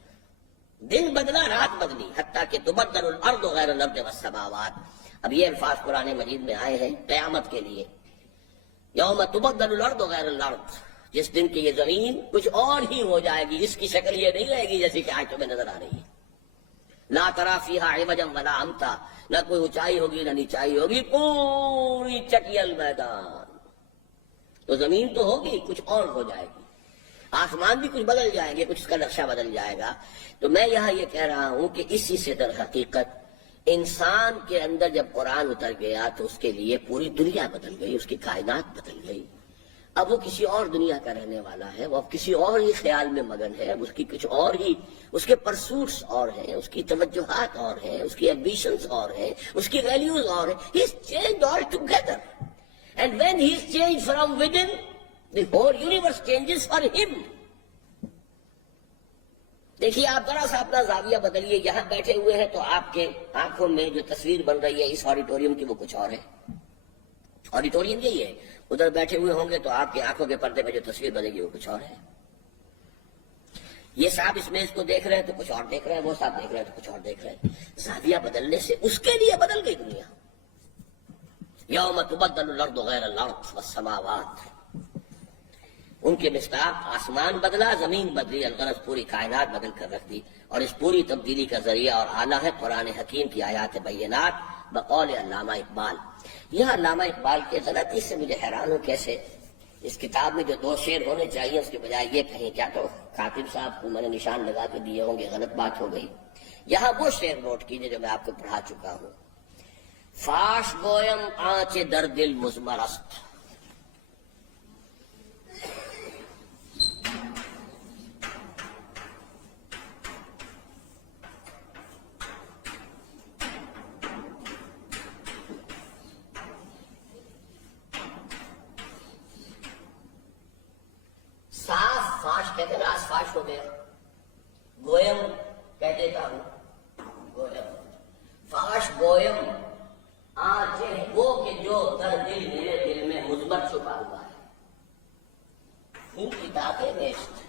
دن بدلا، رات بدلی، حتیٰ کہ تبدل الارض غیر الارض والسماوات۔ اب یہ الفاظ قرآن مجید میں آئے ہیں قیامت کے لیے، یوم تبدل الارض غیر الارض، جس دن کی یہ زمین کچھ اور ہی ہو جائے گی، اس کی شکل یہ نہیں رہے گی جیسی کہ آج تمہیں نظر آ رہی ہے۔ لا تری فیہا عوجا ولا امتا، نہ کوئی اونچائی ہوگی نہ نیچائی ہوگی، پوری چٹیل میدان۔ تو زمین تو ہوگی، کچھ اور ہو جائے گی، آسمان بھی کچھ بدل جائیں گے، کچھ اس کا نقشہ بدل جائے گا۔ تو میں یہاں یہ کہہ رہا ہوں کہ اسی سے در حقیقت انسان کے اندر جب قرآن اتر گیا تو اس کے لیے پوری دنیا بدل گئی، اس کی کائنات بدل گئی۔ اب وہ کسی اور دنیا کا رہنے والا ہے، وہ اب کسی اور ہی خیال میں مگن ہے، اب اس کی کچھ اور ہی، اس کے پرسوٹس اور ہیں، اس کی توجہات اور ہیں، اس کی ایمبیشنز اور ہیں، اس کی ویلیوز اور ہیں۔ He is changed all together. And when he is changed from within, the whole universe changes for him. دیکھیے آپ ذرا سا اپنا زاویہ بدلیے، یہاں بیٹھے ہوئے ہیں تو آپ کے آنکھوں میں جو تصویر بن رہی ہے اس آڈیٹوریم کی وہ کچھ اور ہے، آڈیٹوریم یہی ہے، ادھر بیٹھے ہوئے ہوں گے تو آپ کی آنکھوں کے پردے میں جو تصویر بنے گی وہ کچھ اور ہے۔ یہ صاحب اس میز کو دیکھ رہے ہیں تو کچھ اور دیکھ رہے ہیں، وہ صاحب دیکھ رہے ہیں تو کچھ اور دیکھ رہے ہیں۔ زاویہ بدلنے سے اس کے لیے بدل گئی دنیا۔ یوم تبدل الارض غیر الارض والسماوات، ان کے مصداق آسمان بدلا، زمین بدلی، الغرض پوری کائنات بدل کر رکھ دی۔ اور اس پوری تبدیلی کا ذریعہ اور آلہ ہے قرآن حکیم کی آیات بینات بقول علامہ اقبال۔ یہ علامہ اقبال کے غلطی سے مجھے حیران ہوں کیسے اس کتاب میں جو 2 شعر ہونے چاہیے اس کے بجائے یہ کہیں، کیا تو کاتب صاحب کو میں نے نشان لگا کے دیے ہوں گے، غلط بات ہو گئی۔ یہاں وہ شعر نوٹ کیجیے جو میں آپ کو پڑھا چکا ہوں۔ فاش گویم آنچ در دل مضمر است، صاف فاش کہتے راز فاش ہو گیا، گویم کہہ دیتا ہوں، گویم فاش گویم آنچے وہ کہ جو در دل میرے دل میں مضمر چھپا ہوا ہے، ان کی داغیں نیست،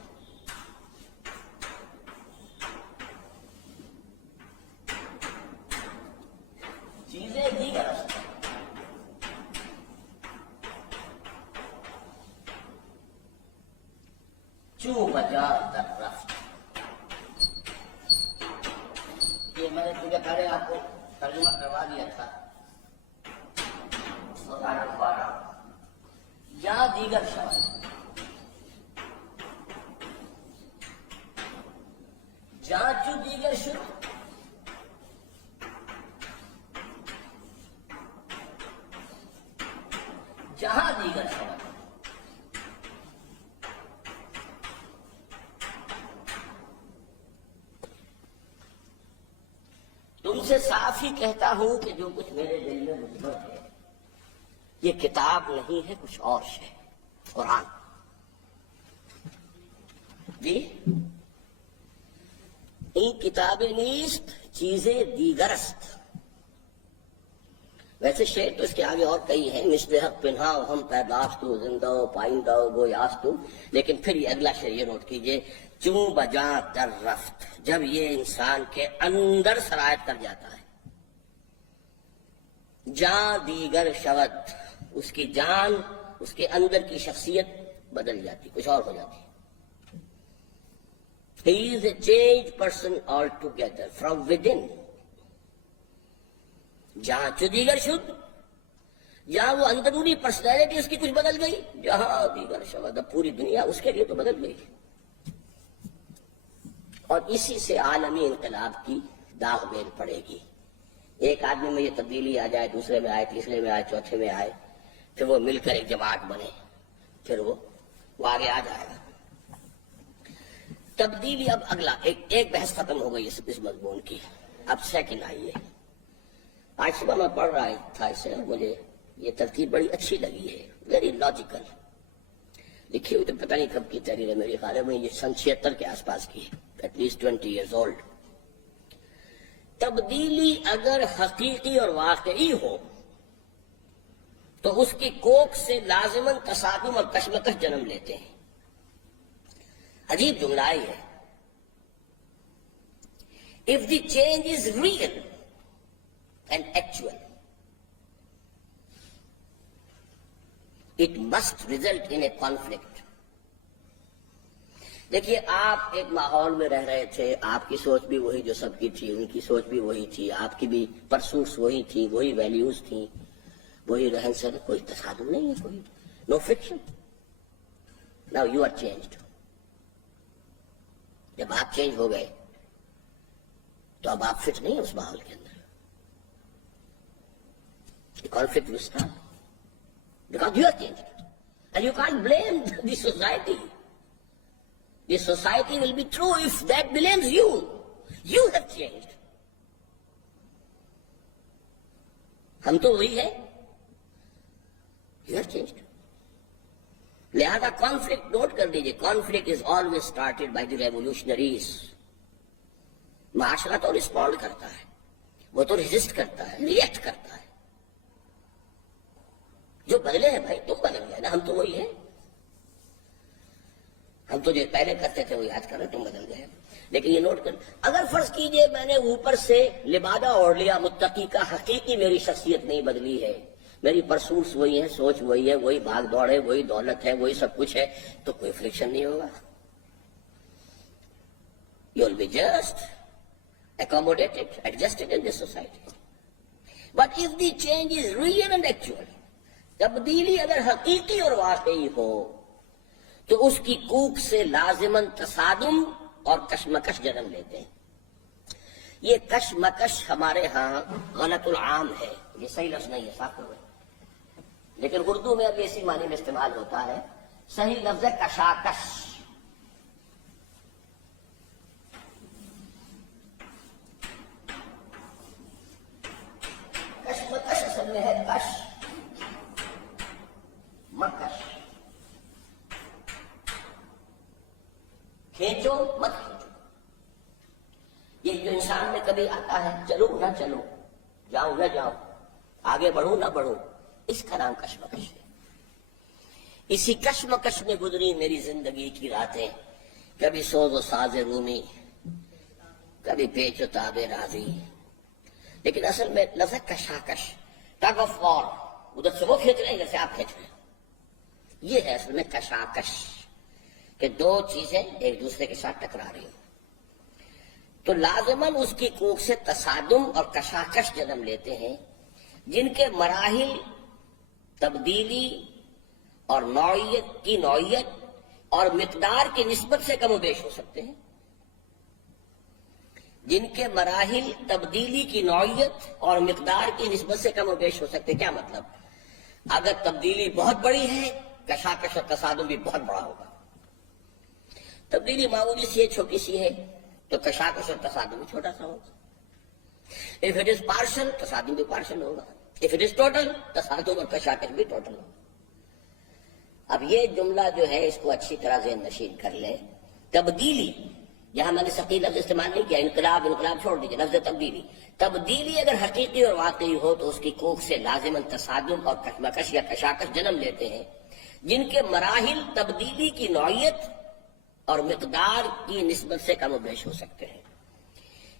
چیزیں دیگر است، چوں بجا در رفت۔ یہ میں نے تجھے پہلے آپ کو ترجمہ کروا دیا تھا، یا دیگر شاعر جہاں چو دیگر شد تم سے صاف ہی کہتا ہوں کہ جو کچھ میرے دل میں مثبت ہے یہ کتاب نہیں ہے، کچھ اور ہے، قرآن۔ جی این کتابیں نیست چیزیں دیگرست۔ ویسے شعر تو اس کے آگے اور کئی ہیں، مثل حق پنہا ہم پیداستو زندہ و پائندہ و گو یاستو، لیکن پھر یہ اگلا شعر یہ نوٹ کیجئے، چوں بجا در رفت، جب یہ انسان کے اندر سرایت کر جاتا ہے، جاں دیگر شود، اس کی جان، اس کے اندر کی شخصیت بدل جاتی، کچھ اور ہو جاتی۔ He is a changed person altogether from within۔ جہاں چو دیگر شد، جہاں وہ اندرونی پرسنالٹی اس کی کچھ بدل گئی، جہاں دیگر شود، اب پوری دنیا اس کے لیے تو بدل گئی۔ اور اسی سے عالمی انقلاب کی داغ بیل پڑے گی۔ ایک آدمی میں یہ تبدیلی آ جائے، دوسرے میں آئے، تیسرے میں آئے، چوتھے میں آئے، پھر وہ مل کر ایک جماعت بنے، پھر وہ آگے آ جائے گا۔ تبدیلی اب اگلا ایک بحث ختم ہو گئی اس مضمون کی، اب سیکنڈ آئیے۔ آج صبح میں پڑھ رہا تھا اسے، مجھے یہ ترتیب بڑی اچھی لگی ہے، ویری لاجیکل لکھی ہوئی، تو پتہ نہیں کب کی تحریر ہے، میرے خیال میں یہ سن 76 کے آس پاس کی ہے، ایٹ لیسٹ 20 years old۔ تبدیلی اگر حقیقی اور واقعی ہو تو اس کی کوکھ سے لازماً تصادم اور کشمکش جنم لیتے ہیں۔ عجیب جملہ ہے۔ If the change is real and actual, it must result in a conflict۔ دیکھیے، آپ ایک ماحول میں رہ رہے تھے، آپ کی سوچ بھی وہی جو سب کی تھی، ان کی سوچ بھی وہی تھی، آپ کی بھی پرسوٹس وہی تھی، وہی ویلیوز تھیں، وہی رہن سہن، کوئی تصادم نہیں ہے، کوئی no friction. Now you are changed. جب آپ چینج ہو گئے تو اب آپ فٹ نہیں ہیں اس ماحول کے اندر۔ Conflict will start because you are changed and you can't blame the society. The society will be true of that blames you. You have changed. ہم تو وہی ہیں، یو ہیو چینجڈ۔ لہذا کانفلکٹ نوٹ کر دیجئے، conflict is always started by the revolutionaries. معاشرہ تو respond کرتا ہے، وہ تو ریزسٹ کرتا ہے، ریئیکٹ کرتا ہے۔ جو بدلے ہیں بھائی، تم بدل گئے نا، ہم تو وہی ہیں، ہم تو جو پہلے کرتے تھے وہی آج کر رہے، تم بدل گئے۔ لیکن یہ نوٹ کر، اگر فرض کیجئے میں نے اوپر سے لبادہ اوڑھ لیا متقی کا، حقیقی میری شخصیت نہیں بدلی ہے، میری پرسوٹس وہی ہیں، سوچ وہی ہے، وہی بھاگ دوڑ ہے، وہی دولت ہے، وہی سب کچھ ہے، تو کوئی فرکشن نہیں ہوگا۔ You will be just accommodated, adjusted in this society. But if the change is real and actual، تبدیلی اگر حقیقی اور واقعی ہو تو اس کی کوکھ سے لازماً تصادم اور کشمکش جنم لیتے ہیں۔ یہ کشمکش ہمارے ہاں غلط العام ہے، یہ صحیح لفظ نہیں ہے، صاف کرو، لیکن اردو میں اب اسی معنی میں استعمال ہوتا ہے۔ صحیح لفظ ہے کشاکش۔ کشمکش اصل میں ہے کش مکش، کھینچو مت کھینچو۔ یہ جو انسان میں کبھی آتا ہے، چلو نہ چلو، جاؤ نہ جاؤ، آگے بڑھوں نہ بڑھوں، اس کا نام کشمکش ہے۔ اسی کشمکش میں گزری میری زندگی کی راتیں، کبھی سوز و ساز رومی، کبھی پیچ و تاب راضی۔ لیکن اصل میں لفظ ہے کشاکش، ٹگ آف وار، ادھر سے وہ کھینچ رہے ہیں جیسے آپ کھینچ رہے ہیں۔ یہ ہے اصل میں کشاکش، کہ دو چیزیں ایک دوسرے کے ساتھ ٹکرا رہی ہیں، تو لازماً اس کی کوکھ سے تصادم اور کشاکش جنم لیتے ہیں، جن کے مراحل تبدیلی اور نوعیت اور مقدار کی نسبت سے کم و بیش ہو سکتے ہیں۔ جن کے مراحل تبدیلی کی نوعیت اور مقدار کی نسبت سے کم و بیش ہو سکتے ہیں۔ کیا مطلب؟ اگر تبدیلی بہت بڑی ہے، کشاکش اور تصادم بھی بہت بڑا ہوگا۔ تبدیلی معمولی سی ہے، چھوٹی سی ہے، تو کشاکش اور تصادم بھی چھوٹا سا ہوگا۔ If it is partial, تصادم بھی partial ہوگا. If it is total, تصادم اور کشاکش بھی total ہوگا. اب یہ جملہ جو ہے اس کو اچھی طرح ذہن نشین کر لیں. تبدیلی، یہاں میں نے ثقیل لفظ استعمال نہیں کیا، انقلاب چھوڑ دیجیے، لفظ تبدیلی. تبدیلی اگر حقیقی اور واقعی ہو تو اس کی کوکھ سے لازماً تصادم اور کشمکش یا کشاکش جنم لیتے ہیں، جن کے مراحل تبدیلی کی نوعیت اور مقدار کی نسبت سے کم و بیش ہو سکتے ہیں.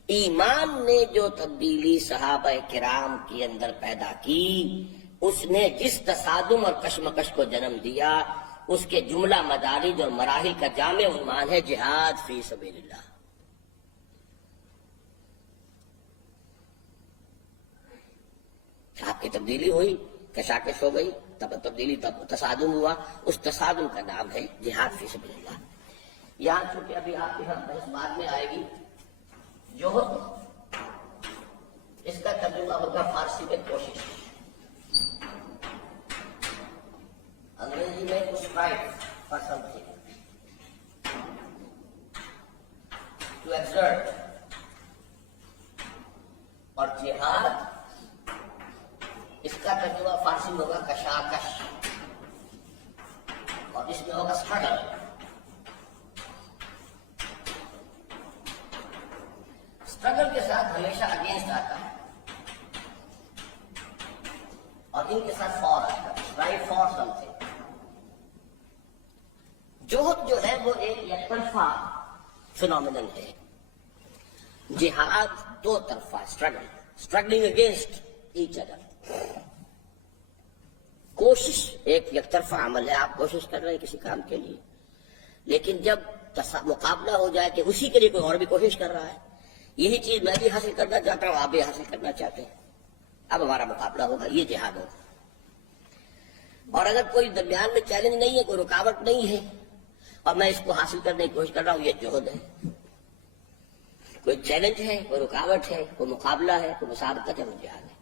ایمان نے جو تبدیلی صحابہ کرام کے اندر پیدا کی، اس نے جس تصادم اور کشمکش کو جنم دیا، اس کے جملہ مدارج اور مراحل کا جامع عنوان ہے جہاد فی سبیل اللہ. آپ کی تبدیلی ہوئی، کشاکش ہو گئی، تب تبدیلی تب تصادم ہوا، اس تصادم کا نام ہے جہاد فی سبیل اللہ. یہاں چونکہ ابھی آپ کے ہاں بحث بعد میں آئے گی، جوہد اس کا ترجمہ ہوگا فارسی میں کوشش، انگریزی میں strive for something, to exert, اور جہاد اس کا ترجمہ فارسی میں ہوگا کشاکش، اور اس میں ہوگا اسٹرگل. اسٹرگل کے ساتھ ہمیشہ اگینسٹ آتا ہے، اور ان کے ساتھ فار آتا ہے، اسٹرائیو فار سم تھنگ. جوہد جو ہے وہ ایک یک طرفہ فنومینل ہے، جہاد دو طرفہ، اسٹرگلنگ اگینسٹ ایچ ادر. کوشش ایک یک طرفہ عمل ہے، آپ کوشش کر رہے ہیں کسی کام کے لیے، لیکن جب مقابلہ ہو جائے کہ اسی کے لیے کوئی اور بھی کوشش کر رہا ہے، یہی چیز میں بھی حاصل کرنا چاہتا ہوں، آپ بھی حاصل کرنا چاہتے ہیں، اب ہمارا مقابلہ ہوگا، یہ جہاد ہوگا. اور اگر کوئی درمیان میں چیلنج نہیں ہے، کوئی رکاوٹ نہیں ہے، اور میں اس کو حاصل کرنے کی کوشش کر رہا ہوں، یہ جوہد ہے. کوئی چیلنج ہے، کوئی رکاوٹ ہے، کوئی مقابلہ ہے، کوئی مسابقت ہے، وہ جہاد ہے.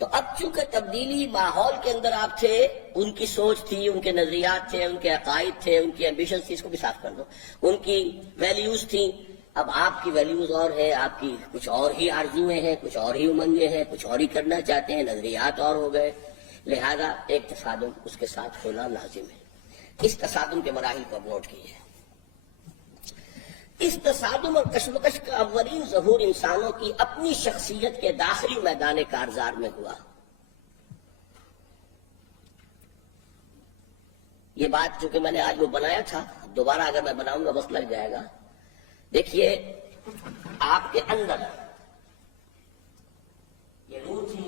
تو اب چونکہ تبدیلی ماحول کے اندر آپ تھے، ان کی سوچ تھی، ان کے نظریات تھے، ان کے عقائد تھے، ان کی ایمبیشن تھی، اس کو بھی صاف کر دو، ان کی ویلیوز تھیں. اب آپ کی ویلیوز اور ہیں، آپ کی کچھ اور ہی آرزویں ہیں، کچھ اور ہی امنگیں ہیں، کچھ اور ہی کرنا چاہتے ہیں، نظریات اور ہو گئے، لہذا ایک تصادم اس کے ساتھ ہونا لازم ہے. اس تصادم کے مراحل کو اب نوٹ کیجیے. اس تصادم اور کشمکش کا اولین ظہور انسانوں کی اپنی شخصیت کے داخلی میدان کارزار میں ہوا. یہ بات چونکہ میں نے آج وہ بنایا تھا، دوبارہ اگر میں بناؤں گا وقت لگ جائے گا. دیکھیے آپ کے اندر یہ روح تھی،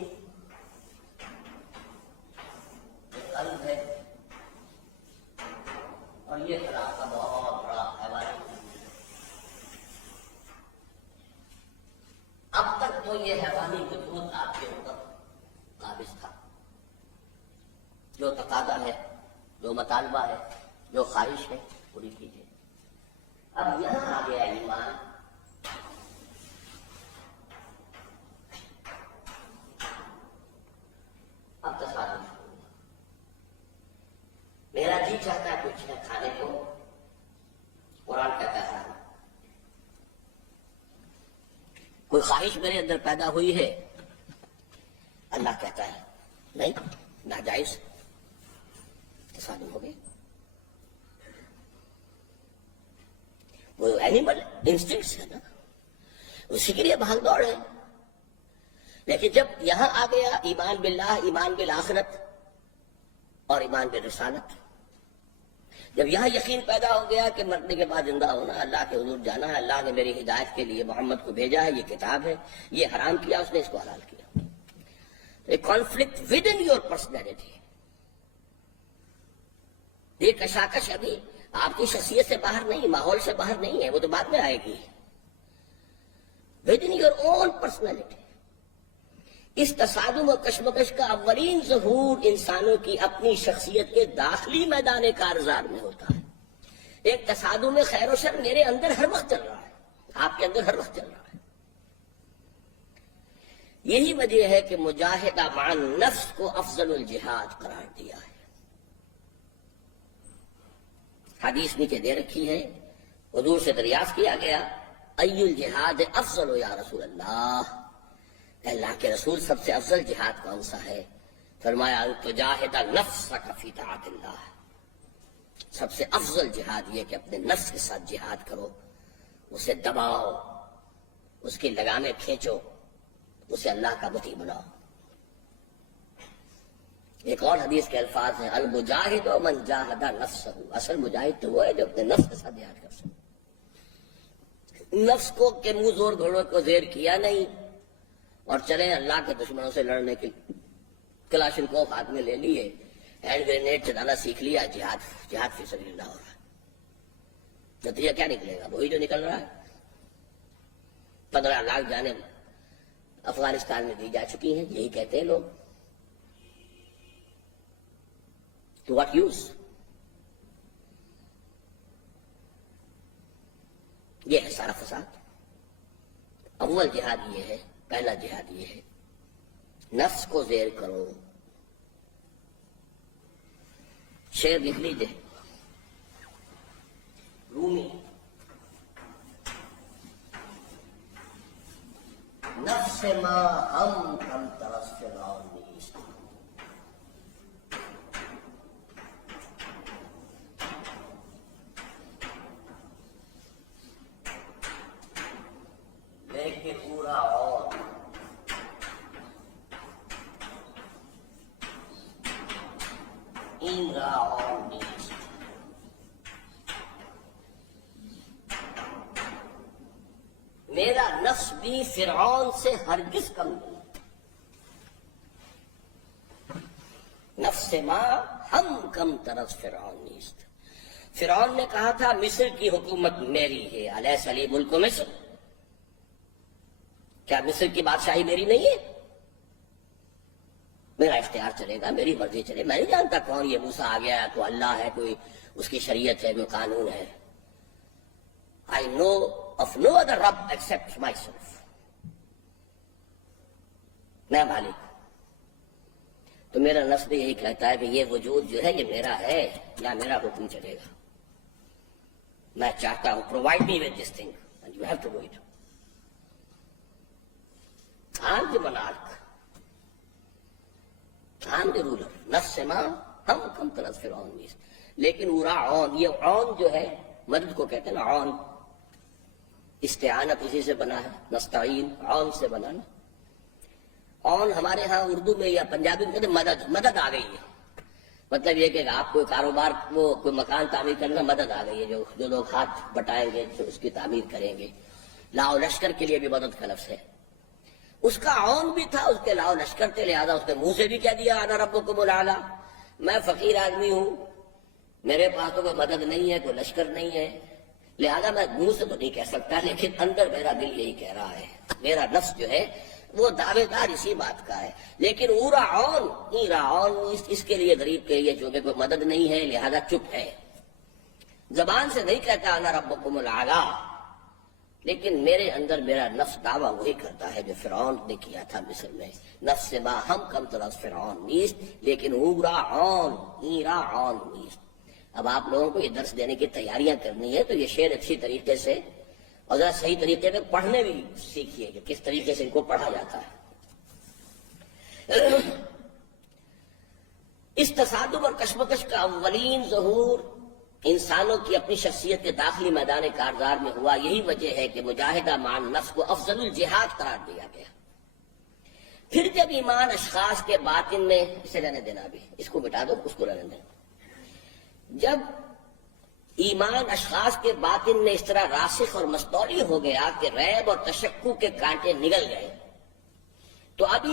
یہ قلب ہے، اور یہ خلاف کا بہت بڑا حیوان. اب تک تو یہ حیوانی وجود آپ کے اوپر قابض تھا، جو تقاضا ہے، جو مطالبہ ہے، جو خواہش ہے، پوری کیجیے. اب یہاں آ گیا ایمان. اب تصادم میرا جی چاہتا ہے کچھ ہے کھانے کو، قرآن کہتا ہے کوئی خواہش میرے اندر پیدا ہوئی ہے، اللہ کہتا ہے نہیں، ناجائز. تصادم ہو گئے. وہ اینیمل انسٹنکٹس ہے نا، اسی کے لیے بھاگ دوڑ ہے. لیکن جب یہاں آ گیا ایمان باللہ، ایمان بالآخرت اور ایمان بالرسالت، جب یہاں یقین پیدا ہو گیا کہ مرنے کے بعد زندہ ہونا، اللہ کے حضور جانا ہے، اللہ نے میری ہدایت کے لیے محمد کو بھیجا ہے، یہ کتاب ہے، یہ حرام کیا، اس نے اس کو حلال کیا. ایک conflict with in your personality. یہ کشاکش ابھی آپ کی شخصیت سے باہر نہیں، ماحول سے باہر نہیں ہے، وہ تو بعد میں آئے گی. Within your own personality. اس تصادم اور کشمکش کا اولین ظہور انسانوں کی اپنی شخصیت کے داخلی میدان کارزار میں ہوتا ہے. ایک تصادم خیر و شر میرے اندر ہر وقت چل رہا ہے، آپ کے اندر ہر وقت چل رہا ہے. یہی وجہ ہے کہ مجاہدہ مع النفس کو افضل الجہاد قرار دیا ہے. حدیث نیچے دے رکھی ہے، حضور سے دریافت کیا گیا ای الجہاد افضل یا رسول اللہ. اللہ کے رسول سب سے افضل جہاد کون سا ہے؟ فرمایا تجاہد نفسک فی طاعت اللہ، سب سے افضل جہاد یہ کہ اپنے نفس کے ساتھ جہاد کرو، اسے دباؤ، اس کی لگامیں کھینچو، اسے اللہ کا مطیع بناؤ۔ ایک اور حدیث کے الفاظ ہیں المجاہد من جاہد نفسہ، اصل مجاہد تو وہ ہے جو اپنے نفس کے ساتھ جہاد کر سکے۔ نفس کو کہ منہ زور گھوڑوں کو زیر کیا نہیں اور چلے اللہ کے دشمنوں سے لڑنے کے، کلاشنکوف ہاتھ میں لے لیے، ہینڈ گرینیڈ چلانا سیکھ لیا، جہاد فی سبیل اللہ ہو رہا ہے، نتیجہ کیا نکلے گا؟ وہی جو نکل رہا ہے۔ 15 لاکھ جانیں افغانستان میں دی جا چکی ہیں، یہی کہتے ہیں لوگ، تو واٹ یوز؟ یہ ہے سارا فساد۔ اول جہاد یہ ہے، پہلا جہاد یہ ہے، نفس کو زیر کرو۔ شعر لکھ لیجیے، رومی، نفس ما ہم طرف فرعون نیست، لیکن پورا اور این را اور نیست۔ میرا نفس بھی فرعون سے ہرگز کم نہیں، نفس ما ہم کم طرف فرعون نیست۔ فرعون نے کہا تھا مصر کی حکومت میری ہے، الیس لی ملک مصر، کیا مصر کی بادشاہی میری نہیں ہے؟ میرا اختیار چلے گا، میری مرضی چلے، میں نہیں جانتا کون یہ موسیٰ آ گیا، کوئی اللہ ہے، کوئی اس کی شریعت ہے، کوئی قانون ہے۔ I know of no other Rabb except myself، میں مالک ہوں۔ تو میرا نفس بھی یہی کہتا ہے کہ یہ وجود جو ہے یہ میرا ہے، یا میرا حکم چلے گا، میں چاہتا ہوں provide me with this thing and you have to do it۔ I'm the monarch، I'm the ruler، نفس ما ہم کم طرف فرعون نیست۔ لیکن عون، یہ عون جو ہے مدد کو کہتے ہیں نا، عون، استعانت اسی سے بنا ہے، نستعین عون سے بنا نا۔ عون ہمارے ہاں اردو میں یا پنجابی میں کہتے ہیں مدد، مدد آ گئی ہے، مطلب یہ کہ آپ کوئی کاروبار، وہ کوئی مکان تعمیر کرنے کا مدد آ گئی ہے، جو لوگ ہاتھ بٹائیں گے جو اس کی تعمیر کریں گے۔ لاؤ لشکر کے لیے بھی مدد کا لفظ ہے، اس کا عون بھی تھا، اس کے لاؤ لشکر تھے، لہذا اس نے منہ سے بھی کہہ دیا انا ربکم الاعلی، میں فقیر آدمی ہوں، میرے پاس تو کوئی مدد نہیں ہے، کوئی لشکر نہیں ہے، لہذا میں منہ سے تو نہیں کہہ سکتا، لیکن اندر میرا دل یہی کہہ رہا ہے، میرا نفس جو ہے وہ دعوے دار اسی بات کا ہے۔ لیکن اورا عون، اس کے لیے غریب کے لیے جو کہ کوئی مدد نہیں ہے، لہذا چپ ہے، زبان سے نہیں کہتا انا ربکم الاعلی، لیکن میرے اندر میرا نفس دعویٰ وہی کرتا ہے جو فرعون نے کیا تھا مصر میں، نفس ما ہم کم طرف فرعون نیست، لیکن اورا عون نیست۔ اب آپ لوگوں کو یہ درس دینے کی تیاریاں کرنی ہے تو یہ شعر اچھی طریقے سے اور ذرا صحیح طریقے میں پڑھنے بھی سیکھیے کہ کس طریقے سے ان کو پڑھا جاتا ہے۔ اس تصادم اور کشمکش کا اولین ظہور انسانوں کی اپنی شخصیت کے داخلی میدان کارزار میں ہوا، یہی وجہ ہے کہ مجاہدہ مع النفس کو افضل الجہاد قرار دیا گیا۔ پھر جب ایمان اشخاص کے باطن میں، اسے رہنے دینا بھی، اس کو مٹا دو، اس کو رہنے دینا، جب ایمان اشخاص کے باطن میں اس طرح راسخ اور مستولی ہو گیا کہ ریب اور تشکک کے کانٹے نگل گئے، تو اب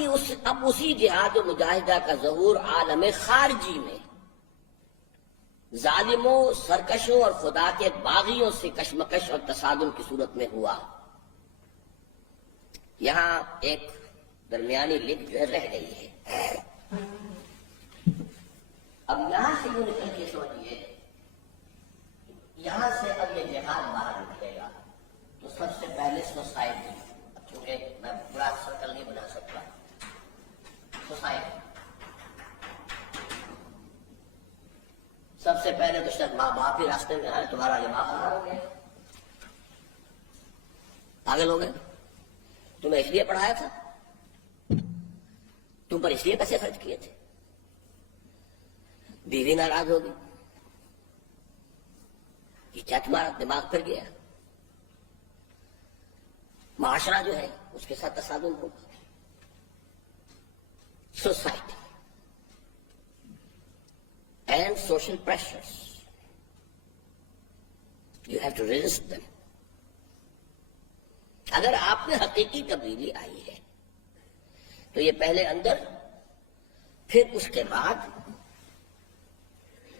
اسی جہاد و مجاہدہ کا ظہور عالم خارجی میں ظالموں، سرکشوں اور خدا کے باغیوں سے کشمکش اور تصادم کی صورت میں ہوا۔ یہاں ایک درمیانی لنک جو ہے رہ گئی ہے، اب یہاں سے یوں نکل کے سوچیے، یہاں سے اب یہ جہاد باہر نکلے گا تو سب سے پہلے سوسائٹی، چونکہ میں پورا سرکل نہیں بنا سکتا، سوسائٹی سب سے پہلے تو شاید ماں باپ ہی راستے میں آئے، تمہارا دماغ خراب ہو گیا، پاگل ہو گئے، تمہیں اس لیے پڑھایا تھا تم پر اس لیے پیسے خرچ کیے تھے، بیوی ناراض ہوگی، یہ کیا تمہارا دماغ پھر گیا، معاشرہ جو ہے اس کے ساتھ تصادم ہوگا. Society and social pressures, you have to resist them. اگر آپ میں حقیقی تبدیلی آئی ہے تو یہ پہلے اندر، پھر اس کے بعد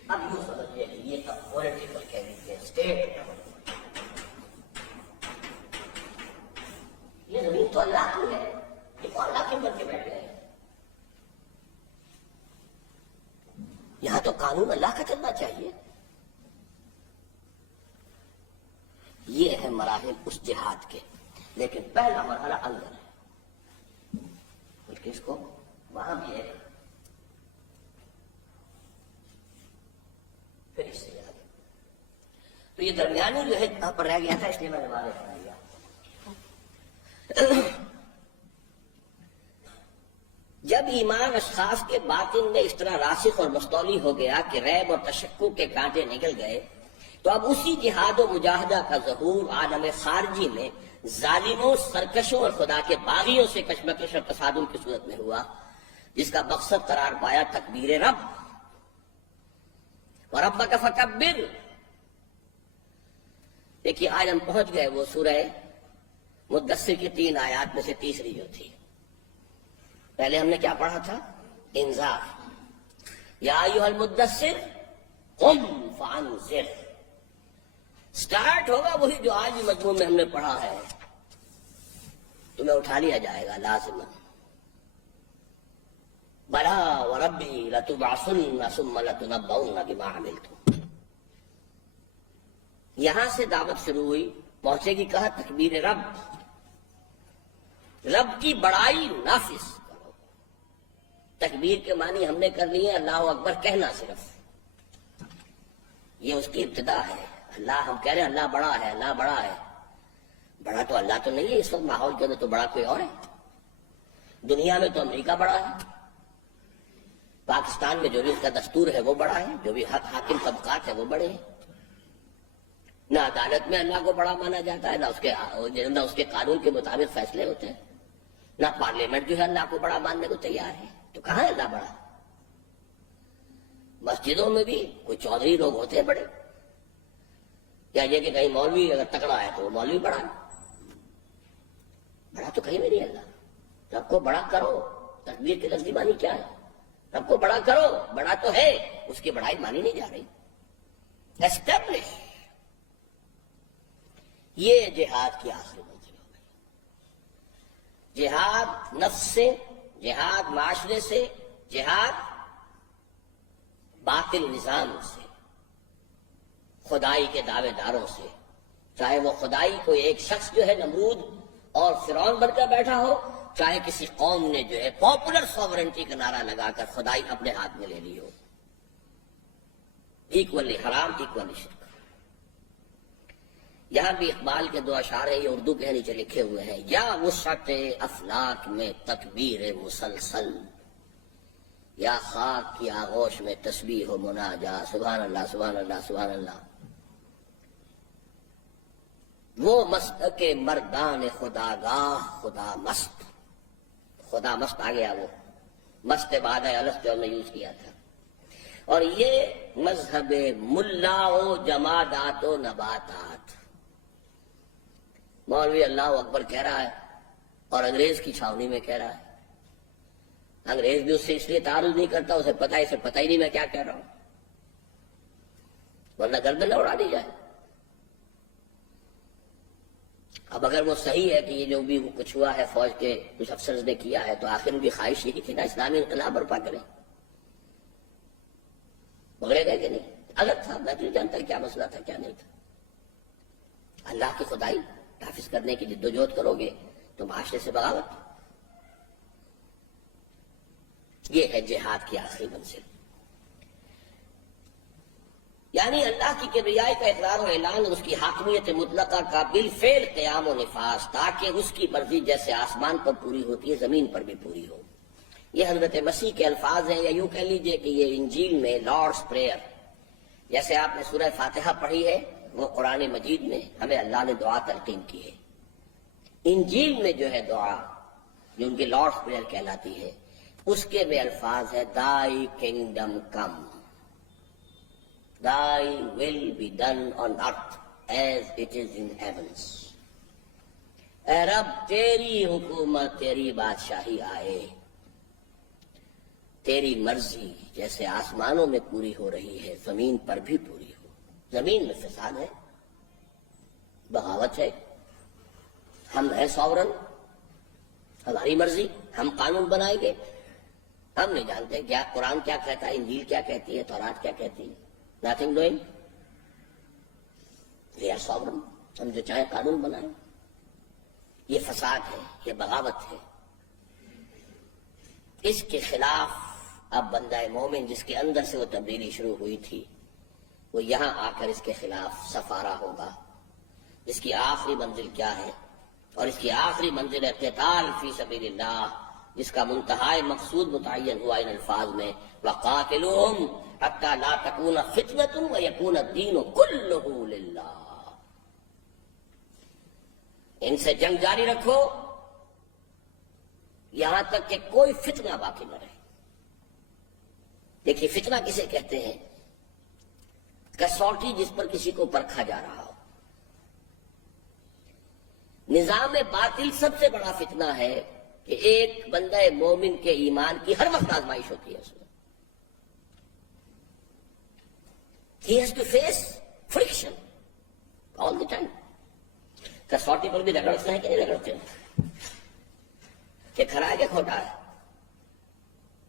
اب یوں سمجھیے کہ یہ سب پولیٹیکل کہہ لیجیے، اسٹیٹ، یہ زمین تو اللہ کی ہے، یہ تو اللہ کے بن کے بیٹھ گئے. یہاں تو قانون اللہ کا چلنا چاہیے. یہ ہے مراحل اس جہاد کے. لیکن پہلا مرحلہ اندر ہے، بلکہ اس کو وہاں بھی ہے، پھر اس سے آگے. تو یہ درمیانی جو ہے یہاں پر رہ گیا تھا، اس لیے میں نے واضح کر دیا. جب ایمان اشخاص کے باطن میں اس طرح راسخ اور مستولی ہو گیا کہ ریب اور تشکک کے کانٹے نکل گئے، تو اب اسی جہاد و مجاہدہ کا ظہور عالم خارجی میں ظالموں، سرکشوں اور خدا کے باغیوں سے کشمکش اور تصادم کی صورت میں ہوا، جس کا مقصد قرار پایا تکبیر رب. وَرَبَّكَ فَكَبِّرْ. دیکھیے آج ہم پہنچ گئے وہ سورہ مدثر کی 3 آیات میں سے تیسری جو تھی. پہلے ہم نے کیا پڑھا تھا؟ انذار. یا ایھا المدثر قم فانذر. سٹارٹ ہوگا وہی جو آج بھی مضمون میں ہم نے پڑھا ہے، تمہیں اٹھا لیا جائے گا لازماً. بلا وربی لتبعثن ثم لتنبؤن بما عملتم. یہاں سے دعوت شروع ہوئی، پہنچے گی کہاں؟ تکبیر رب. رب کی بڑائی نافذ کرو. تکبیر کے معنی ہم نے کر لیے اللہ اکبر کہنا، صرف یہ اس کی ابتدا ہے. اللہ ہم کہہ رہے ہیں اللہ بڑا ہے، اللہ بڑا ہے. بڑا تو اللہ تو نہیں ہے اس وقت ماحول کے اندر، تو بڑا کوئی اور ہے. دنیا میں تو امریکہ بڑا ہے، پاکستان میں جو بھی اس کا دستور ہے وہ بڑا ہے، جو بھی حاکم طبقات ہے وہ بڑے ہیں. نہ عدالت میں اللہ کو بڑا مانا جاتا ہے، نہ اس کے قانون کے مطابق فیصلے ہوتے ہیں، نہ پارلیمنٹ جو ہے اللہ کو بڑا ماننے کو تیار ہے. تو کہاں ہے اللہ بڑا؟ مسجدوں میں بھی کوئی چودھری لوگ ہوتے ہیں بڑے، یا یہ کہ کہیں مولوی اگر تکڑا ہے تو وہ مولوی بڑا ہے. بڑا تو کہیں بھی نہیں اللہ. رب کو بڑا کرو. تکبیر کی لفظی معنی کیا ہے؟ رب کو بڑا کرو. بڑا تو ہے، اس کی بڑائی مانی نہیں جا رہی. اسٹیبلش. یہ جہاد کی آخری منزل ہو گئی. جہاد نفس سے، جہاد معاشرے سے، جہاد باطل نظام سے، خدائی کے دعوے داروں سے. چاہے وہ خدائی کوئی ایک شخص جو ہے نمرود اور فرعون بن کر بیٹھا ہو، چاہے کسی قوم نے جو ہے پاپولر سوورنٹی کا نعرہ لگا کر خدائی اپنے ہاتھ میں لے لی ہو. ایکولی حرام، ایکولی شرک. یہاں بھی اقبال کے 2 اشعار ہیں، یہ اردو کے نیچے لکھے ہوئے ہیں. یا وسعت افلاک میں تکبیر مسلسل، یا خاک کی آغوش میں تسبیح و مناجا. سبحان اللہ، سبحان اللہ، سبحان اللہ. وہ مست کے مردان خداگاہ خدا مست. خدا مست آ گیا، وہ مست بعد الست جو ہم نے یوز کیا تھا. اور یہ مذہب ملا و جمادات و نباتات. مولوی اللہ اکبر کہہ رہا ہے اور انگریز کی چھاونی میں کہہ رہا ہے. انگریز بھی اس سے اس لیے تعارض نہیں کرتا، اسے پتہ ہے، اسے پتہ ہی نہیں میں کیا کہہ رہا ہوں، ورنہ گردن نہ اڑا دی جائے. اب اگر وہ صحیح ہے کہ یہ جو بھی کچھ ہوا ہے فوج کے کچھ افسرز نے کیا ہے، تو آخر بھی خواہش یہی تھی نا اسلامی انقلاب برپا کریں. پکڑے گئے کہ نہیں؟ الگ تھا، میں نہیں جانتا کیا مسئلہ تھا کیا نہیں تھا. اللہ کی خدائی تحفظ کرنے کی جدوجہد کرو گے تو معاشرے سے بغاوت. یہ ہے جہاد کی آخری منزل. یعنی اللہ کی کبریائی کا اقرار و اعلان اور اس کی حاکمیت مطلقہ کا بالفعل قیام و نفاذ، تاکہ اس کی مرضی جیسے آسمان پر پوری ہوتی ہے زمین پر بھی پوری ہو. یہ حضرت مسیح کے الفاظ ہیں، یا یوں کہہ لیجئے کہ یہ انجیل میں لارڈس پریئر، جیسے آپ نے سورہ فاتحہ پڑھی ہے، وہ قرآن مجید میں ہمیں اللہ نے دعا تلقین کی ہے۔ انجیل میں جو ہے دعا، جو ان کی لارڈس پریئر کہلاتی ہے، اس کے میں الفاظ ہے Thy kingdom come, Thy will be done on earth as it is in heavens۔ اے رب تیری حکومت، تیری بادشاہی آئے، تیری مرضی جیسے آسمانوں میں پوری ہو رہی ہے زمین پر بھی پوری ہو۔ زمین میں فساد ہے، بغاوت ہے، ہم ہیں ساورن، ہماری مرضی، ہم قانون بنائیں گے، ہم نہیں جانتے کیا قرآن کیا کہتا ہے، انجیل کیا کہتی ہے، تورات کیا کہتی ہے۔ Nothing doing, we are sovereign, ہم جو چاہیں قانون بنائیں۔ یہ فساد ہے، یہ بغاوت ہے، اس کے خلاف اب بندہ مومن جس کے اندر سے وہ تبدیلی شروع ہوئی تھی، وہ یہاں آ کر اس کے خلاف سفارہ ہوگا۔ اس کی آخری منزل کیا ہے؟ اور اس کی آخری منزل ہے قتال فی سبیل اللہ، جس کا منتہائی مقصود متعین ہوا ان الفاظ میں وَقَاتِلُوهُمْ حَتَّى لَا تَكُونَ فِتْنَةٌ وَيَكُونَ الدِّينُ كُلُّهُ لِلَّهِ۔ ان سے جنگ جاری رکھو یہاں تک کہ کوئی فتنہ باقی نہ رہے۔ دیکھیے فتنہ کسے کہتے ہیں؟ کسوٹی جس پر کسی کو پرکھا جا رہا ہو۔ نظام باطل سب سے بڑا فتنہ ہے کہ ایک بندہ مومن کے ایمان کی ہر وقت آزمائش ہوتی ہے اس میں۔ He has to face friction all the time۔ کسوٹی پر بھی رگڑتے ہیں کہ نہیں رگڑتے ہیں کہ کھرا ہے کہ کھوٹا ہے؟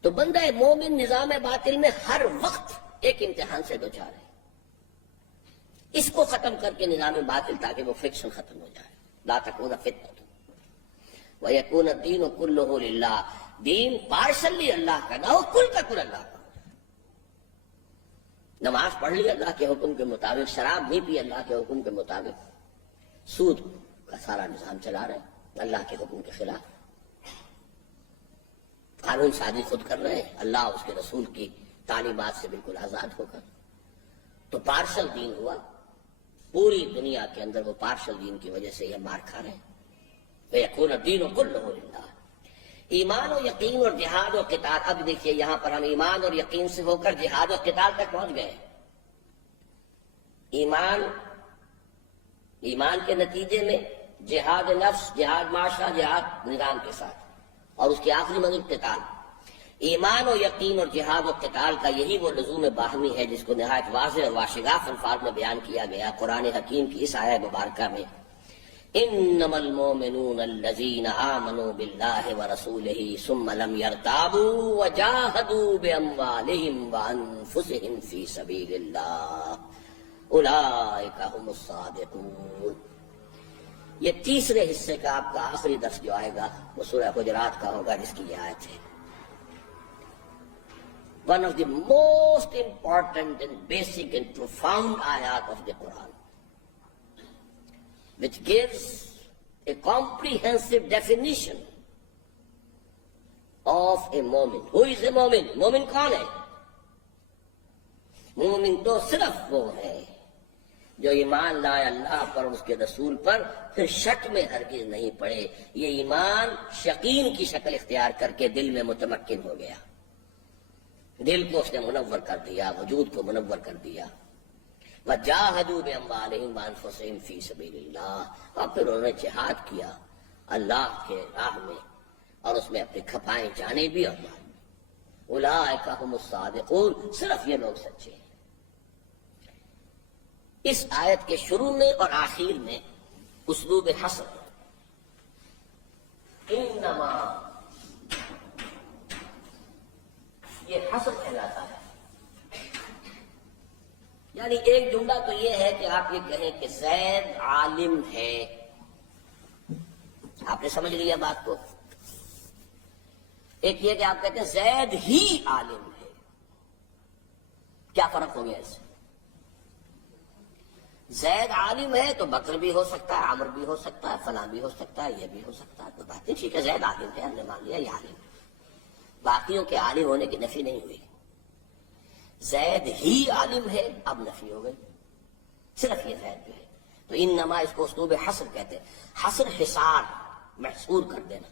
تو بندہ مومن نظام باطل میں ہر وقت ایک امتحان سے دوچار ہے۔ اس کو ختم کر کے نظام باطل تاکہ وہ فرکشن ختم ہو جائے۔ لا تکون فتنۃ ویکون الدین کلہ للہ، دین پارشلی اللہ کا نہ ہو، کل کا کل اللہ کا۔ نماز پڑھ لی اللہ کے حکم کے مطابق، شراب نہیں پی اللہ کے حکم کے مطابق، سود کا سارا نظام چلا رہے اللہ کے حکم کے خلاف، قانون سازی خود کر رہے ہیں اللہ اس کے رسول کی تعلیمات سے بالکل آزاد ہو کر۔ تو پارشل دین ہوا، پوری دنیا کے اندر وہ پارشل دین کی وجہ سے یہ مار کھا رہے ہیں۔ وَيَكُونَ الدِّينُ كُلُّهُ لِلَّهِ۔ ایمان و یقین اور جہاد و قتال، اب دیکھیے یہاں پر ہم ایمان اور یقین سے ہو کر جہاد و قتال تک پہنچ گئے۔ ایمان کے نتیجے میں جہاد نفس، جہاد معاشرہ، جہاد نظام کے ساتھ، اور اس کی آخری منزل قتال۔ ایمان و یقین اور جہاد و قتال کا یہی وہ لزوم باہمی ہے جس کو نہایت واضح اور واشگاف الفاظ میں بیان کیا گیا قرآن حکیم کی اس آیہ مبارکہ میں۔ انما المؤمنون الذین آمنوا باللہ ورسولہ ثم لم یرتابوا وجاہدوا باموالہم وانفسہم فی سبیل اللہ اولئک هم الصادقون۔ یہ تیسرے حصے کا آپ کا آخری درس جو آئے گا وہ سورہ حجرات کا ہوگا جس کی یہ آیت ہے۔ One of the most important and basic and profound ayat of the Quran, which gives a comprehensive definition of a mu'min۔ Who is a mu'min؟ مومن کون ہے؟ مومن تو صرف وہ ہے جو ایمان لائے اللہ پر اور اس کے رسول پر، پھر شک میں ہرگز نہیں پڑے۔ یہ ایمان یقین کی شکل اختیار کر کے دل میں متمکن ہو گیا، دل کو اس نے منور کر دیا، وجود کو منور کر دیا۔ وَجَاهَدُوا بِأَمْوَالِهِمْ وَأَنفُسِهِمْ فِي سَبِيلِ اللَّهِ، اور پھر انہوں نے جہاد کیا اللہ کے راہ میں، اور اس میں اپنی کھپائیں جانیں بھی اور مال بھی۔ اولئک هم الصادقون، صرف یہ لوگ سچے ہیں۔ اس آیت کے شروع میں اور آخر میں اسلوب حصر، انما، یہ حصر کہلاتا ہے۔ یعنی ایک جملہ تو یہ ہے کہ آپ یہ کہیں کہ زید عالم ہے، آپ نے سمجھ لیا بات کو۔ ایک یہ کہ آپ کہتے ہیں زید ہی عالم ہے، کیا فرق ہو گیا اس سے؟ زید عالم ہے تو بکر بھی ہو سکتا ہے، عمر بھی ہو سکتا ہے، فلاں بھی ہو سکتا ہے، یہ بھی ہو سکتا ہے، تو بات نہیں ٹھیک ہے، زید عالم ہے، ہم نے مان لیا یہ عالم ہے۔ باقیوں کے عالم ہونے کی نفی نہیں ہوئی. زید ہی عالم ہے اب نفی ہو گئی، صرف یہ زید جو ہے. تو انما اس کو اسلوب حصر کہتے ہیں. حصر حصار، محصور کر دینا،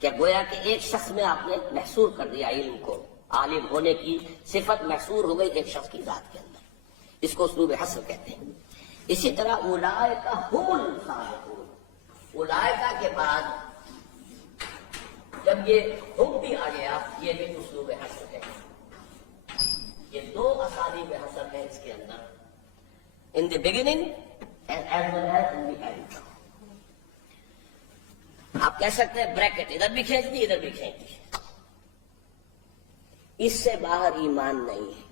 کہ گویا کہ ایک شخص میں آپ نے محصور کر دیا علم کو، عالم ہونے کی صفت محصور ہو گئی ایک شخص کی ذات کے اندر. اس کو اسلوب حصر کہتے ہیں. اسی طرح اولئک هم الصادقون، اولئک کے بعد جب یہ ہم بھی آ گیا، یہ بھی اسلوب حصر ہے. یہ دو اسالیب حصر ہے اس کے اندر، in the beginning and as well as in the end. آپ کہہ سکتے ہیں بریکٹ ادھر بھی کھینچ دی ادھر بھی کھینچ دی. اس سے باہر ایمان نہیں ہے.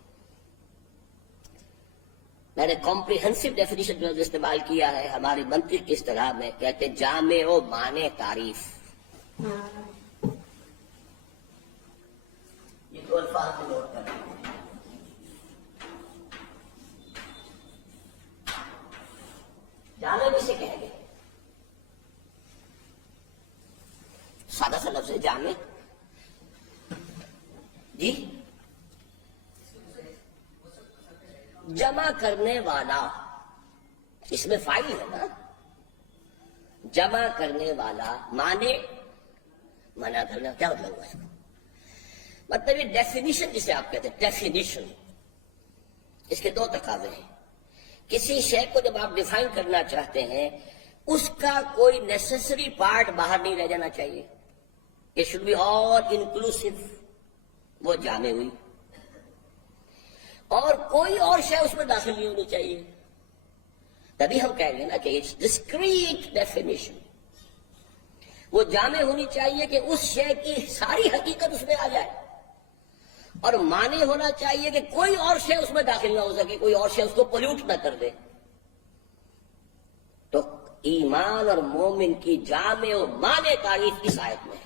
میں نے کمپریہنسو ڈیفینیشن جو استعمال کیا ہے ہماری منطق کی اصطلاح میں، کہتے جامع و معنی تعریف. یہ دو الفاظ کو نوٹ کریں. جامع بھی سے کہیں گے، سادہ سا لفظ ہے جامع. جی جمع کرنے والا، اس میں فاعل ہے نا، جمع کرنے والا. معنی منع کرنا کیا مطلب ہوا اس کا؟ مطلب یہ ڈیفینیشن جسے آپ کہتے ہیں ڈیفینیشن، اس کے دو تقاضے ہیں. کسی شے کو جب آپ ڈیفائن کرنا چاہتے ہیں اس کا کوئی نیسیسری پارٹ باہر نہیں رہ جانا چاہیے. It should be all inclusive, وہ جامع ہوئی. اور کوئی اور شے اس میں داخل نہیں ہونی چاہیے. تبھی ہم کہیں گے نا کہ اٹس ڈسکریٹ ڈیفینیشن. وہ جامع ہونی چاہیے کہ اس شے کی ساری حقیقت اس میں آ جائے، اور معنی ہونا چاہیے کہ کوئی اور شے اس میں داخل نہ ہو سکے، کوئی اور شے اس کو پولیوٹ نہ کر دے. تو ایمان اور مومن کی جامع و معنی تعریف اس آیت میں ہے.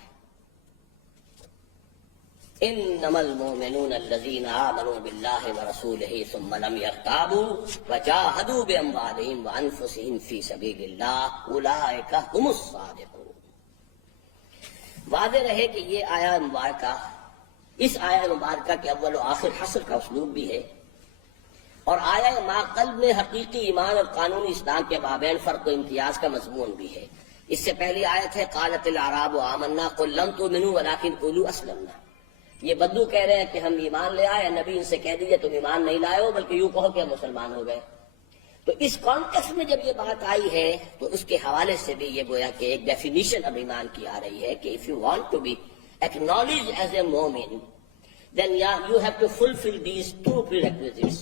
انما المؤمنون الذين آمنوا بالله ورسوله ثم لم يرتابوا وجاهدوا بأموالهم وأنفسهم في سبيل الله أولئك هم الصادقون. واضح رہے کہ یہ آیہ مبارکہ، اس آیہ مبارکہ کے اول و آخر حصر کا اسلوب بھی ہے، اور آیہ ما قلب میں حقیقی ایمان اور قانونی اسلام کے مابین فرق و امتیاز کا مضمون بھی ہے. اس سے پہلی آیت ہے قالت الاعراب آمنا قل لم تؤمنوا ولكن قولوا اسلمنا. یہ بدو کہہ رہے ہیں کہ ہم ایمان لے آئے، نبی ان سے کہہ دیجئے تم ایمان نہیں لائے ہو بلکہ یوں کہو کہ ہم مسلمان ہو گئے. تو اس کانٹیکسٹ میں جب یہ بات آئی ہے تو اس کے حوالے سے بھی یہ گویا کہ ایک ڈیفینیشن اب ایمان کی آ رہی ہے کہ if you want to be acknowledged as a mu'min then you have to fulfill these two prerequisites: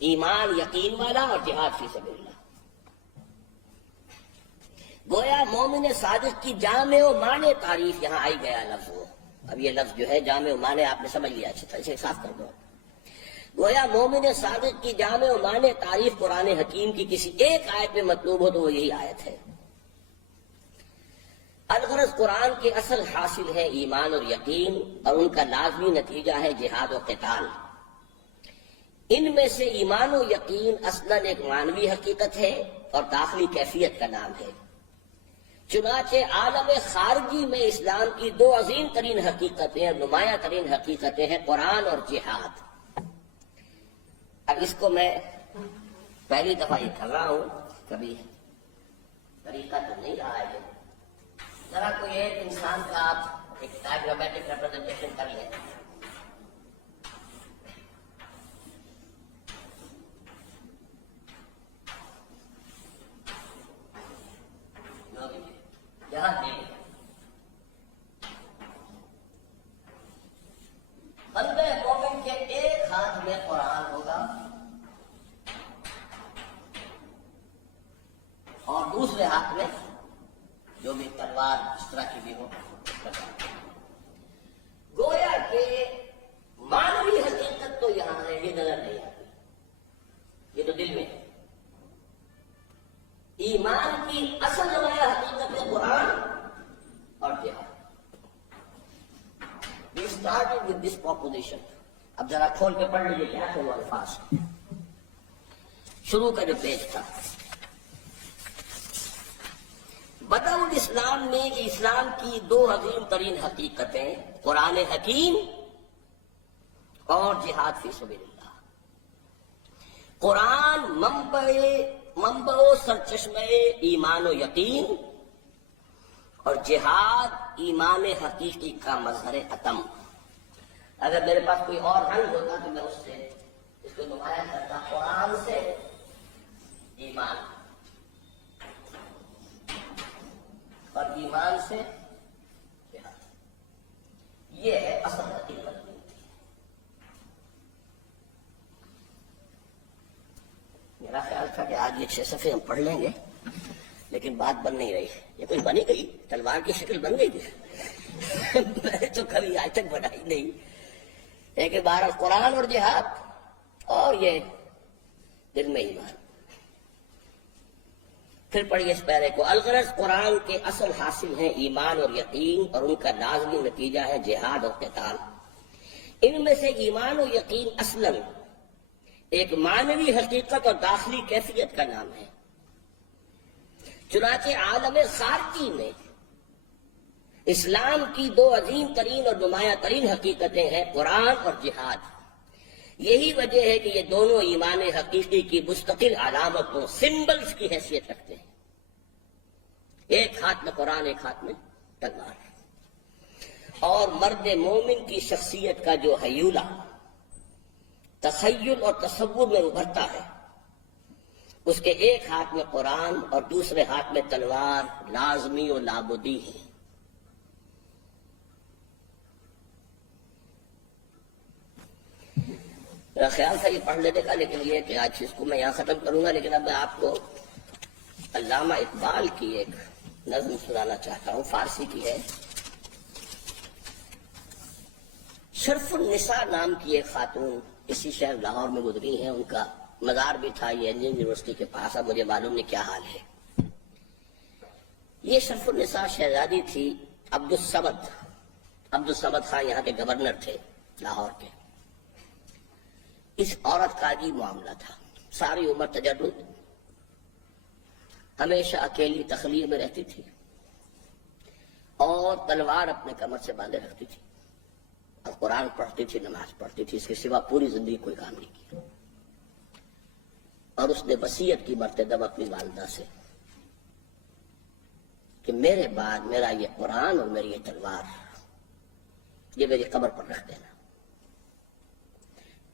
ایمان یقین والا اور جہاد فی سبیل اللہ. گویا مومن صادق کی جامع و معنی تعریف یہاں آئی گیا لفظ. وہ اب یہ لفظ جو ہے جامع و معنی آپ نے سمجھ لیا، اچھی طرح سے صاف کر دو. گویا مومن صادق کی جامع و معنی تعریف قرآن حکیم کی کسی ایک آیت میں مطلوب ہو تو وہ یہی آیت ہے. الغرض قرآن کی اصل حاصل ہے ایمان اور یقین، اور ان کا لازمی نتیجہ ہے جہاد و قتال. ان میں سے ایمان و یقین اصلاً ایک معنوی حقیقت ہے اور داخلی کیفیت کا نام ہے. چنانچہ عالم خارجی میں اسلام کی دو عظیم ترین حقیقتیں اور نمایاں ترین حقیقتیں ہیں قرآن اور جہاد. اب اس کو میں پہلی دفعہ یہ کر رہا ہوں، کبھی طریقہ تو نہیں رہا ہے. ذرا کوئی ایک انسان کا آپ ایک ڈائیگرامیٹک ریپرزنٹیشن کر لیں. یہاں دیکھیں بندے مومن کے ایک ہاتھ میں قرآن ہوگا اور دوسرے ہاتھ میں جو بھی تلوار اس طرح کی بھی ہو. گویا کہ معنوی حقیقت تو یہاں ہے، یہ نظر نہیں آتی، یہ تو دل میں ہے. ایمان کی اصل نمایاں حقیقت ہے قرآن اور جہاد. We started with this proposition. اب ذرا کھول کے پڑھ لیجیے کیا تھے وہ الفاظ. شروع کا جو پیج تھا بدأ اسلام میں اسلام کی دو عظیم ترین حقیقتیں قرآن حکیم اور جہاد فی سبیل اللہ۔ قرآن منبع و سرچشمہ ایمان و یقین، اور جہاد ایمان حقیقی کا مظہر ختم۔ اگر میرے پاس کوئی اور رنگ ہوتا تو میں اس سے اس کو نمایاں کرتا، قرآن سے ایمان اور ایمان سے جہاد، یہ ہے اصل حقیقت۔ میرا خیال تھا کہ آج یہ 6 صفحے ہم پڑھ لیں گے، لیکن بات بن نہیں رہی۔ یہ کوئی بنی گئی تلوار کی شکل بن گئی تھی میں نے تو کبھی آج تک بنائی نہیں۔ لیکن بہرحال قرآن اور جہاد اور یہ دل میں ایمان۔ پھر پڑھیے اس پیرے کو۔ الغرض قرآن کے اصل حاصل ہیں ایمان اور یقین، اور ان کا لازمی نتیجہ ہے جہاد اور قتال۔ ان میں سے ایمان و یقین اصلاً ایک معنوی حقیقت اور داخلی کیفیت کا نام ہے۔ چنانچہ عالم خارجی میں اسلام کی دو عظیم ترین اور نمایاں ترین حقیقتیں ہیں، قرآن اور جہاد۔ یہی وجہ ہے کہ یہ دونوں ایمان حقیقی کی مستقل علامتوں، سمبلز کی حیثیت رکھتے ہیں۔ ایک ہاتھ میں قرآن، ایک ہاتھ میں تلوار۔ اور مرد مومن کی شخصیت کا جو ہیولہ تخیل اور تصور میں ابھرتا ہے، اس کے ایک ہاتھ میں قرآن اور دوسرے ہاتھ میں تلوار لازمی و لابدی ہے۔ میرا خیال تھا یہ پڑھ لینے کا، لیکن یہ کہ آج اس کو میں یہاں ختم کروں گا۔ لیکن اب میں آپ کو علامہ اقبال کی ایک نظم سنانا چاہتا ہوں، فارسی کی ہے۔ شرف النساء نام کی ایک خاتون اسی شہر لاہور میں گزری ہیں، ان کا مزار بھی تھا یہ انجینئرنگ یونیورسٹی کے پاس۔ اب مجھے معلوم نہیں کیا حال ہے۔ یہ شرف النساء شہزادی تھی عبدالصمد خان، یہاں کے گورنر تھے لاہور کے۔ اس عورت کا عجیب معاملہ تھا، ساری عمر تجرد، ہمیشہ اکیلی تخلیہ میں رہتی تھی اور تلوار اپنے کمر سے باندھے رکھتی تھی، اور قرآن پڑھتی تھی، نماز پڑھتی تھی، اس کے سوا پوری زندگی کوئی کام نہیں کیا۔ اور اس نے وصیت کی مرتدم اپنی والدہ سے کہ میرے بعد میرا یہ قرآن اور میری یہ تلوار یہ میری قبر پر رکھ دینا۔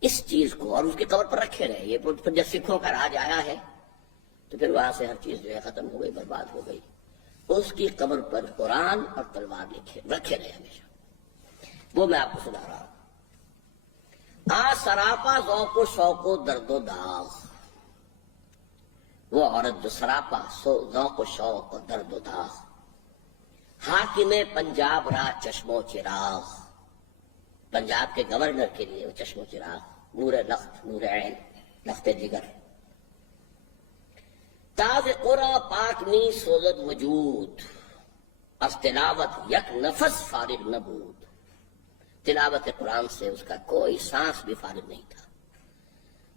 اس چیز کو اور اس کی قبر پر رکھے رہے۔ یہ پھر جب سکھوں کا راج آیا ہے تو پھر وہاں سے ہر چیز جو ہے ختم ہو گئی، برباد ہو گئی۔ اس کی قبر پر قرآن اور تلوار رکھے رہے ہمیشہ۔ وہ میں آپ کو سنا رہا ہوں۔ سراپا ذوق و شوق و درد و داغ، وہ عورت جو سراپا ذوق و شوق و درد و داغ، حاکم پنجاب را چشم و چراغ، پنجاب کے گورنر کے لیے وہ چشم و چراغ، نور لخت، نور عین، لخت جگر۔ تاز قرآ پاک می سوزد وجود، از تلاوت یک نفس فارغ نبود۔ تلاوت قرآن سے اس کا کوئی سانس بھی فارغ نہیں تھا،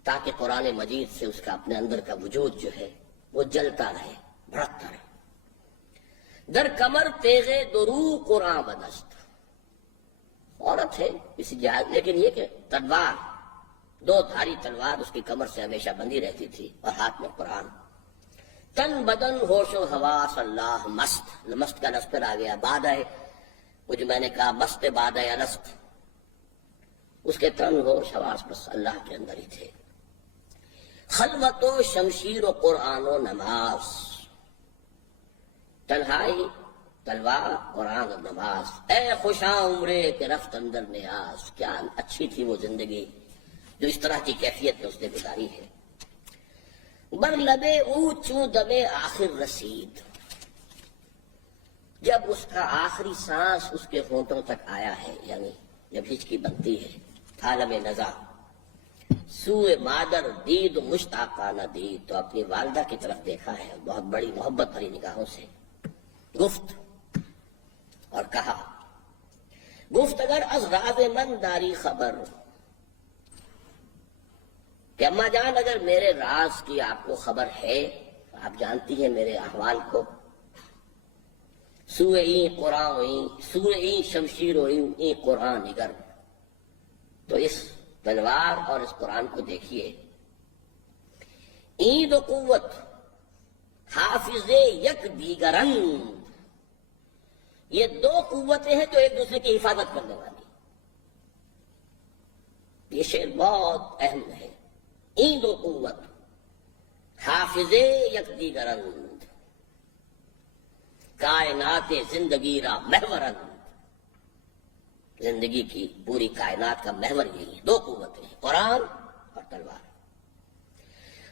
تاکہ قرآن مجید سے اس کا اپنے اندر کا وجود جو ہے وہ جلتا رہے، بھڑکتا رہے۔ در کمر تیغے درو قرآن بدست، عورت ہے کسی جہاز، لیکن یہ کہ تلوار، دو دھاری تلوار اس کی کمر سے ہمیشہ بندھی رہتی تھی، اور ہاتھ میں قرآن۔ تن بدن ہوش و حواس اللہ مست، مست کا لفظ پر آ گیا، بعد ہے وہ جو میں نے کہا مست بعد ہے الست، اس کے تن ہوش حواس بس اللہ کے اندر ہی تھے۔ خلوت و شمشیر و قرآن و نماز، تنہائی، تلوار، قرآن و نماز۔ اے خوشاں عمرے کہ رفت اندر نیاز، کیا اچھی تھی وہ زندگی جو اس طرح کی کیفیت میں اس نے گزاری ہے۔ بر لبے او چوں دمے آخر رسید، جب اس کا آخری سانس اس کے ہونٹوں تک آیا ہے، یعنی جب ہچکی بنتی ہے، عالم نزا سوئے مادر دید مشتاقانہ دید، تو اپنی والدہ کی طرف دیکھا ہے بہت بڑی محبت بھری نگاہوں سے، گفت اور کہا، گفت اگر از راز من داری خبر، کہ اماں جان اگر میرے راز کی آپ کو خبر ہے، آپ جانتی ہیں میرے احوال کو، سوئے این قرآن این سوئے این شمشیر و این قرآن نگر. تو اس تلوار اور اس قرآن کو دیکھیے. این دو قوت حافظ یک دیگرند، یہ دو قوتیں ہیں جو ایک دوسرے کی حفاظت کرنے والی. یہ شعر بہت اہم ہے. این دو قوت حافظ یک دیگرند، کائنات زندگی را محورند. زندگی کی پوری کائنات کا محور یہی ہے. دو قوتیں ہیں، قرآن اور تلوار.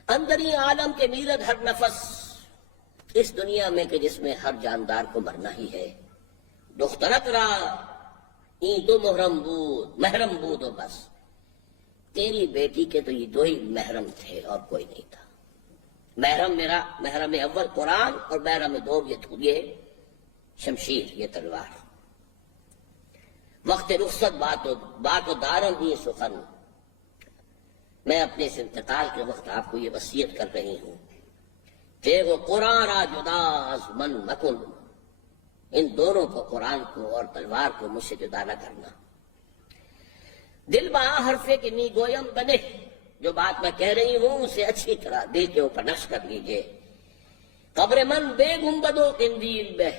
اندری عالم کے میرد ہر نفس، اس دنیا میں کہ جس میں ہر جاندار کو مرنا ہی ہے. دخترت را این دو محرم بود و بس. تیری بیٹی کے تو یہ دو ہی محرم تھے اور کوئی نہیں تھا. محرم میرا محرم اول قرآن اور محرم دوم یہ شمشیر، یہ تلوار. وقت رخصت بات و دارم ہی سخن. میں اپنے اس انتقال کے وقت آپ کو یہ وصیت کر رہی ہوں کہ وہ قرآن را جدا از من مکن. ان دونوں کو، قرآن کو اور تلوار کو، مجھ سے جدا نہ کرنا. دل با حرفے کی نی گویم بنے. جو بات میں کہہ رہی ہوں اسے اچھی طرح دل کے اوپر نقش کر لیجئے. قبر من بے گنبد و قندیل بہ.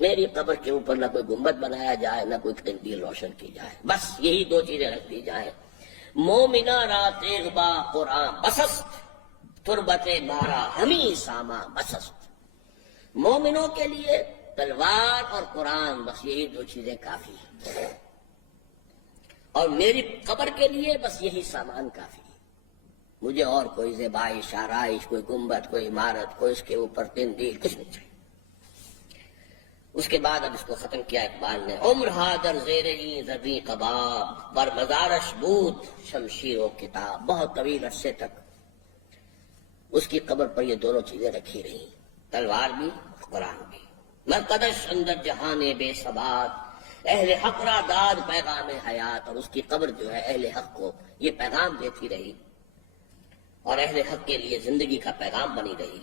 میری قبر کے اوپر نہ کوئی گنبد بنایا جائے، نہ کوئی قندیل روشن کی جائے. بس یہی دو چیزیں رکھ دی جائیں. مومنہ را تیغ با قرآن بسست، تربت مارا ہمی ساما بسست. مومنوں کے لیے تلوار اور قرآن، بس یہی دو چیزیں کافی ہیں. اور میری قبر کے لیے بس یہی سامان کافی ہے. مجھے اور کوئی زیبائش، آرائش، کوئی گنبد، کوئی عمارت، کوئی اس کے اوپر قندیل، کچھ نہیں چاہیے. اس کے بعد اب اس کو ختم کیا اقبال نے. عمر ہادر زیر این زبی کباب، بر مزارش بود شمشیر و کتاب. بہت طویل عرصے تک اس کی قبر پر یہ دونوں چیزیں رکھی رہی، تلوار بھی قرآن بھی. مرقدش اندر جہان بے ثبات، اہل حق را داد پیغام حیات. اور اس کی قبر جو ہے اہل حق کو یہ پیغام دیتی رہی اور اہل حق کے لیے زندگی کا پیغام بنی رہی.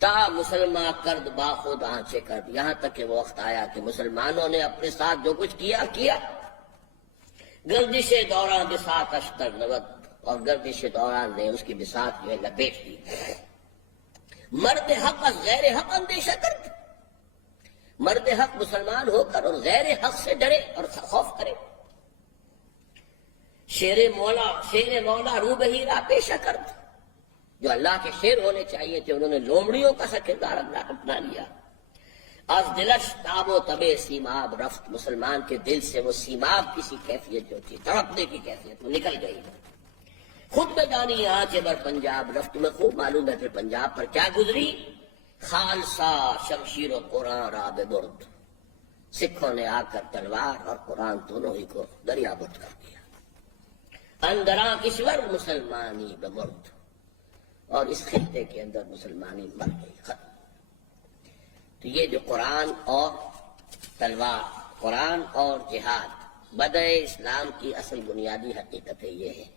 تا مسلمان کرد با خود آنچے کرد. یہاں تک کہ وہ وقت آیا کہ مسلمانوں نے اپنے ساتھ جو کچھ کیا. گردش دوران بساط اشتر نوت، اور گردش دوران نے اس کی بساط جو ہے لپیٹ دی. مرد حق از غیر حق اندیشہ کرد. مرد حق مسلمان ہو کر اور غیر حق سے ڈرے اور خوف کرے. شیر مولا رو بہیرا پیشہ کرد. جو اللہ کے شیر ہونے چاہیے تھے انہوں نے لومڑیوں کا سا کردار اپنا لیا. از دلش تاب و تب سیماب رفت. مسلمان کے دل سے وہ سیماب کسی کیفیت جو تھی، تڑپنے کی کیفیت، وہ نکل گئی. خود میں جانی آنچ بر پنجاب رفت. میں خوب معلوم ہے پھر پنجاب پر کیا گزری. خالصہ شمشیر و قرآن را ببرد. سکھوں نے آ کر تلوار اور قرآن دونوں ہی کو دریا برد کر دیا. اندراں کشور مسلمانی بمرد. اور اس خطے کے اندر مسلمانی مر گئی، ختم. تو یہ جو قرآن اور تلوار، قرآن اور جہاد، بدء اسلام کی اصل بنیادی حقیقتیں یہ ہے.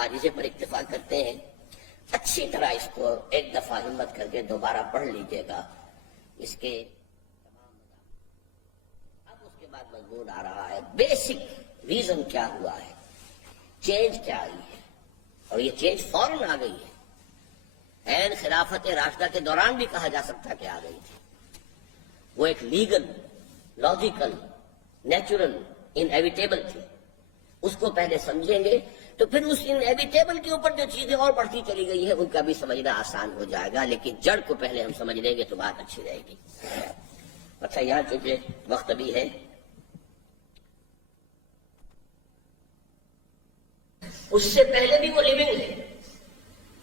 آج اسے پر اکتفا کرتے ہیں. اچھی طرح اس کو ایک دفعہ ہمت کر کے دوبارہ پڑھ لیجئے گا. اس کے تمام اب اس کے بعد مضمون آ رہا ہے بیسک ریزن کیا ہوا ہے، چینج کیا آئی ہے. اور یہ چینج فوراً آ گئی ہے. این خلافت راشدہ کے دوران بھی کہا جا سکتا کہ آ گئی تھی. وہ ایک لیگل، لاجیکل، نیچرل، انیویٹیبل تھی. اس کو پہلے سمجھیں گے تو پھر اس انیویٹیبل کے اوپر جو چیزیں اور بڑھتی چلی گئی ہیں ان کا بھی سمجھنا آسان ہو جائے گا. لیکن جڑ کو پہلے ہم سمجھ لیں گے تو بات اچھی رہے گی. اچھا، یہاں چونکہ وقت ابھی ہے، اس سے پہلے بھی وہ لیونگ ہے.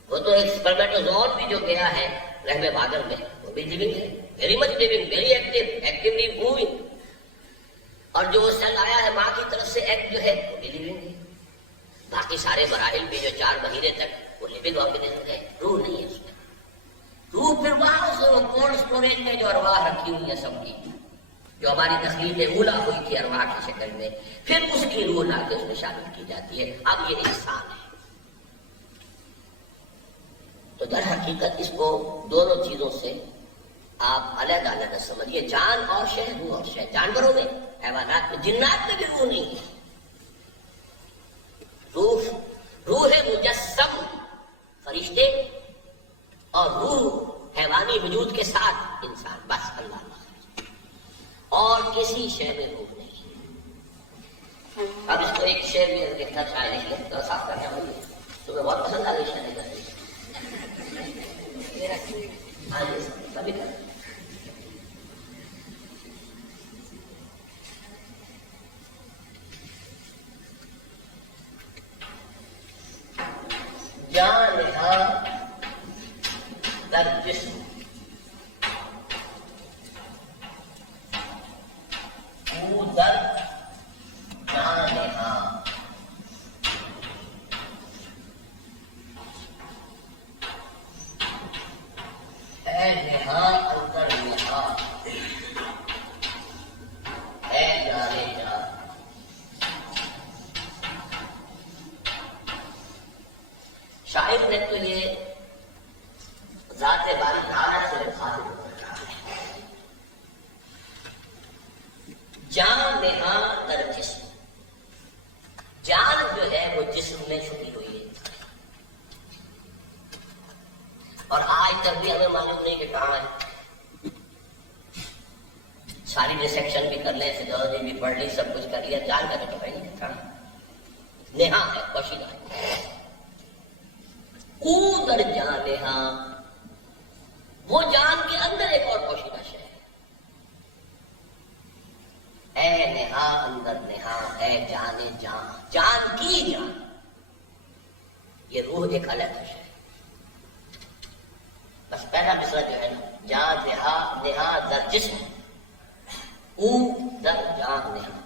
وہ تو ایک سپرمیٹوزوئن بھی جو گیا ہے رحم بادر میں، وہ بھی لیونگ ہے. Very much living, very actually moving. اور جو سیل آیا ہے ماں کی طرف سے ایکٹ جو ہے وہ بھی لیونگ ہے. باقی سارے مراحل بھی جو 4 مہینے تک وہ لیونگ آرگنزم ہے. روح نہیں ہے اس میں. روح پھر وہاں کولڈ اسٹوریج میں جو ارواح رکھی ہوئی ہے سب کی، جو ہماری تخلیق اولا ہوئی تھی ارواح کی شکل میں، پھر اس کی روح لا کے اس میں شامل کی جاتی ہے. اب یہ انسان ہے. تو در حقیقت اس کو دونوں چیزوں سے آپ علیحدہ علیحدہ سمجھیے، جان اور شے، روح اور شے۔ جانوروں میں، حیوانات میں، جنات میں بھی روح نہیں ہے۔ روح مجسم فرشتے اور روح حیوانی وجود کے ساتھ انسان، بس اللہ، اور کسی شے میں روح نہیں۔ اب اس کو ایک شعر میں لکھنا چاہے نہیں، تو صاف کرنا ہوگی، تمہیں بہت پسند آ گئی شعر کریں۔ ہاں جی کبھی کریں۔ جان ہاں در جسم او در جان ہاں، اے نہا اندر نہا، اے جانے جا۔ شاعر نے تو یہ ذات باری تعالیٰ سے خاطب کر رہا ہے۔ جان نہا در جسم، جان جو ہے وہ جسم میں چھپی ہوئی ہے، اور آج تک بھی ہمیں معلوم نہیں کہ کہاں ہے۔ ساری ڈسیکشن بھی کر لیں، فزیولوجی بھی پڑھ لی، سب کچھ کر لیا، جان کا تو پتہ ہی نہیں کہاں۔ نہا ہے، پوشیدہ ہے۔ او در جان نہا، وہ جان کے اندر ایک اور پوشیدہ شے ہے۔ اے نہا اندر نہا، اے جانے جان، جان کی جان، یہ روح ایک الگ شے ہے۔ بس پہلا مصرع جو ہے نا، جان نہا، نہا در جسم، او در جان نہا،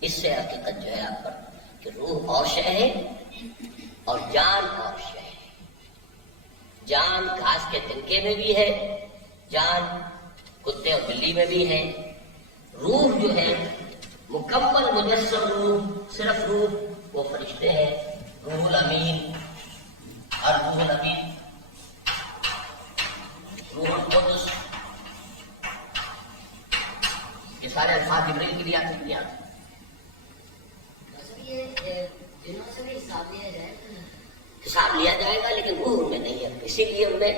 اس سے حقیقت جو ہے آپ پر کہ روح اور شے ہے اور جان اور شے ہے۔ جان گھاس کے تنکے میں بھی ہے، جان کتے اور بلی میں بھی ہے۔ روح جو ہے مکمل مجسم روح، صرف روح وہ فرشتے ہیں، روح الامین، الروح الامین، روح القدس، یہ سارے الفاظ جبریل کی بھی آتے ہیں۔ جنوں سے بھی حساب لیا جائے، حساب لیا جائے گا، لیکن وہ ان میں نہیں ہے، اسی لیے ان میں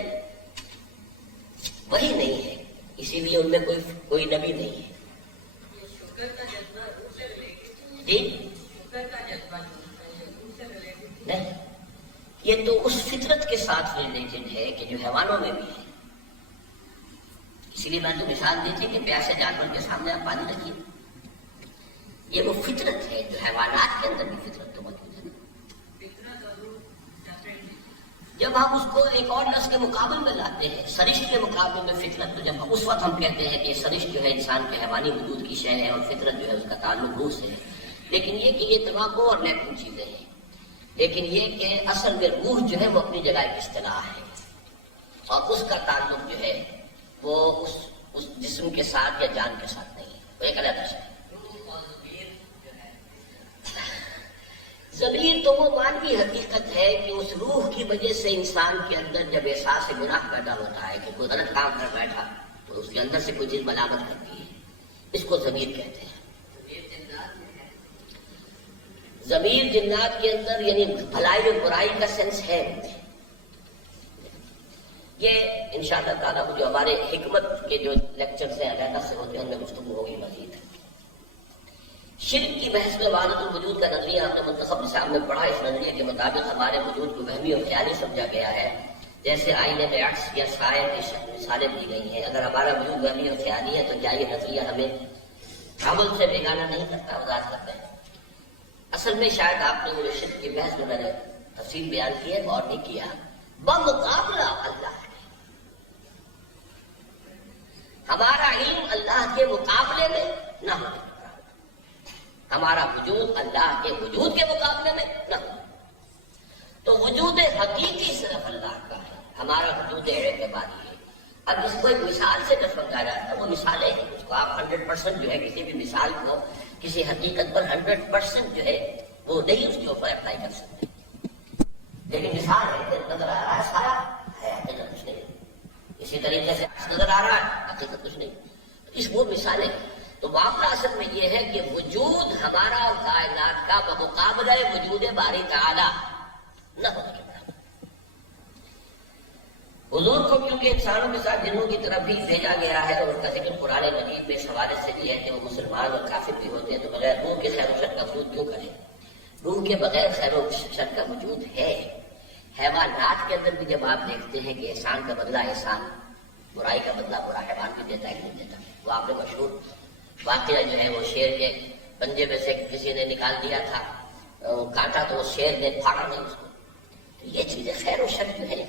وہی نہیں ہے، اسی لیے ان میں کوئی نبی نہیں ہے۔ جی نہیں، یہ تو اس فطرت کے ساتھ ریلیٹڈ ہے کہ جو حیوانوں میں بھی ہے۔ اسی لیے میں تو مثال دی تھی کہ پیاسے جانور کے سامنے آپ پانی رکھیے، یہ وہ فطرت ہے جو حیوانات کے اندر بھی فطرت تو موجود ہے۔ جب ہم اس کو ایک اور لفظ کے مقابل میں لاتے ہیں، سرشت کے مقابلے میں فطرت، تو جب اس وقت ہم کہتے ہیں کہ یہ سرشت جو ہے انسان کے حیوانی وجود کی شے ہے اور فطرت جو ہے اس کا تعلق روح سے ہے۔ لیکن یہ کہ یہ تمام اور لیکن چیزیں ہیں، لیکن یہ کہ اصل میں روح جو ہے وہ اپنی جگہ ایک اصطلاح ہے، اور اس کا تعلق جو ہے وہ اس جسم کے ساتھ یا جان کے ساتھ نہیں ہے، وہ ایک علیحدہ شے ہے۔ ضمیر تو وہ مانوی حقیقت ہے کہ اس روح کی وجہ سے انسان کے اندر جب احساس گناہ پیدا ہوتا ہے کہ کوئی غلط کام کر بیٹھا تو اس کے اندر سے کوئی چیز ملامت کرتی ہے، اس کو ضمیر کہتے ہیں۔ ضمیر جنات کے اندر یعنی بھلائی اور برائی کا سینس ہے۔ یہ انشاءاللہ تعالیٰ جو ہمارے حکمت کے جو لیکچرز ہیں علیحدہ سے ہوتے ہیں ان میں گفتگو ہوگی مزید۔ شرک کی بحث میں وحدت الوجود کا نظریہ ہم نے منتخب نصاب میں پڑھا۔ اس نظریے کے مطابق ہمارے وجود کو وہمی اور خیالی سمجھا گیا ہے، جیسے آئینے میں عکس یا سائے کی مثالیں دی گئی ہیں۔ اگر ہمارا وجود وہمی اور خیالی ہے تو کیا یہ نظریہ ہمیں عمل سے بیگانہ نہیں کرتا، وضاحت کرتے ہیں؟ اصل میں شاید آپ نے وہ شرک کی بحث میں نے تفصیل بیان کی ہے، غور نہیں کیا۔ بمقابلہ اللہ کے، ہمارا علم اللہ کے مقابلے میں نہ ہو، ہمارا وجود اللہ کے وجود کے مقابلے میں نہ ہو، تو وجود حقیقی صرف اللہ کا ہے، ہمارا وجود اعتباری ہے۔ اب اس کو ایک مثال سے جب سمجھا جاتا ہے، وہ مثالیں ہیں، اس کو آپ 100% جو ہے کسی بھی مثال کو کسی حقیقت پر 100% جو ہے وہ نہیں اس کے اوپر اپلائی کر سکتے، لیکن مثال ہے کہ نظر آ رہا ہے سارا ہے، حقیقت کچھ نہیں، اسی طریقے سے نظر آ رہا ہے، حقیقت کچھ نہیں. اس وہ مثالیں. تو معاملہ اصل میں یہ ہے کہ وجود ہمارا اور کائنات کا بمقابلہ وجود باری تعالی نہ ہونے کے برابر. حضور کو کیونکہ انسانوں کے ساتھ جنوں کی طرف بھی بھیجا گیا ہے اور ان کا ذکر قرآن مجید میں اس حوالے سے بھی ہے کہ وہ مسلمان اور کافر بھی ہوتے ہیں، تو بغیر روح کے خیر و شر کا وجود کیوں کریں؟ روح کے بغیر خیر و شر کا وجود ہے. حیوانات کے اندر بھی جب آپ دیکھتے ہیں کہ احسان کا بدلہ احسان، برائی کا بدلہ برا حیوان بھی دیتا ہے کہ نہیں دیتا. وہ آپ نے مشہور واقعہ جو ہے وہ شیر کے پنجے میں سے کسی نے نکال دیا تھا کانٹا، تو وہ شیر نے پھاڑا نہیں اس کو. تو یہ چیزیں خیر و شر جو ہے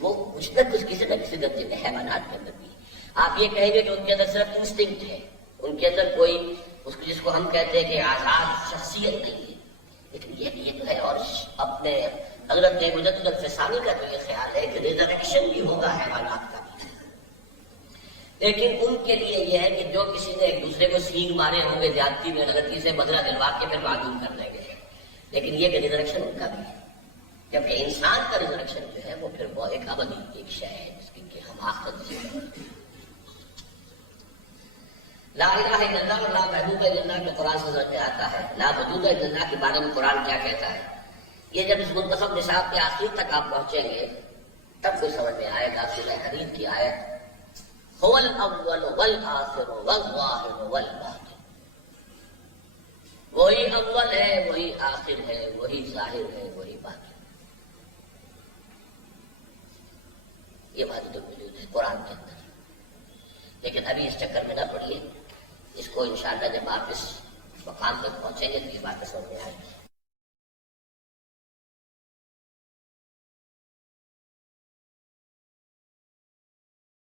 وہ کچھ نہ کچھ کسی نہ کسی درجے میں حیوانات کے اندر بھی. آپ یہ کہیں گے کہ ان کے اندر صرف انسٹنکٹ ہے، ان کے اندر کوئی اس کو جس کو ہم کہتے ہیں کہ آزاد شخصیت نہیں ہے، لیکن یہ تو ہے. اور اپنے حضرت مجدد الفسانی کا تو یہ خیال ہے کہ ریزریکشن بھی ہوگا حیوانات کا بھی. لیکن ان کے لیے یہ ہے کہ جو کسی نے ایک دوسرے کو سینگ مارے ہوں گے زیادتی میں غلطی سے بدلہ دلوا کے پھر معلوم کر لیں گے، لیکن یہ کہ ریزریکشن ان کا بھی ہے. جبکہ انسان کا ریزریکشن جو ہے وہ پھر وہ ایک ابدی ایک شے ہے جس کی کہ ہم آخرت سے لا الہ الا اللہ اور لا محبوب الا اللہ کے قرآن سے ذکر آتا ہے. لا وجود الا اللہ کے بارے میں قرآن کیا کہتا ہے؟ یہ جب اس منتخب نصاب کے آخر تک آپ پہنچیں گے تب کوئی سمجھ میں آئے گا. سورہ حدید کی آیت هو الاول والآخر والظاہر والباطن، وہی اول ہے، وہی آخر ہے، وہی ظاہر ہے، وہی باطن. یہ وحدت الوجود ہے قرآن کے اندر. لیکن ابھی اس چکر میں نہ پڑیے، اس کو انشاءاللہ جب آپ اس مقام تک پہنچیں گے تو یہ باتیں سمجھ میں آئیں گی.